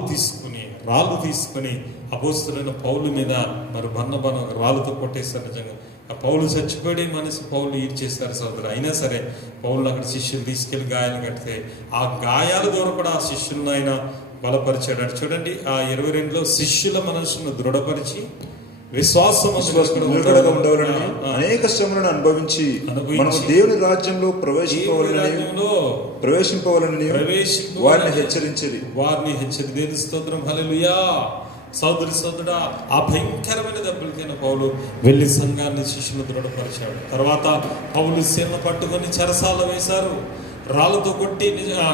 తీసుకుని అపోస్తులైన పౌలు మీద మరి బర్నబాను రాళ్ళతో కొట్టేశారు. నిజంగా ఆ పౌలు చచ్చిపోయి మనిషి పౌలు ఈడ్చేశారు సోదరు. అయినా సరే పౌలు అక్కడ శిష్యులు తీసుకెళ్లి గాయాలు కడితే ఆ గాయాల ద్వారా కూడా ఆ శిష్యులను ఆయన బలపరిచాడు. చూడండి ఆ 22లో శిష్యుల మనసును దృఢపరిచి విశ్వాసం అనేక శ్రమలను అనుభవించి మనం దేవుని రాజ్యంలో ప్రవేశింపవాలని వారిని హెచ్చరించేది. దేవుని స్తోత్రం, హల్లెలూయా. సోదరుడా, ఆ భయంకరమైన దెబ్బలకైన పౌలు వెళ్లి సంఘాన్ని శిష్యులు దృఢపరిచాడు. తర్వాత పౌలు శీలను పట్టుకొని చెరసాల వేశారు, రాళ్లతో కొట్టి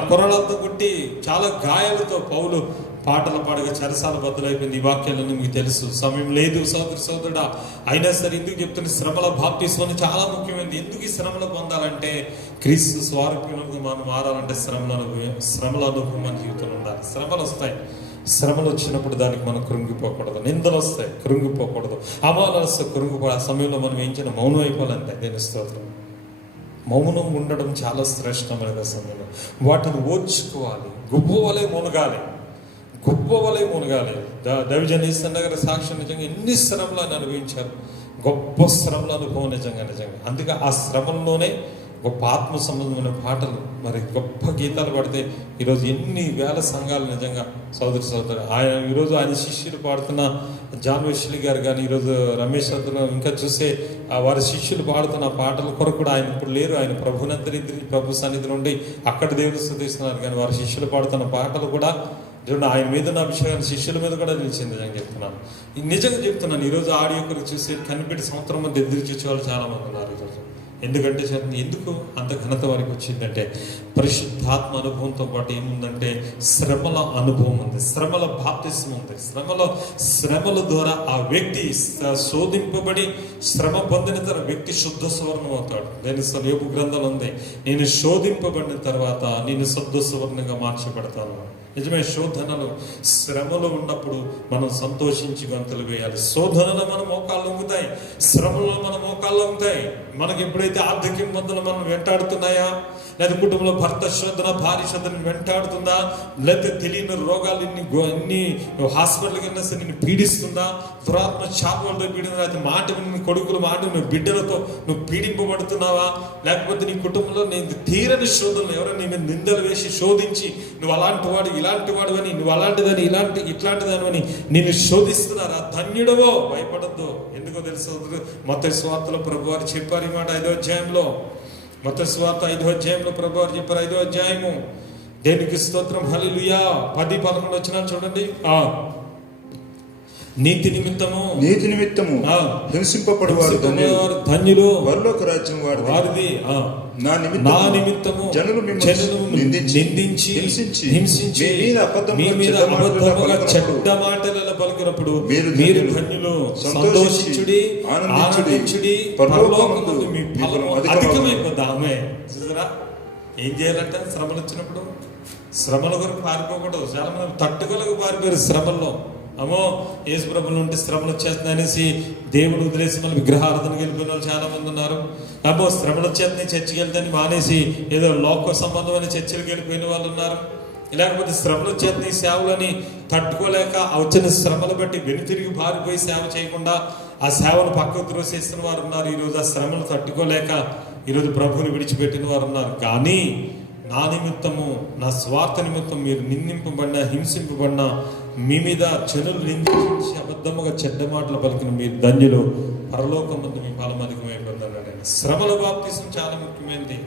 కొరలతో కొట్టి చాలా గాయాలతో పౌలు పాటలు పాడగా చెరసాల బద్దలైపోయింది. ఈ వాక్యాలను మీకు తెలుసు. సమయం లేదు సోదరుడా. అయినా సరే ఎందుకు చెప్తున్న శ్రమల బాప్తిస్మం చాలా ముఖ్యమైనది. ఎందుకు ఈ శ్రమలు పొందాలంటే క్రీస్తు స్వారూప్యంగా మనం మారాలంటే శ్రమల అనుభవం మన జీవితంలో ఉండాలి. శ్రమలు వస్తాయి, శ్రమలు వచ్చినప్పుడు దానికి మనం కృంగిపోకూడదు. నిందలు వస్తాయి, కృంగిపోకూడదు. అవమానాలు వస్తాయి, కృంగిపో. ఆ సమయంలో మనం ఏం చేయాలి? మౌనం అయిపోవాలంటే. దేని స్తోత్రం. మౌనం ఉండడం చాలా శ్రేష్టమైన సమయంలో వాటిని ఓర్చుకోవాలి. గుబ్బవలే మునగాలి. దైవజన ఈశ్వర్ సాక్ష్యం నిజంగా ఎన్ని శ్రమలు అని అనుభవించారు. గొప్ప శ్రమల అనుభవం నిజంగా. అందుకే ఆ శ్రమంలోనే గొప్ప ఆత్మ సంబంధమైన పాటలు, మరి గొప్ప గీతాలు పడితే ఈరోజు ఎన్ని వేల సంఘాలు నిజంగా సోదరు ఈరోజు ఆయన శిష్యులు పాడుతున్న జాన్ వెస్లీ గారు కానీ, ఈరోజు రమేష్ అతను ఇంకా చూసే వారి శిష్యులు పాడుతున్న పాటల కొరకు కూడా ఆయన ఇప్పుడు లేరు. ఆయన ప్రభు సన్నిధిలో ఉండి అక్కడ దేవుడు స్తుతిస్తున్నారు. కానీ వారి శిష్యులు పాడుతున్న పాటలు కూడా ఆయన మీద ఉన్న అభిషేకాన్ని శిష్యుల మీద కూడా నిలిచింది. నిజంగా చెప్తున్నాను. ఈరోజు ఆడియో కొరకు చూసి కనిపెట్టి సంవత్సరం మంది ఎదురు చూసేవాళ్ళు చాలా మంది ఉన్నారు ఈరోజు. ఎందుకు అంత ఘనత వారికి వచ్చిందంటే పరిశుద్ధాత్మ అనుభవంతో పాటు ఏముందంటే శ్రమల అనుభవం ఉంది, శ్రమల బాప్తిస్మం ఉంది. శ్రమల ద్వారా ఆ వ్యక్తి శోధింపబడి శ్రమ పొందిన తర్వాత వ్యక్తి శుద్ధ సువర్ణం అవుతాడు. దాని యోబు గ్రంథంలో ఉంది, నేను శోధింపబడిన తర్వాత నేను శుద్ధ సువర్ణంగా మార్చబడతాను. నిజమే. శోధనలు శ్రమలు ఉన్నప్పుడు మనం సంతోషించి గంతులు వేయాలి. శోధనలు మన మోకాళ్ళు వంగుతాయి, శ్రమలు మన మోకాళ్ళు వంగుతాయి. మనకి ఎప్పుడైతే ఆర్థిక ఇబ్బందులు మనం వెంటాడుతున్నాయా, లేదా కుటుంబంలో భర్త శోధన భార్య శోధన వెంటాడుతుందా, లేదా తెలియని రోగాలు ఇన్ని హాస్పిటల్కి వెళ్ళినా సరే నిన్ను పీడిస్తుందా, దురాత్మ శాపంతో పీడిందా, అయితే మాట విని కొడుకుల మాట నువ్వు బిడ్డలతో నువ్వు పీడింపబడుతున్నావా, లేకపోతే నీ కుటుంబంలో నేను తీరని శోధనలు ఎవరైనా నీ మీద నిందలు వేసి శోధించి నువ్వు అలాంటి వాడు ఇలాంటి వాడు అని, నువ్వు అలాంటిదని ఇట్లాంటిదని అని నిన్ను శోధిస్తున్నారా, ధన్యుడవో, భయపడద్దు. ఎందుకో తెలుసు, మత్తయి సువార్తలో ప్రభువారు చెప్పారు ఈ మాట 5వ అధ్యాయంలో. మత్తయి సువార్త 5వ అధ్యాయంలో ప్రభువారు చెప్పారు. 5వ అధ్యాయము. దేనికి స్తోత్రం, హల్లెలూయా. 10-11 వచనాలు చూడండి. నీతి నిమిత్తము హింసింపబడువారు ధన్యులు, పరలోక రాజ్యం వారిది. నా నిమిత్తము జనులు నిందించి హింసించి మీ మీద అబద్ధముగా చెడ్డ మాటలలో పలికినప్పుడు మీరు ధన్యులు. సంతోషించుడి, ఆనందించుడి, పరలోకమందు మీ ఫలము అధికమైపోద్ది. ఆమె చూసారా ఏం చేయాలంటే శ్రమలు వచ్చినప్పుడు శ్రమల కొరకు పారిపోకూడదు. చాలా మంది తట్టుకోలేక పారిపోయారు శ్రమల్లో. అమ్మో యేసు ప్రభువులు ఉంటే శ్రమలు వచ్చేస్తున్నాయి అనేసి దేవుడు వదిలేసి మళ్ళీ విగ్రహారాధనకి వెళ్ళిపోయిన వాళ్ళు చాలా మంది ఉన్నారు. అమ్మో శ్రమలు వచ్చేస్తున్నాయి చర్చికి వెళ్తాని మానేసి ఏదో లోక సంబంధమైన చర్చలకు వెళ్ళిపోయిన వాళ్ళు ఉన్నారు. లేకపోతే శ్రమలు వచ్చేస్తున్నాయి సేవలని తట్టుకోలేక వచ్చిన శ్రమలు బట్టి వెనుతిరిగి పారిపోయి సేవ చేయకుండా ఆ సేవను పక్కకు త్రోసేసిన వారు ఉన్నారు. ఈరోజు ఆ శ్రమలు తట్టుకోలేక ఈరోజు ప్రభువుని విడిచిపెట్టిన వారు ఉన్నారు. కానీ నా నిమిత్తము, నా స్వార్థ నిమిత్తం మీరు నిందింపబడినా, హింసింపబడినా, మీ మీద జనులు నిందించి అబద్ధముగా చెడ్డ మాటలు పలికిన మీరు ధన్యులు, పరలోకమందు మీ ఫలం అధికమైపోతుందండి. శ్రమల బాప్తిసం చాలా ముఖ్యమైనది.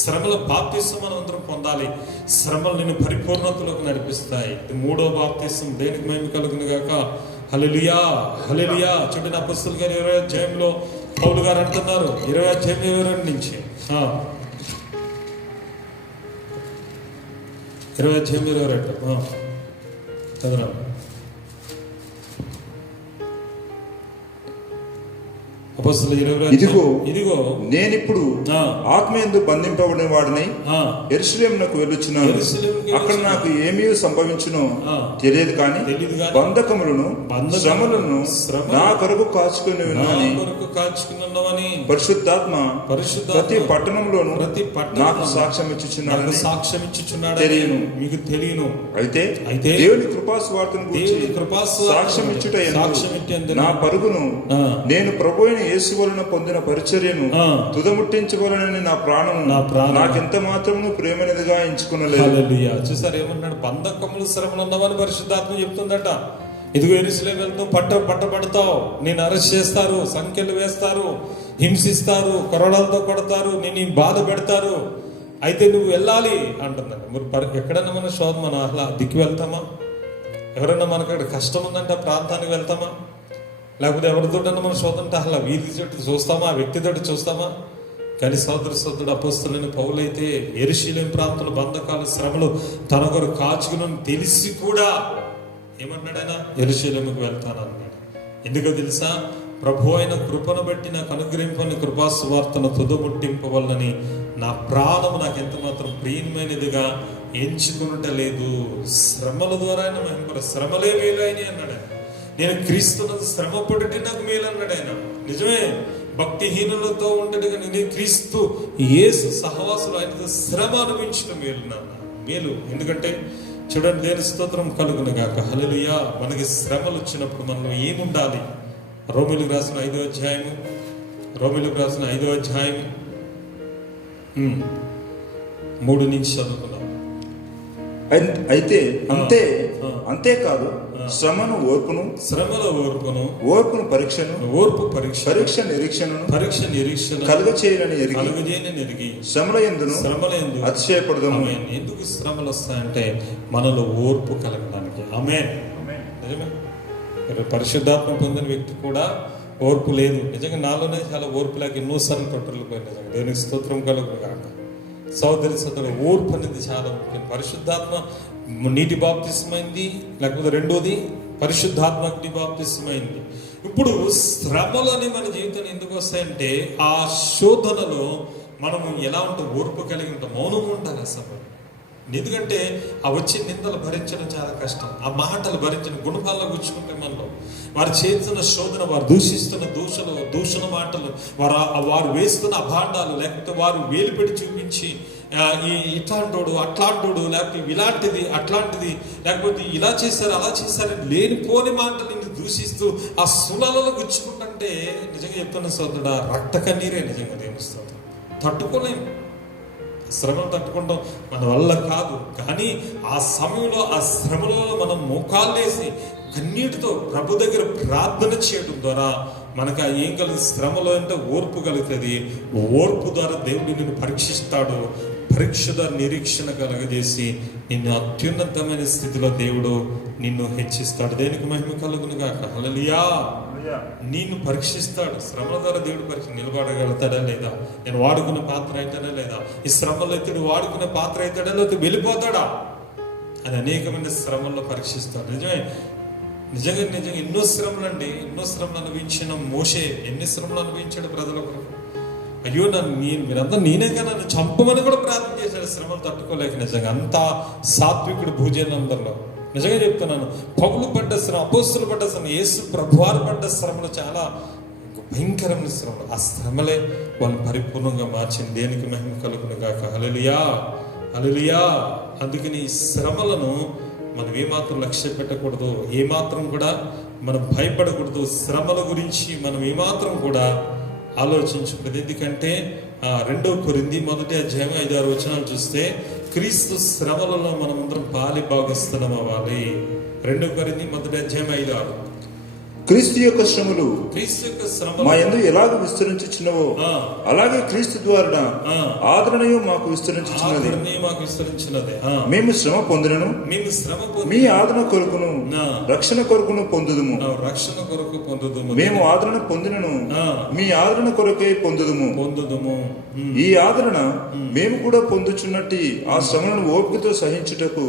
శ్రమల బాప్తిసం మనం అందరం పొందాలి. శ్రమలు నిన్ను పరిపూర్ణతలోకి నడిపిస్తాయి. మూడో బాప్తిసం దేనికి మహిమ కలుగును గాక. హల్లెలూయా, హల్లెలూయా. చూడండి అపొస్తలుల గారు 20వ అధ్యాయంలో పౌలు గారు అంటున్నారు, 20వ అధ్యాయం 22 నుంచి 20వ అధ్యాయం 22 చదరా. ఇదిగో నేనిప్పుడు ఆత్మయందు బంధింపబడిన వాడిని యెరూషలేమునకు వెళ్ళుచున్నాను. అక్కడ నాకు ఏమీ సంభవించునో తెలియదు కానీ బంధకములను శ్రమలను నా కొరకు కాచుకుని పరిశుద్ధాత్మ ప్రతి పట్టణంలోను నాకు సాక్ష్యం ఇచ్చుచున్నాడు. మీకు తెలియను. అయితే దేవుని కృపా సువార్తను గురించి సాక్ష్యం ఇచ్చుట నా పరుగును నేను ప్రభువైన యేసు వలన పొందిన పరిచర్యను తుదముట్టించవలనని నా ప్రాణం నాకెంత మాత్రము ప్రేమైనదిగా ఎంచుకునలేదు. చూసారు ఏమన్నాడు? బంధకములు శ్రమలు ఉన్నవని పరిశుద్ధాత్మ చెప్తుందట. ఇదిగో యెరూషలేము వెళ్తావు, పట్టబడతావు, నేను అరెస్ట్ చేస్తారు, సంఖ్యలు వేస్తారు, హింసిస్తారు, కొరడాలతో కొడతారు, నేను బాధ పెడతారు, అయితే నువ్వు వెళ్ళాలి అంటున్నాడు. మరి ఎక్కడన్నా మన శోధన మనం అలా దిక్కు వెళ్తామా? ఎవరన్నా మనకు అక్కడ కష్టం ఉందంటే ఆ ప్రాంతానికి వెళ్తామా? లేకపోతే ఎవరితోటన్నా మనం శోధంటే అలా వీధి చుట్టూ చూస్తామా? ఆ వ్యక్తితోటి చూస్తామా? కానీ సోదరుడు అపొస్తలుడైన పౌలైతే యెరూషలేము ప్రాంతంలో బంధకాలు, శ్రమలు తన కొరకు కాచుకుని తెలిసి కూడా ఏమన్నాడు ఆయన? యెరూషలేముకు వెళ్తాను అన్నాడు. ఎందుకో తెలుసా? ప్రభు అయిన కృపను బట్టి నాకు అనుగ్రహింపని కృపా సువార్తను తుదముట్టింపవలనని నా ప్రాణము నాకు ఎంత మాత్రం ప్రియమైనదిగా ఎంచుకునటలేదు. శ్రమల ద్వారా శ్రమలే మేలైన అన్నాడు. నేను క్రీస్తునందు శ్రమ పడుటే నాకు మేలు అన్నాడు ఆయన. నిజమే, భక్తిహీనులతో ఉంటాడు కానీ నేను క్రీస్తు యేసు సహవాసులు ఆయనతో శ్రమ అనుభవించిన మేలు నాన్న మేలు. ఎందుకంటే చూడండి, దేని స్తోత్రం కలుగును గాక. హల్లెలూయా. మనకి శ్రమలు వచ్చినప్పుడు మనలో ఏముండాలి? రోమీయులకు రాసిన 5వ అధ్యాయము 3 నుంచి చదువుకున్నాం. అయితే అంతేకాదు శ్రమలో ఓర్పును పరీక్ష నిరీక్షణ కలుగచేయని ఎరిగి శ్రమల యందు అతిశయపడదాము. ఎందుకు శ్రమలు వస్తాయంటే మనలో ఓర్పు కలగడానికి. ఆమేన్. నిజమే. పరిశుద్ధాత్మ పొందిన వ్యక్తి కూడా ఓర్పు లేదు. నిజంగా నాలోనే చాలా ఓర్పు లేక ఎన్నోసార్లు పట్టుకుపోయింది. నిజంగా దేవునికి స్తోత్రం కలుగును కాక. సోదరి ఓర్పు అనేది చాలా ముఖ్యం. పరిశుద్ధాత్మ నీటి బాప్తిస్మైంది, లేకపోతే రెండోది పరిశుద్ధాత్మ అగ్ని బాప్తిస్మైంది. ఇప్పుడు శ్రమలని మన జీవితంలో ఎందుకు వస్తాయంటే ఆ శోధనలో మనము ఎలా ఉంటాం? ఓర్పు కలిగి ఉంటాం, మౌనంగా ఉండాలి అసలు. ఎందుకంటే ఆ వచ్చే నిందలు భరించడం చాలా కష్టం. ఆ మాటలు భరించడం, గుణపాలలో గుచ్చుకుంటే మనలో వారు చేస్తున్న శోధన, వారు దూషిస్తున్న దూషణ మాటలు, వారు వేస్తున్న అభాండాలు, లేకపోతే వారు వేలు పెట్టి చూపించి ఇట్లాంటోడు అట్లాంటోడు, లేకపోతే ఇలాంటిది అట్లాంటిది, లేకపోతే ఇలా చేశారు అలా చేశారని లేనిపోని మాటలు నిన్ను దూషిస్తూ ఆ సులాలలో గుచ్చుకుంటుంటే నిజంగా చెప్తున్న సోదరుడు రక్త కన్నీరే. నిజంగా దేవుని తట్టుకోలేము. శ్రమను తట్టుకుంటాం మన వల్ల కాదు. కానీ ఆ సమయంలో ఆ శ్రమలో మనం మోకాళ్ళేసి కన్నీటితో ప్రభు దగ్గర ప్రార్థన చేయడం ద్వారా మనకు ఏం కలుగుతుంది? శ్రమలో అంటే ఓర్పు కలుగుతుంది. ఓర్పు ద్వారా దేవుడు నిన్ను పరీక్షిస్తాడు. పరీక్ష ద్వారా నిరీక్షణ కలగజేసి నిన్ను అత్యున్నతమైన స్థితిలో దేవుడు నిన్ను హెచ్చిస్తాడు. దేనికి మహిమ కలుగును గాక. హల్లెలూయా. నిన్ను పరీక్షిస్తాడు. శ్రమల ద్వారా దేవుడు పరీక్ష నిలబడగలుగుతాడా లేదా? నేను వాడుకునే పాత్ర అవుతాడా లేదా? ఈ శ్రమలో ఇతడు వాడుకునే పాత్ర అవుతాడా లేదా? వెళ్ళిపోతాడా అని అనేకమైన శ్రమల్లో పరీక్షిస్తాడు. నిజంగా ఎన్నో శ్రమలు అనుభవించిన మోషే ఎన్ని శ్రమలు అనుభవించాడు ప్రజల కొరకు. అయ్యో మీరంతా నన్ను చంపమని కూడా ప్రార్థన చేశాడు, శ్రమను తట్టుకోలేక. నిజంగా అంత సాత్వికుడు భూజనులందరిలో. నిజంగా చెప్తున్నాను, పౌలు పడ్డ శ్రమ, అపోస్తులు పడ్డ శ్రమ, యేసు ప్రభువారు పడ్డ శ్రమలు చాలా భయంకరమైన శ్రమలు. ఆ శ్రమలే వాళ్ళు పరిపూర్ణంగా మార్చింది. దేనికి మహిమ కలుగును గాక. హల్లెలూయా, హల్లెలూయా. అందుకని ఈ శ్రమలను మనం ఏమాత్రం లక్ష్య పెట్టకూడదు, ఏమాత్రం కూడా మనం భయపడకూడదు. శ్రమల గురించి మనం ఏమాత్రం కూడా ఆలోచించకూడదు. ఎందుకంటే 2 కొరింథీ 1:5-6 చూస్తే క్రీస్తు శ్రమలలో మనమందరం పాలి భాగస్థలం అవ్వాలి. 2 కొరింథీ 1:5-6. క్రీస్తు యొక్క శ్రమలు మా యందు ఎలాగ విస్తరించుచున్నవో అలాగే క్రీస్తు ద్వారా ఆదరణయు మాకు విస్తరించుచున్నది. మేము శ్రమ పొందినను మీ ఆదరణ కొరకును రక్షణ కొరకును పొందుదుము. మేము ఆదరణ పొందినను మీ ఆదరణ కొరకై పొందుదుము. ఈ ఆదరణ మేము కూడా పొందుచున్నట్టు ఆ శ్రమలను ఓపికతో సహించుటకు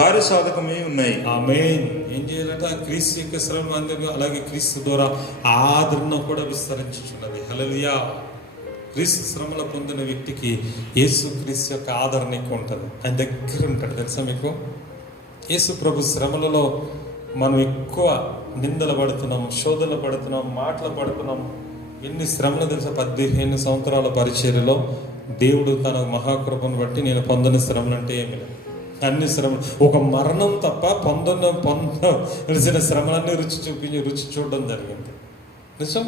కార్యసాధకమై ఉన్నాయి. ఆమేన్. ఏం చేయాలట? క్రీస్తు యొక్క శ్రమ అందరూ అలాగే క్రీస్తు ద్వారా ఆదరణ కూడా విస్తరించుచున్నది. హల్లెలూయా. క్రీస్తు శ్రమలు పొందిన వ్యక్తికి యేసు క్రీస్తు యొక్క ఆదరణ ఎక్కువ ఉంటుంది, ఆయన దగ్గర ఉంటాడు. తెలుసా మీకు? యేసు ప్రభు శ్రమలలో మనం ఎక్కువ నిందలు పడుతున్నాం, శోధనలు పడుతున్నాం, మాటలు పడుతున్నాం. ఎన్ని శ్రమలు తెలుసా? 15 సంవత్సరాల పరిచర్యలో దేవుడు తన మహాకృపను బట్టి నేను పొందిన శ్రమలు అంటే ఏమి లేదు. అన్ని శ్రమలు, ఒక మరణం తప్ప పొందవలసిన శ్రమలన్నీ రుచి చూడడం జరిగింది. నిజం.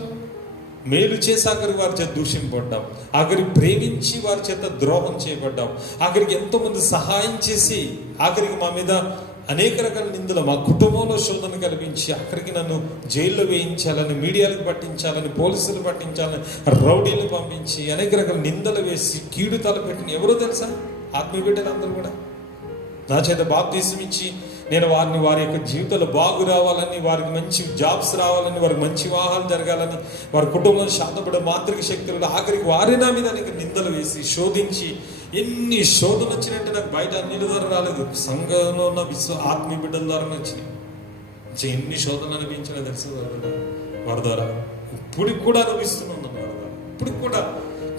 మేలు చేసి ఆఖరికి వారి చేత దూషింపబడ్డాం, ఆఖరికి ప్రేమించి వారి చేత ద్రోహం చేయబడ్డాం, ఆఖరికి ఎంతోమంది సహాయం చేసి ఆఖరికి మా మీద అనేక రకాల నిందలు, మా కుటుంబంలో శోధన కల్పించి ఆఖరికి నన్ను జైల్లో వేయించాలని, మీడియాలకు పట్టించాలని, పోలీసులు పట్టించాలని, రౌడీలు పంపించి అనేక రకాల నిందలు వేసి కీడు తలపెట్టిన ఎవరో తెలుసా? ఆత్మీయ బిడ్డలు అందరూ కూడా నా చేత బాప్తిసం ఇచ్చి నేను వారి యొక్క జీవితంలో బాగు రావాలని, వారికి మంచి జాబ్స్ రావాలని, వారికి మంచి వివాహాలు జరగాలని, వారి కుటుంబంలో శాంతపడే మాతృక శక్తులు ఆఖరికి వారి నా మీద నిందలు వేసి శోధించి, ఎన్ని శోధనలు వచ్చినట్టు నాకు బయట అన్ని ద్వారా రాలేదు, సంఘంలో ఉన్న ఆత్మీయ బిడ్డల ద్వారా వచ్చినాయి. ఎన్ని శోధనలు అనిపించినా తెలుసు వారి ద్వారా. ఇప్పటికి కూడా అనుభవిస్తున్నాను వారి ద్వారా, ఇప్పటికి కూడా.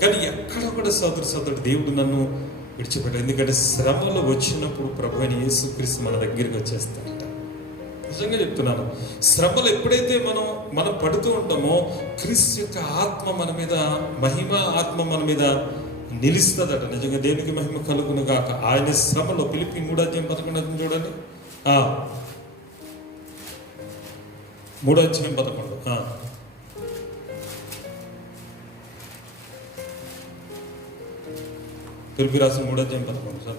కానీ ఎక్కడ కూడా సోదరుడు దేవుడు నన్ను విడిచిపెట్టాడు. ఎందుకంటే శ్రమలు వచ్చినప్పుడు ప్రభు అయిన యేసుక్రీస్తు మన దగ్గరికి వచ్చేస్తాడట. నిజంగా చెప్తున్నాను, శ్రమలు ఎప్పుడైతే మనం పడుతూ ఉంటామో క్రీస్తు యొక్క ఆత్మ మన మీద, మహిమ ఆత్మ మన మీద నిలుస్తుందట. నిజంగా దేవునికి మహిమ కలుగును గాక. ఆయన శ్రమలో ఫిలిప్పీ 3:11 చూడండి. 3:11 ఫిలిప్పీ రాసిన 3:11 సార్.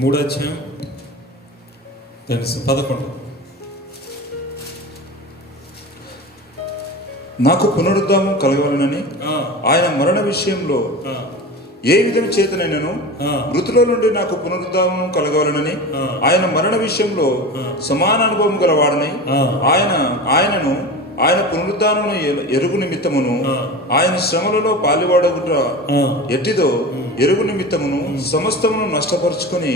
3:11 నాకు పునరుద్ధానం కలగవలనని ఆయన మరణ విషయంలో ఏ విధం చేతనైనను మృతుల నుండి నాకు పునరుద్ధానం కలగవలనని ఆయన మరణ విషయంలో సమాన అనుభవం గలవాడని ఆయనను ఆయన పునరుద్ధానమును ఎరుగు నిమిత్తమును ఆయన శ్రమలలో పాలివాడగుట ఎట్టిదో ఎరుగు నిమిత్తమును సమస్తమును నష్టపరుచుకొని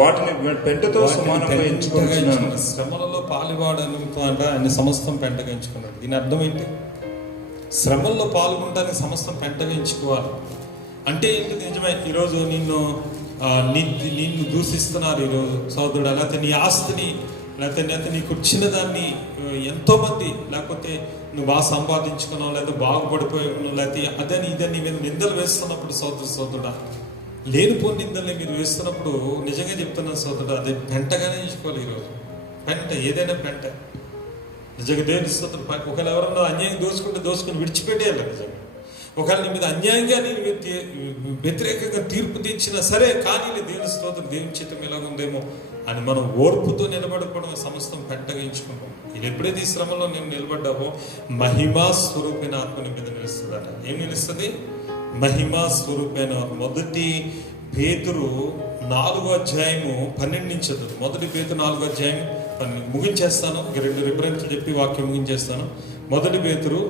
వాటిని పెంటతో సమానంగా ఎంచుకుంటున్నాను. శ్రమలలో పాలివాడను అంటే ఆయన సమస్తం పెంటగా ఎంచుకున్నాడు. దీని అర్థం ఏంటి? శ్రమల్లో పాల్గొనడానికి సమస్తం పెంటగా ఎంచుకోవాలి అంటే ఏంటి? నిజమే. ఈరోజు నిన్ను దూషిస్తున్నారు ఈరోజు సోదరుడు, లేకపోతే నీ ఆస్తిని, లేకపోతే నీకు వచ్చిన దాన్ని ఎంతోమంది, లేకపోతే నువ్వు బాగా సంపాదించుకున్నావు, లేకపోతే బాగుపడిపోయావు, లేకపోతే అదని ఇదని మీద నిందలు వేస్తున్నప్పుడు సోదరుడా, లేనిపోని నిందల్ని మీరు వేస్తున్నప్పుడు నిజంగా చెప్తున్నాను సోదరుడు, అది పెంటగానే ఎంచుకోవాలి. ఈరోజు పెంట, ఏదైనా పెంట. నిజంగా దేవుని స్తోత్రం. ఒకవేళ ఎవరన్నా అన్యాయం దోసుకుని విడిచిపెట్టేయాలి. నిజంగా ఒకవేళ నీ మీద అన్యాయంగా నేను వ్యతిరేకంగా తీర్పు తెచ్చినా సరే, కానీ దేవుని స్తోత్రం, దేవుని చిత్తం ఎలాగుందేమో అని మనం ఓర్పుతో నిలబడకపోవడం సమస్తం పెంటగా ఎంచుకుంటాం. ఇది ఎప్పుడైతే ఈ శ్రమలో నేను నిలబడ్డామో మహిమా స్వరూపైన ఆత్మని మీద నిలుస్తుందట. ఏం నిలుస్తుంది? మహిమా స్వరూపైన. 1 పేతురు 4:12 నుంచి చదువు. 1 పేతురు 4:12 ముగించేస్తాను. 2 రిఫరెన్స్లు చెప్పి వాక్యం ముగించేస్తాను. 1 పేతురు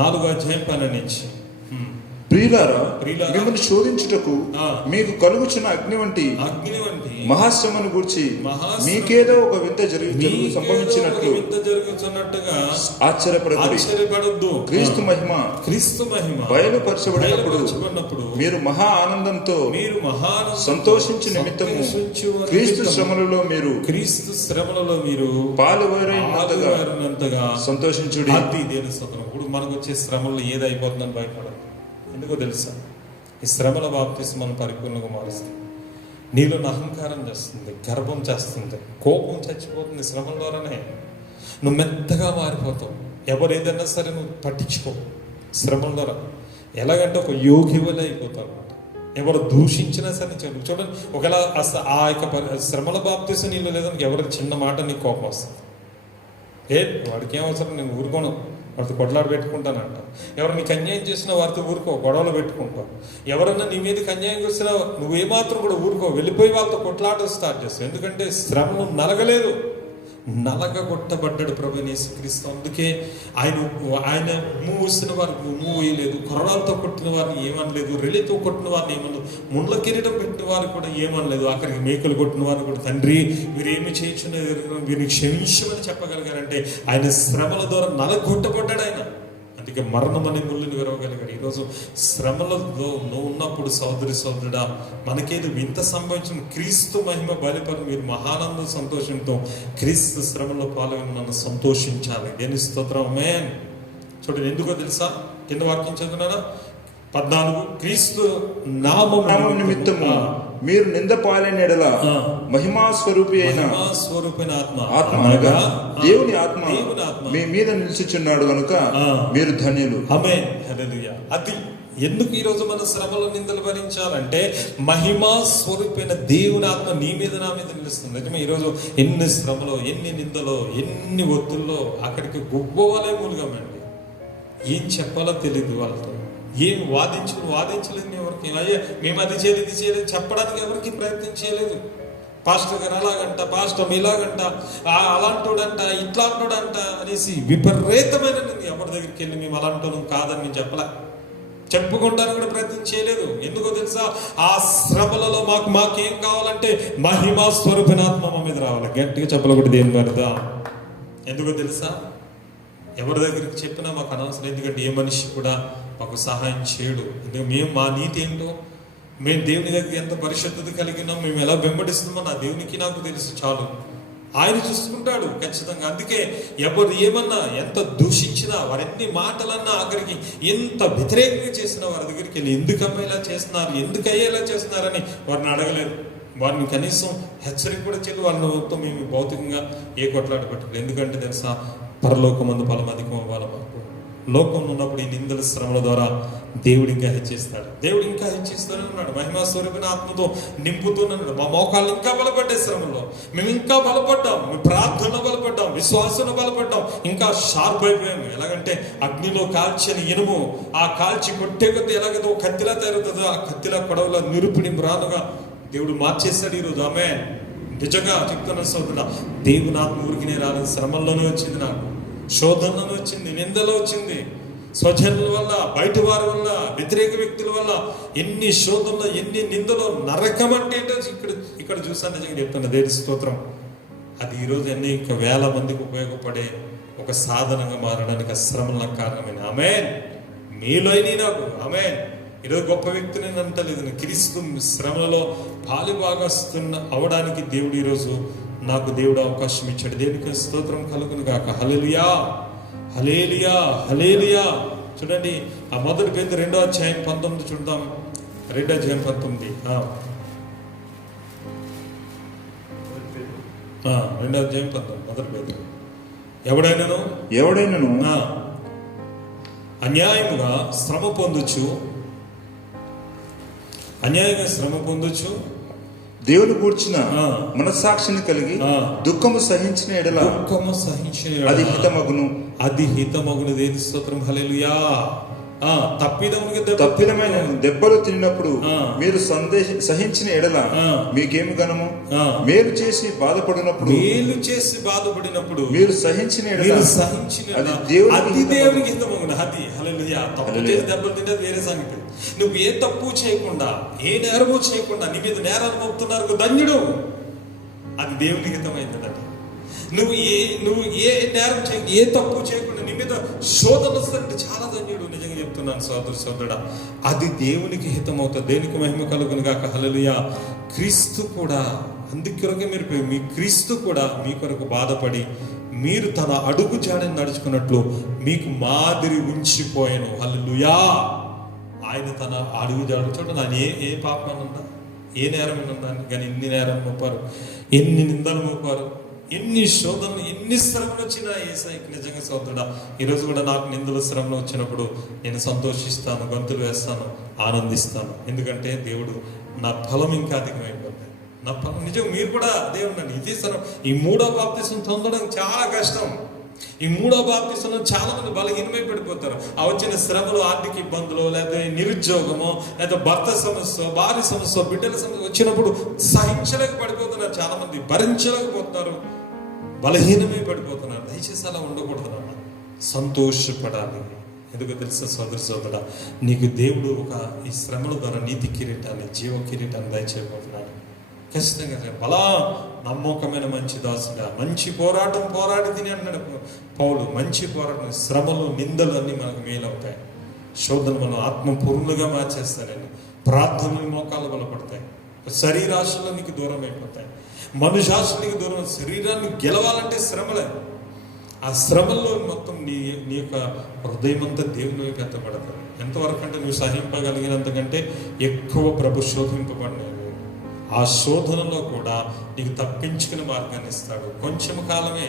4:12 నుంచి ప్రియులారా, ప్రియులారా, మిమ్మల్ని శోధించుటకు మీకు కలుగుచున్న అగ్ని వంటి మహాశ్రమను గూర్చి మీకేదో ఒక వింత సంభవించినట్లుగా ఆశ్చర్యపడద్దు. క్రీస్తు మహిమ బయలుపరచబడినప్పుడు మీరు మహా ఆనందంతో సంతోషించు నిమిత్తము క్రీస్తు శ్రమలలో మీరు పాలువారినంతగా సంతోషించుడి. ఇప్పుడు మనకు వచ్చే శ్రమల్లో ఏది అయిపోతుందని భయపడదు. ఎందుకో తెలుసా? ఈ శ్రమల బాప్తిస్మం మనం పరిపూర్ణంగా మారుస్తుంది. నీలో అహంకారం చేస్తుంది, గర్వం చేస్తుంది, కోపం చచ్చిపోతుంది. శ్రమల ద్వారానే నువ్వు మెత్తగా మారిపోతావు. ఎవరు ఏదైనా సరే నువ్వు పట్టించుకో. శ్రమల ద్వారా ఎలాగంటే ఒక యోగి వల్ల అయిపోతావు అనమాట. ఎవరు దూషించినా సరే చూడండి, ఒకవేళ ఆ యొక్క శ్రమల బాప్తిస్మం నీళ్ళు లేదని ఎవరికి చిన్న మాట నీకు కోపం వస్తుంది. వాడికి ఏం అవసరం, నేను ఊరుకోను, వాడితో కొట్లాడ పెట్టుకుంటానంట. ఎవరు నీకు అన్యాయం చేసినా వారితో ఊరుకో, గొడవలు పెట్టుకుంటావు. ఎవరన్నా నీ మీదకి అన్యాయం చేసినా నువ్వు ఏమాత్రం కూడా ఊరుకో, వెళ్ళిపోయి వాళ్ళతో కొట్లాట స్టార్ట్ చేస్తావు. ఎందుకంటే శ్రమను నలగలేదు, నలగగొట్టబడ్డాడు ప్రభు యేసుక్రీస్తు. అందుకే ఆయన మూసిన వారికి మూవ్ వేయలేదు, కొరడాలతో కొట్టిన వారిని ఏమనలేదు, రెలితో కొట్టిన వారిని ఏమనలేదు, ముండ్ల కిరీటం పెట్టిన వారికి కూడా ఏమనలేదు. అక్కడికి మేకులు కొట్టిన వారిని కూడా తండ్రి వీరేమి చేయించున్నది వీరిని క్షమించమని చెప్పగలిగారంటే ఆయన శ్రమల ద్వారా నలగొట్టబడ్డాడు ఆయన. అందుకే మరణం అనే ముళ్ళుని విరవగలిగాడు. ఈరోజు శ్రమలతో నువ్వు ఉన్నప్పుడు సోదరుడా, మనకేది వింత సంభవించిన క్రీస్తు మహిమ బలిపరి మీరు మహానంద సంతోషంతో క్రీస్తు శ్రమలో పాల్గొని నన్ను సంతోషించాలి. దేని స్తోత్రం. ఆమేన్. చూడండి, ఎందుకో తెలుసా? కింద వాక్యం చదువునారా? 14 క్రీస్తు నామం నిమిత్తము మీరు నింద పాలైన ఎడల మహిమా స్వరూపైన ఆత్మ అనగా దేవుని ఆత్మ మీ మీద నిలిచిచున్నాడు కనుక మీరు ధన్యులు. ఆమేన్. హల్లెలూయా. అది ఎందుకు ఈరోజు మన శ్రమల నిందలు భరించాలంటే మహిమా స్వరూపైన దేవుని ఆత్మ నీ మీద నా మీద నిలుస్తుంది. నిజమే. ఈరోజు ఎన్ని శ్రమలో, ఎన్ని నిందలో, ఎన్ని ఒత్తుల్లో అక్కడికి గుబ్బోవాలే మూలుగామండి. ఏం చెప్పాలో తెలియదు వాళ్ళతో, ఏం వాదించలేదు ఎవరికి. అయ్యే మేము అది చేయలేదు, ఇది చేయలేదు చెప్పడానికి ఎవరికి ప్రయత్నం చేయలేదు. పాస్టర్ గారు అలాగంట, పాస్టర్ ఇలాగంట, అలాంటోడంట, ఇట్లాంటోడంట అనేసి విపరీతమైన ఎవరి దగ్గరికి వెళ్ళి మేము అలాంటోళ్ళం కాదని నేను చెప్పుకుంటాను కూడా ప్రయత్నం చేయలేదు. ఎందుకో తెలుసా? ఆ శ్రమలలో మాకేం కావాలంటే మహిమా స్వరూపిణాత్మ మా మీద రావాలి. గట్టిగా చెప్పలకూడదు దేని మీద. ఎందుకో తెలుసా? ఎవరి దగ్గరికి చెప్పినా మాకు అనవసరం. ఎందుకంటే ఏ మనిషి కూడా మాకు సహాయం చేయడు. మేము మా నీతి ఏంటో, మేము దేవుని దగ్గర ఎంత పరిశుద్ధత కలిగినాం, మేము ఎలా వెంబడిస్తున్నామో నా దేవునికి నాకు తెలుసు చాలు. ఆయన చూసుకుంటాడు ఖచ్చితంగా. అందుకే ఎవరు ఏమన్నా, ఎంత దూషించినా, వారెన్ని మాటలన్నా, ఆఖరికి ఎంత వ్యతిరేకంగా చేసినా వారి దగ్గరికి వెళ్ళి ఎందుకమ్మా ఇలా చేస్తున్నారు, ఎందుకయ్యా ఇలా చేస్తున్నారని వారిని అడగలేదు. వారిని కనీసం హెచ్చరిక కూడా చేయలేదు. వాళ్ళతో మేము భౌతికంగా ఏ కొట్లాట పెట్టలేదు. ఎందుకంటే తెలుసా? పరలోకమందు ఫలం అధికం అవ్వాలి మాకు. లోకంలో ఉన్నప్పుడు ఈ నిందల శ్రమల ద్వారా దేవుడు ఇంకా హెచ్చిస్తాడు. దేవుడు ఇంకా హెచ్చిస్తూనే ఉన్నాడు. మహిమా స్వరూపిణ ఆత్మతో నింపుతూనే మా మోకాళ్ళు ఇంకా బలపడ్డే శ్రమలో మేము ఇంకా బలపడ్డాం, మీ ప్రార్థనలో బలపడ్డాం, విశ్వాసంలో బలపడ్డాం, ఇంకా షార్ప్ అయిపోయాము. ఎలాగంటే అగ్నిలో కాల్చని ఇనుము ఆ కాల్చి కొట్టే కొద్ది ఎలాగైతే ఒక కత్తిలా తయారవుతుందో ఆ కత్తిలా కొడవల నిరుపిడి రానుగా దేవుడు మార్చేస్తాడు ఈరోజు. ఆమేన్. నిజంగా చెప్తున్న సోదరుడా, దేవుని ఆత్మ ఊరికినే రాలేదు. శ్రమల్లోనే వచ్చింది, నాకు శోధనలోనే వచ్చింది, నిందలో వచ్చింది, స్వజనుల వల్ల, బయట వారి వల్ల, వ్యతిరేక వ్యక్తుల వల్ల ఎన్ని శోధనలు, ఎన్ని నిందలు. నరకం అంటే ఏంటో ఇక్కడ చూస్తాను. నిజంగా చెప్తున్నా, దేవుని స్తోత్రం. అది ఈరోజు అనేక వేల మందికి ఉపయోగపడే ఒక సాధనంగా మారడానికి శ్రమల కారణమైన. ఆమేన్. మీలో నాకు ఆమేన్. ఈరోజు గొప్ప వ్యక్తిని అంటలేదు, క్రీస్తు శ్రమలలో పాలుభాగస్తున్న అవడానికి దేవుడు ఈరోజు నాకు దేవుడు అవకాశం ఇచ్చాడు. దేవునికి స్తోత్రం కలుగును గాక. హల్లెలూయా, హల్లెలూయా, హల్లెలూయా. చూడండి, ఆ మొదటి పేరు 2వ అధ్యాయం 19 చూద్దాం. 2వ అధ్యాయం 19. 2వ అధ్యాయం 19 మొదటి పేరు. ఎవడైనాను అన్యాయముగా శ్రమ పొందుచు దేవుని కూర్చిన మనస్సాక్షిని కలిగి దుఃఖము సహించిన అది హితమగును. దేని స్తోత్రం. హల్లెలూయా. తప్పిదమైన దెబ్బలు తిన్నప్పుడు మీరు సహించిన ఎడల మీకేమి గనము? మేలు చేసి బాధపడినప్పుడు మీరు సహించిన ఎడల అది దేవునికి హితమగును. అది హల్లెలూయా. తప్పు చేసి దెబ్బలు తింటే వేరే సంగతి. నువ్వు ఏ తప్పు చేయకుండా, ఏ నేరము చేయకుండా నీ మీద నేరాలు మోపుతున్నారు, ధన్యుడు. అది దేవునికి హితమైందట. నువ్వు ఏ నేరం చేయ, ఏ తప్పు చేయకుండా నీ మీద శోధన వస్తుందంటే చాలా ధన్యుడు. నిజంగా చెప్తున్నాను సోదరుడా, అది దేవునికి హితమవుతుంది. దేవునికి మహిమ కలుగును గాక. హల్లెలూయా. క్రీస్తు కూడా అందుకొరకే మీరు మీ క్రీస్తు కూడా మీ కొరకు బాధపడి మీరు తన అడుగు జాడని నడుచుకున్నట్లు మీకు మాదిరి ఉంచిపోయాను. హల్లెలూయా. ఆయన తన అడుగు జాడు చూడండి. ఆయన ఏ పాపం ఉందా, ఏ నేరం ఉందా కానీ ఎన్ని నేరం మోపారు, ఎన్ని నిందలు మోపారు, ఎన్ని శోధనలు, ఎన్ని శ్రమలు వచ్చినా యేసయ్యకి నిజంగా సోదరుడా, ఈరోజు కూడా నాకు నిందలు శ్రమలు వచ్చినప్పుడు నేను సంతోషిస్తాను, గంతులు వేస్తాను, ఆనందిస్తాను. ఎందుకంటే దేవుడు నా ఫలం ఇంకా అధికమైపోతుంది. నా ఫలం నిజం. మీరు కూడా దేవుడు ఇదే సరం. ఈ 3వ బాప్తిసం పొందడం చాలా కష్టం. ఈ 3వ బాప్తిసంలో చాలా మంది బలహీనమై పడిపోతారు. ఆ వచ్చిన శ్రమలు, ఆర్థిక ఇబ్బందులు, లేదా నిరుద్యోగము, లేదా భర్త సమస్య, భార్య సమస్య, బిడ్డల సమస్య వచ్చినప్పుడు సహించలేక పడిపోతున్నారు. చాలా మంది భరించలేకపోతున్నారు, బలహీనమై పడిపోతున్నారు. దయచేసి అలా ఉండకూడదు. సంతోషపడాలి. ఎందుకు తెలుసా సోదరుడా, నీకు దేవుడు ఈ శ్రమల ద్వారా నీతి కిరీటాన్ని, జీవ కిరీటాన్ని దయచేయబోతున్నాడు. ఖచ్చితంగా బలా నమ్మకమైన మంచి దాసుగా మంచి పోరాడి తిని అన్నాడు పౌలు. మంచి పోరాటం, శ్రమలు, నిందలు అన్నీ మనకు మేలవుతాయి. శోధన మనం ఆత్మపూర్ణంగా మార్చేస్తారండి. ప్రార్థనలు మోకాలు బలపడతాయి. శరీరాశలు నీకు దూరం అయిపోతాయి. మనుషాశునికి దూరం. శరీరాన్ని గెలవాలంటే శ్రమలే. ఆ శ్రమల్లో మొత్తం నీ యొక్క హృదయం అంతా దేవుని వైపు ఎత్తపడతారు. ఎంతవరకు అంటే నువ్వు సహింపగలిగినంతకంటే ఎక్కువ ప్రభు శోధింపబడినవి. ఆ శోధనలో కూడా నీకు తప్పించుకునే మార్గాన్ని ఇస్తాడు. కొంచెం కాలమే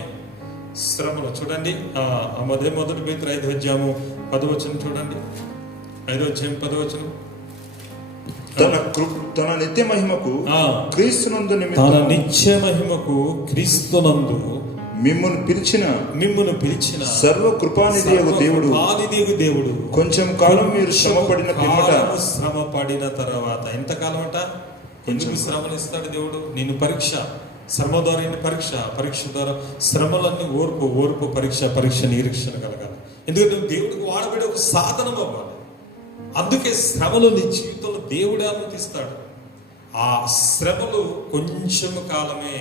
శ్రమలు. చూడండి మొదటి పేతురు 5వ అధ్యాయము 10వ వచనం చూడండి. 5వ అధ్యాయం 10వ వచనం. తన నిత్య మహిమకు క్రీస్తునందు మిమ్మును పిలిచిన సర్వ కృపానిధి దేవుడు కొంచెం కాలం మీరు శ్రమ పడిన తర్వాత ఎంతకాలం అట? ఎందుకు శ్రమలు ఇస్తాడు దేవుడు? నేను శ్రమ ద్వారా పరీక్ష ద్వారా శ్రమలన్నీ ఓర్పు పరీక్ష నిరీక్షణ కలగాలి. ఎందుకంటే దేవుడికి వాడబడే ఒక సాధనం అవ్వాలి. అందుకే శ్రమలు నీ జీవితంలో దేవుడే అనుమతిస్తాడు. ఆ శ్రమలు కొంచెం కాలమే.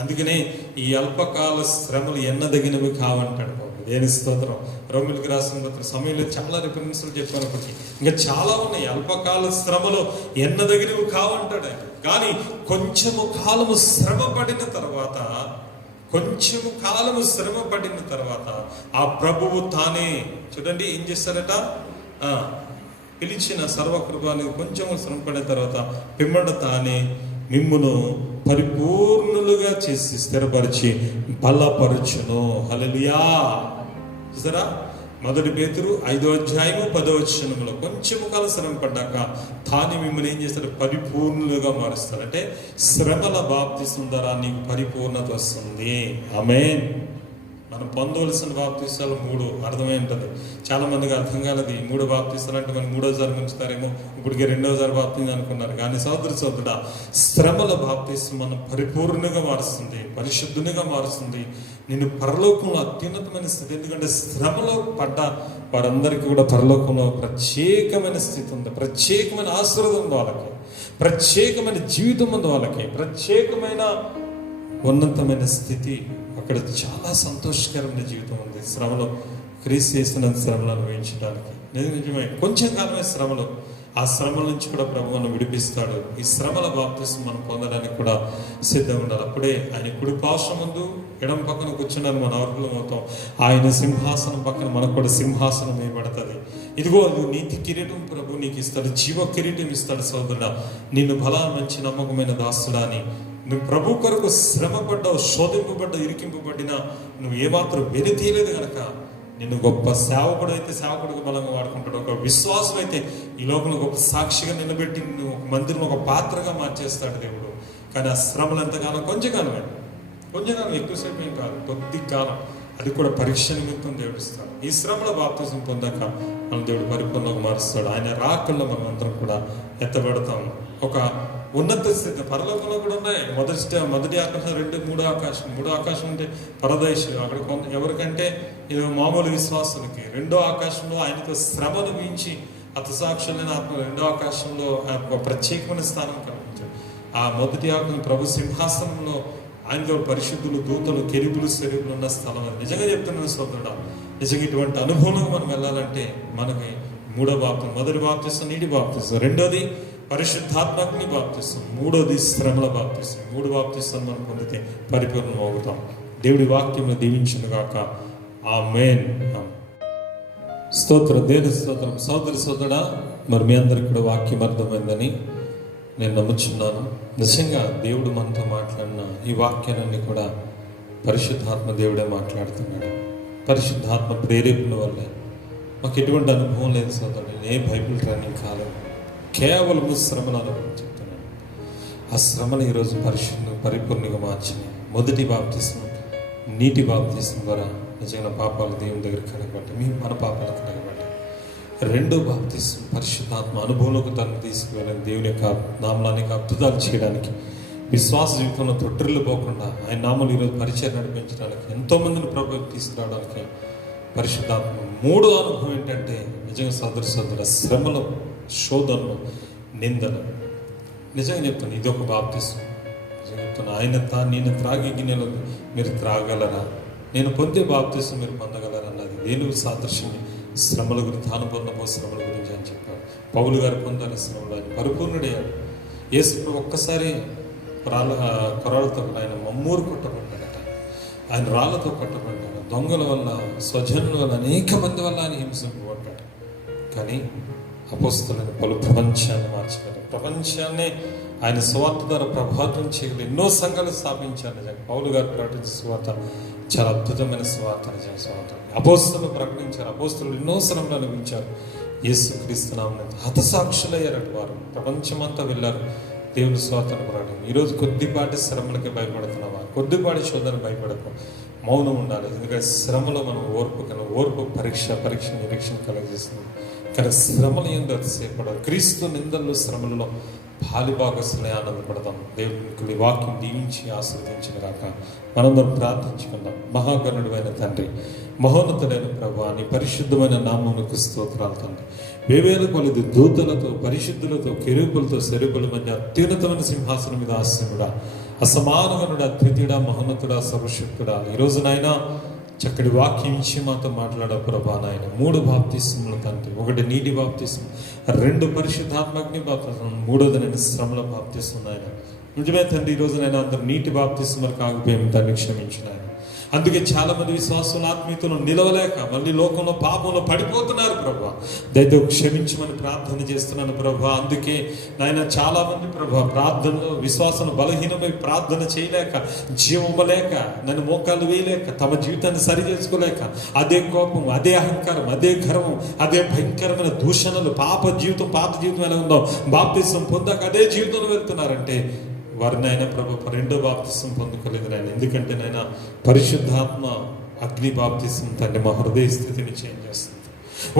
అందుకనే ఈ అల్పకాల శ్రమలు ఎన్నదగినవి కావంటాడు బాబు. దేని స్తోత్రం. రోమిలికి రాసిన పత్రిక సమయంలో చాలా రిఫరెన్స్లు చెప్పినప్పటికీ ఇంకా చాలా ఉన్నాయి. అల్పకాల శ్రమలు ఎన్నదగినవి కావంటాడు ఆయన. కానీ కొంచెము కాలము శ్రమ పడిన తర్వాత ఆ ప్రభువు తానే చూడండి ఏం చేస్తారట? పిలిచిన సర్వకృపాన్ని కొంచెము శ్రమ పడిన తర్వాత పిమ్మట తానే మిమ్మును పరిపూర్ణులుగా చేసి స్థిరపరిచి బలపరచును. హల్లెలూయా. చూసారా? మొదటి పేతురు 5వ అధ్యాయము 10వ వచనంలో కొంచెము కాలం శ్రమ పడ్డాక తాను మిమ్మల్ని ఏం చేస్తాడు? పరిపూర్ణులుగా మారుస్తాడు. అంటే శ్రమల బాప్తిసం ద్వారా నీకు పరిపూర్ణత వస్తుంది. ఆమేన్. మనం పొందవలసిన బాప్తిసాలు 3 అర్థమై ఉంటుంది. చాలా మందికి అర్థం కాలేదు. ఈ 3 బాప్తిసాలు అంటే మనం 3వసారి ఉంచుతారేమో, ఇప్పటికే 2వసారి బాప్తిసం అనుకున్నారు. కానీ సోదరుడా, శ్రమల బాప్తిసం మనం పరిపూర్ణంగా మారుస్తుంది, పరిశుద్ధునిగా మారుస్తుంది. నేను పరలోకంలో అత్యున్నతమైన స్థితి. ఎందుకంటే శ్రమలో పడ్డ వారందరికీ కూడా పరలోకంలో ప్రత్యేకమైన స్థితి ఉంది. ప్రత్యేకమైన ఆశీర్వాదం ఉంది వాళ్ళకి, ప్రత్యేకమైన జీవితం ఉంది వాళ్ళకి, ప్రత్యేకమైన ఉన్నతమైన స్థితి. అక్కడ చాలా సంతోషకరమైన జీవితం ఉంది. శ్రమలో క్రీస్తు చేస్తున్న శ్రమలు అనుభవించడానికి నిజమే. కొంచెం కాలమే శ్రమలు. ఆ శ్రమల నుంచి కూడా ప్రభు మనం విడిపిస్తాడు. ఈ శ్రమల బాప్తిసం మనం పొందడానికి కూడా సిద్ధం ఉండాలి. అప్పుడే ఆయన కుడి పార్శ్వం ముందు ఎడమ పక్కన కూర్చున్నారు మన అర్హులం అవుతాం. ఆయన సింహాసనం పక్కన మనకు కూడా సింహాసనం వేయబడుతుంది. ఇదిగో నీతి కిరీటం ప్రభు నీకు ఇస్తాడు, జీవ కిరీటం ఇస్తాడు. సోదరుడా, నిన్ను బలా మంచి నమ్మకమైన దాసుడా అని నువ్వు ప్రభు కొరకు శ్రమపడ్డావు, శోధింపబడ్డావు, ఇరికింపబడినా నువ్వు ఏమాత్రం వెనుతీయలేదు కనుక నిన్ను గొప్ప సేవకుడు అయితే సేవకుడికి బలంగా వాడుకుంటాడు. ఒక విశ్వాసం అయితే ఈ లోకంలో గొప్ప సాక్షిగా నిలబెట్టి నిన్ను ఒక మందిరం, ఒక పాత్రగా మార్చేస్తాడు దేవుడు. కానీ ఆ శ్రమలు ఎంతకాలం? కొంచెం కాలం, ఎక్కువసేపు ఏం కాదు, కొద్ది కాలం. అది కూడా పరీక్ష నిమిత్తం దేవుడు ఇస్తాడు. ఈ శ్రమల బాప్తిజం పొందాక మనం దేవుడు పరిపూర్ణంగా మారుస్తాడు. ఆయన రాకల్లో మనం అందరం కూడా ఎత్తబడతాం. ఒక ఉన్నత స్థితి పరలోకంలో కూడా ఉన్నాయి. మొదటి ఆకాశం, మూడో ఆకాశం అంటే పరదేశ్. అక్కడ ఎవరికంటే ఇది మామూలు విశ్వాసులకి. రెండో ఆకాశంలో ఆయనతో శ్రమను మించి హతసాక్షులైన ఆత్మ రెండో ఆకాశంలో ఒక ప్రత్యేకమైన స్థానం కల్పించాడు. ఆ మొదటి ఆకాశం ప్రభు సింహాసనంలో ఆయనతో పరిశుద్ధులు, దూతలు, కెరూబులు, సెరూబులు ఉన్న స్థలం. అది నిజంగా చెప్తున్నాను సోదరుడా. నిజంగా ఇటువంటి అనుభవం మనం వెళ్ళాలంటే మనకి మూడో బాప్తిసం, మొదటి బాప్తిసం నీటి బాప్తిసం, రెండోది పరిశుద్ధాత్మని బాప్తిసం, మూడోది శ్రమల బాప్తిసం. 3 బాప్తిసం మనం పొందితే పరిపూర్ణం అవుతాం. దేవుడి వాక్యం దీవించును గాక. ఆమేన్. స్తోత్రం, దేవుని స్తోత్రం. సోదరుడా, మరి మీ అందరికి కూడా వాక్యం అర్థమైందని నేను నమ్ముచున్నాను. నిజంగా దేవుడు మనతో మాట్లాడిన ఈ వాక్యాలన్నీ కూడా పరిశుద్ధాత్మ దేవుడే మాట్లాడుతున్నాడు. పరిశుద్ధాత్మ ప్రేరేపణ వల్లే. మాకు ఎటువంటి అనుభవం లేదు సోదరుడు. నేను ఏ బైబిల్ ట్రైనింగ్ కాలేదు, కేవలం శ్రమల అనుభవం చెప్తున్నాను. ఆ శ్రమలు ఈరోజు పరిపూర్ణంగా మార్చినాయి. మొదటి బాప్తిసం నీటి బాప్తిసం ద్వారా నిజంగా పాపాలు దేవుని దగ్గర కడగబట్టి, మన పాపాలు కడగబట్టి. రెండో బాప్తిసం పరిశుద్ధాత్మ అనుభవంలోకి తనను తీసుకువెళ్ళని దేవుని యొక్క నామలానికి అద్భుతాలు చేయడానికి, విశ్వాస జీవితంలో తొట్టిల్లు పోకుండా ఆయన నామలు ఈరోజు పరిచయం నడిపించడానికి, ఎంతోమందిని ప్రభుత్వం తీసుకురావడానికి పరిశుద్ధాత్మ. మూడో అనుభవం ఏంటంటే నిజంగా సోదర శ్రమలు, శోధనలు, నిందలు. నిజంగా చెప్తాను, ఇది ఒక బాప్తిసం. నిజంగా చెప్తాను, నేను త్రాగి గిన్నెలు మీరు త్రాగలరా, నేను పొందే బాప్తిసం మీరు పొందగలరా అన్నది దేవుని సాదృశ్యం. శ్రమల గురించి, తాను పొందబో శ్రమల గురించి అని చెప్పాడు. పౌలు గారు పొందాలి శ్రమలు, ఆయన పరిపూర్ణుడయ్యాడు. యేసు ఒక్కసారి కొరాలతో ఆయన మమ్మూరు కొట్టబడ్డాడట. ఆయన రాళ్లతో కొట్టబడ్డాడు. దొంగల వల్ల, స్వజనుల వల్ల, అనేక మంది వల్ల ఆయన హింసింపబడ్డాడు. కానీ అపోస్తలుని పలు ప్రపంచాన్ని మార్చగలరు. ప్రపంచాన్ని ఆయన సువార్త ద్వారా ప్రభావితం చేయగలరు. ఎన్నో సంఘాలు స్థాపించారు. నిజంగా పౌలు గారు ప్రకటించిన సువార్త చాలా అద్భుతమైన సువార్త. నిజంగా సువార్త అపోస్తలు ప్రకటించారు. అపోస్తలు ఎన్నో శ్రమలు అనుభవించారు. యేసుక్రీస్తు నామమున హతసాక్షులయ్యారట. వారు ప్రపంచమంతా వెళ్ళారు దేవుని సువార్తను ప్రకటించారు. ఈరోజు కొద్దిపాటి శ్రమలకి భయపడుతున్నావా? కొద్దిపాటి శోధన భయపడకు, మౌనం ఉండాలి. ఎందుకంటే శ్రమలో మనం ఓర్పు పరీక్ష నిరీక్షణ కలిగిస్తుంది. కానీ శ్రమలు ఏందో అతిశయపడాలి. క్రీస్తు నిందల్లో, శ్రమలలో భాగస్వాములై ఆనందపడతాం. దేవునికి వాక్యం దీవించి ఆశీర్వదించిన గాక. మనందరం ప్రార్థించుకుందాం. మహాగణుడు అయిన తండ్రి, మహోన్నతుడైన ప్రభువా, నీ పరిశుద్ధమైన నామమునకు స్తోత్రాలు తండ్రి. వేవేల కొలది దూతలతో, పరిశుద్ధులతో, కెరూబులతో, సెరూబుల మధ్య అత్యున్నతమైన సింహాసనం మీద ఆసీనుడా, అసమానగనుడా, అద్వితీయుడా, మహోన్నతుడా, సర్వశక్తుడా, ఈరోజు నాయనా చక్కటి వాక్యం ఇచ్చి మాతో మాట్లాడా ప్రభా. నాయన 3 బాప్తిస్మలు తండ్రి. 1 నీటి బాప్తిస్మ, 2 పరిశుద్ధాత్మగ్ని బాప్తిస్మ, 3వది నేను శ్రమల బాప్తిస్మ. నాయన నిజమే తండ్రి, ఈరోజు నేను అందరూ నీటి బాప్తిస్మలకు ఆగిపోయాము తండ్రి, క్షమించిన ఆయన. అందుకే చాలా మంది విశ్వాసుల ఆత్మీయతలో నిలవలేక మళ్ళీ లోకంలో పాపంలో పడిపోతున్నారు ప్రభా. దయతో క్షమించమని ప్రార్థన చేస్తున్నాను ప్రభా. అందుకే నాయన చాలా మంది ప్రభా ప్రార్థనలో విశ్వాసం బలహీనమై ప్రార్థన చేయలేక, జీవమలేక, నన్ను మోకాలు వేయలేక, తమ జీవితాన్ని సరి చేసుకోలేక, అదే కోపం, అదే అహంకారం, అదే గర్వం, అదే భయంకరమైన దూషణలు, పాత జీవితం ఎలా ఉందో బాప్తిసం పొందాక అదే జీవితంలో వెళ్తున్నారంటే వారు నాయన ప్రభు 2వ బాప్తిసం పొందుకోలేదు నాయన. ఎందుకంటే నాయన పరిశుద్ధాత్మ అగ్ని బాప్తిసం తండ్రి మా హృదయ స్థితిని చేంజ్ చేస్తుంది.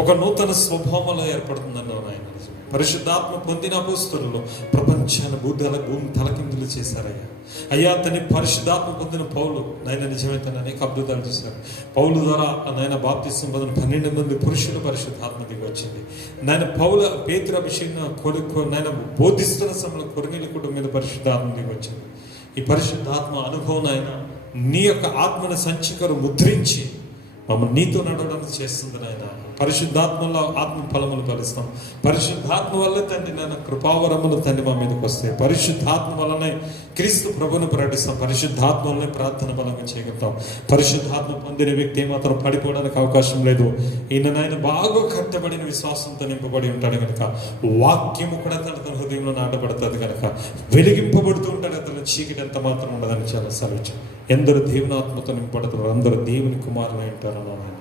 ఒక నూతన స్వభావంలో ఏర్పడుతుందన్నావు నాయన. పరిశుద్ధాత్మ పొందిన అపోస్తలులు ప్రపంచాన్ని భూమి తలకిందులు చేశారయ్యా. అయ్యా తని పరిశుద్ధాత్మ పొందిన పౌలు నాయన నిజమే తన అనేక అద్భుతాలు చేశారు. పౌలు ద్వారా నాయన బాప్తిసం పొందిన 12 మంది పురుషులు పరిశుద్ధాత్మ దిగి వచ్చింది. నాయన పేతురు అభిషేకం నాయన బోధిస్తున్న సమయంలో కొరినీల కుటుంబం మీద పరిశుద్ధాత్మ దిగి వచ్చింది. ఈ పరిశుద్ధాత్మ అనుభవం నాయన నీ యొక్క ఆత్మను సంచికరు ముద్రించి మమ్మల్ని నీతో నడవడానికి చేస్తుంది నాయన. పరిశుద్ధాత్మలో ఆత్మ ఫలములు ఫలిస్తాం. పరిశుద్ధాత్మ వల్ల తండ్రి నాయన కృపావరములు తండ్రి మా మీదకి వస్తాయి. పరిశుద్ధాత్మ వల్లనే క్రీస్తు ప్రభువును ప్రకటిస్తాం. పరిశుద్ధాత్మ వల్లనే ప్రార్థన బలంగా చేయగలుగుతాం. పరిశుద్ధాత్మ పొందిన వ్యక్తి ఏమాత్రం పడిపోవడానికి అవకాశం లేదు. ఈయన నాయన బాగా కట్టబడిన విశ్వాసంతో నింపబడి ఉంటాడు కనుక వాక్యము కూడా తన హృదయంలో నాటబడుతుంది కనుక వెలిగింపబడుతూ ఉంటాడు. అతను చీకటి ఎంత మాత్రం ఉండదని చాలా సెలవు. ఎందరు దేవుని ఆత్మతో నింపబడతారు అందరూ దేవుని కుమారులు ఉంటారు అన్నాను.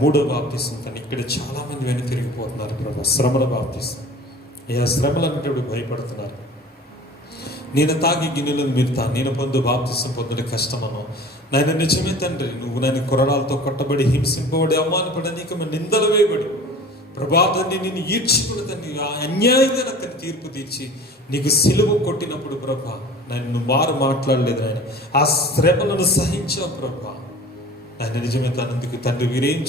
3వ బాప్తిసం కానీ ఇక్కడ చాలా మంది వెనక్కి తిరిగిపోతున్నారు ప్రభు. శ్రమల బాప్తిసం. ఏ శ్రమలు అంటే భయపడుతున్నారు. నేను తాగి గిన్నెలను మీరు నేను పొందు బాప్తిసం పొందడం కష్టమనో, నాయన నిజమే తండ్రి, నువ్వు నన్ను కొరడాలతో కొట్టబడి, హింసింపబడి, అవమానపడి, అనేక నిందలు వేయబడి, ప్రభాతాన్ని నిన్ను ఈడ్చుకుని తండ్రి ఆ అన్యాయంగా నాకు తీర్పు తీర్చి నీకు సిలువ కొట్టినప్పుడు ప్రభా నన్ను మారు మాట్లాడలేదు ఆయన. ఆ శ్రమలను సహించావు ప్రభా. ఆయన నిజమే తనందుకు తండ్రి వీరేం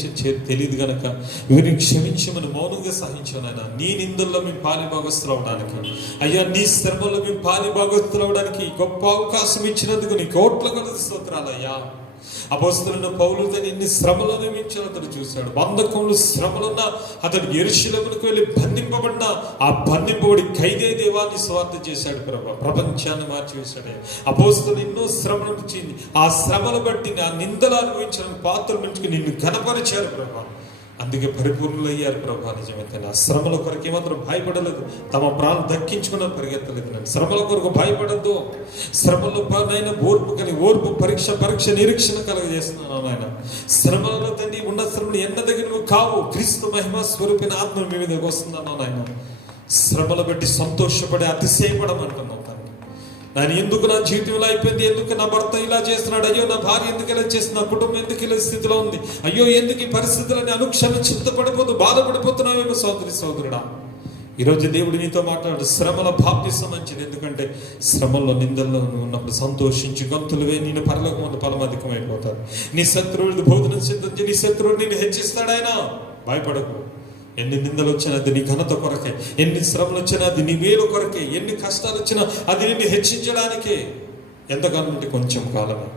తెలియదు గనక వీరిని క్షమించమని మౌనంగా సహించాను ఆయన. నీ నిందల్లో మేము పాలిభాగస్తులు అవడానికి, అయ్యా నీ శ్రమలో మేము పాలిభాగస్తులు అవడానికి గొప్ప అవకాశం ఇచ్చినందుకు నీ కోట్ల కొలది స్తోత్రాలు అయ్యా. అపోస్తలుడైన పౌలు తను ఎన్ని శ్రమలు అనుభవించాలో అతడు చూశాడు. బంధకంలో శ్రమలున్న అతడు యెరూషలేమునకు వెళ్ళి బంధింపబడిన ఆ బంధింపబడి ఖైదే దేవాన్ని స్వార్థ చేశాడు ప్రభా. ప్రపంచాన్ని మార్చివేశాడు. అపోస్తలుడు ఎన్నో శ్రమలు వచ్చింది. ఆ శ్రమలు బట్టి ఆ నిందలు అనుభవించిన పాత్రలు నుంచి నిన్ను ఘనపరిచారు ప్రభా. అందుకే పరిపూర్ణులయ్యారు ప్రభా. నిజమైతే ఆ శ్రమల కొరకు ఏమాత్రం భయపడలేదు, తమ ప్రాణం దక్కించుకున్న పరిగెత్తలేదు. నేను శ్రమల కొరకు భయపడద్దు. శ్రమలో నైనా ఓర్పు కలిగి, ఓర్పు పరీక్ష నిరీక్షణ కలగజేస్తున్నాను ఆయన. శ్రమలలో తండ్రి ఉన్న శ్రమలు ఎన్నదగినవి కావు. క్రీస్తు మహిమ స్వరూపిన ఆత్మ మీ మీదకి వస్తున్నాను ఆయన. శ్రమల బట్టి సంతోషపడి అతిశయపడమంటున్నాను తండ్రి. నేను ఎందుకు నా జీవితం ఇలా అయిపోయింది, ఎందుకు నా భర్త ఇలా చేస్తున్నాడు, అయ్యో నా భార్య ఎందుకు ఇలా చేస్తుంది, నా కుటుంబం ఎందుకు ఇలా స్థితిలో ఉంది, అయ్యో ఎందుకు ఈ పరిస్థితులని అనుక్షణం చింతపడిపోతూ బాధపడిపోతున్నావేమో సోదరుడా. ఈరోజు దేవుడు నీతో మాట్లాడు. శ్రమల బాప్తిసం మంచిది. ఎందుకంటే శ్రమల్లో నిందల్లో ఉన్నప్పుడు సంతోషించి గంతులువే నేను పరలోకం ముందు ఫలం అధికమైపోతాడు. నీ శత్రువుడు భోజనం సిద్ధించి నీ శత్రువుడు నిన్ను హెచ్చిస్తాడాయన. భయపడకు. ఎన్ని నిందలు వచ్చినా అది నీ ఘనత కొరకే, ఎన్ని శ్రమలు వచ్చినా అది నీ మేలు కొరకే, ఎన్ని కష్టాలు వచ్చినా అది నిన్ను హెచ్చించడానికే. ఎంతకాలం అంటే కొంచెం కాలమే.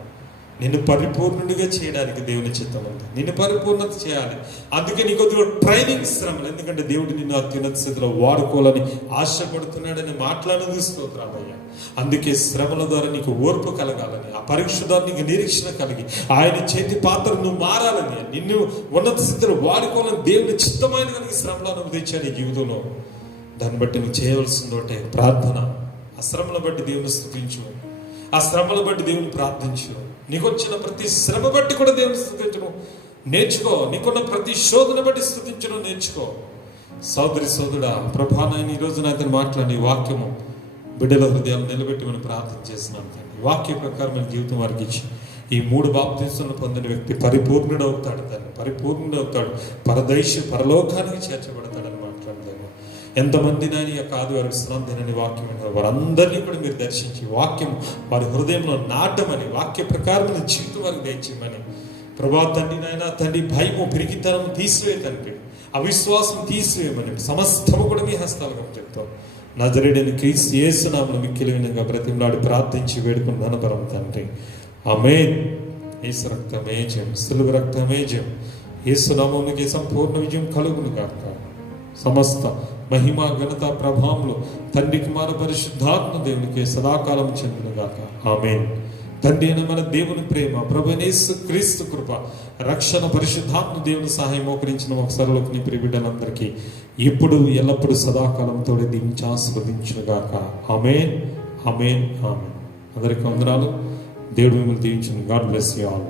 నిన్ను పరిపూర్ణుడిగా చేయడానికి దేవుని చిత్తం ఉంది. నిన్ను పరిపూర్ణత చేయాలి. అందుకే నీకు ట్రైనింగ్ శ్రమలు. ఎందుకంటే దేవుడు నిన్ను అత్యున్నత స్థితిలో వాడుకోవాలని ఆశపడుతున్నాడని మాట్లాడేది స్తోత్రాలయ్యా. అందుకే శ్రమల ద్వారా నీకు ఓర్పు కలగాలని, ఆ పరీక్ష ద్వారా నీకు నిరీక్షణ కలిగి ఆయన చేతి పాత్ర నువ్వు మారాలని, నిన్ను ఉన్నత స్థితిలో వాడుకోవాలని దేవుని చిత్తమైన కలిగి శ్రమలు అనుభవించాడు ఈ జీవితంలో. దాన్ని బట్టి నువ్వు చేయవలసింది ఒకటే ప్రార్థన. ఆ శ్రమల బట్టి దేవుని స్తుతించు, ఆ శ్రమల బట్టి దేవుని ప్రార్థించు. నీకు వచ్చిన ప్రతి శ్రమ బట్టి కూడా దేవుని స్తుతించడం నేర్చుకో. నీకున్న ప్రతి శోధన బట్టి స్తుతించడం నేర్చుకో. సోదరుడా, ప్రభా నాయన ఈరోజు నాతో మాట్లాడి వాక్యము బిడ్డల హృదయాలు నిలబెట్టి మనం ప్రార్థన చేస్తున్నాం. ఈ వాక్య ప్రకారమైన జీవితం వారికి ఇచ్చి ఈ 3 బాప్తిస్మాలు పొందిన వ్యక్తి పరిపూర్ణుడు అవుతాడు. పరిపూర్ణుడు అవుతాడు, పరలోకానికి చేర్చబడతాడని మాట్లాడతాడు. ఎంతమంది నాయన ఈ యొక్క ఆదివారం విశ్రాంతి దినని వాక్యం వింటారు, వారందరినీ కూడా మీరు దర్శించి వాక్యం వారి హృదయంలో నాటమని, వాక్య ప్రకారమైన జీవితం వారికి దయచేయమని ప్రభా తండ్రి నాయన. తండ్రి భయము పిరికితనం తీసివే తండ్రి, అవిశ్వాసం తీసివేయమని సమస్తము కూడా మీ హస్తాలకు చెప్తాం. నజరేయుడైన క్రీస్తు యేసు నామములో మిక్కిలి వినంగా బ్రతిమలాడి ప్రార్థించి వేడుకున్న పరమ తండ్రి, ఆమేన్. యేసు రక్తమే జయం, సిలువ రక్తమే జయం. యేసు నామమునకి సంపూర్ణ విజయం కలుగును గాక. సమస్త మహిమ ఘనత ప్రభావములు తండ్రి కుమార పరిశుద్ధాత్మ దేవునికి సదాకాలం చెందును గాక. ఆమేన్. తండ్రి అయిన మన దేవుని ప్రేమ, ప్రభువైన యేసు క్రీస్తు కృప, రక్షణ, పరిశుద్ధాత్మ దేవుని సహాయం మోకరించిన ఒక సర్వలోకని ప్రియ బిడ్డలందరికీ ఇప్పుడు ఎల్లప్పుడూ సదాకాలం తోడే దీవించి ఆశీర్వదించును గాక. ఆమేన్, ఆమేన్, ఆమేన్. అందరికీ వందనాలు. దేవుడు మిమ్మల్ని దీవించును. God bless you all.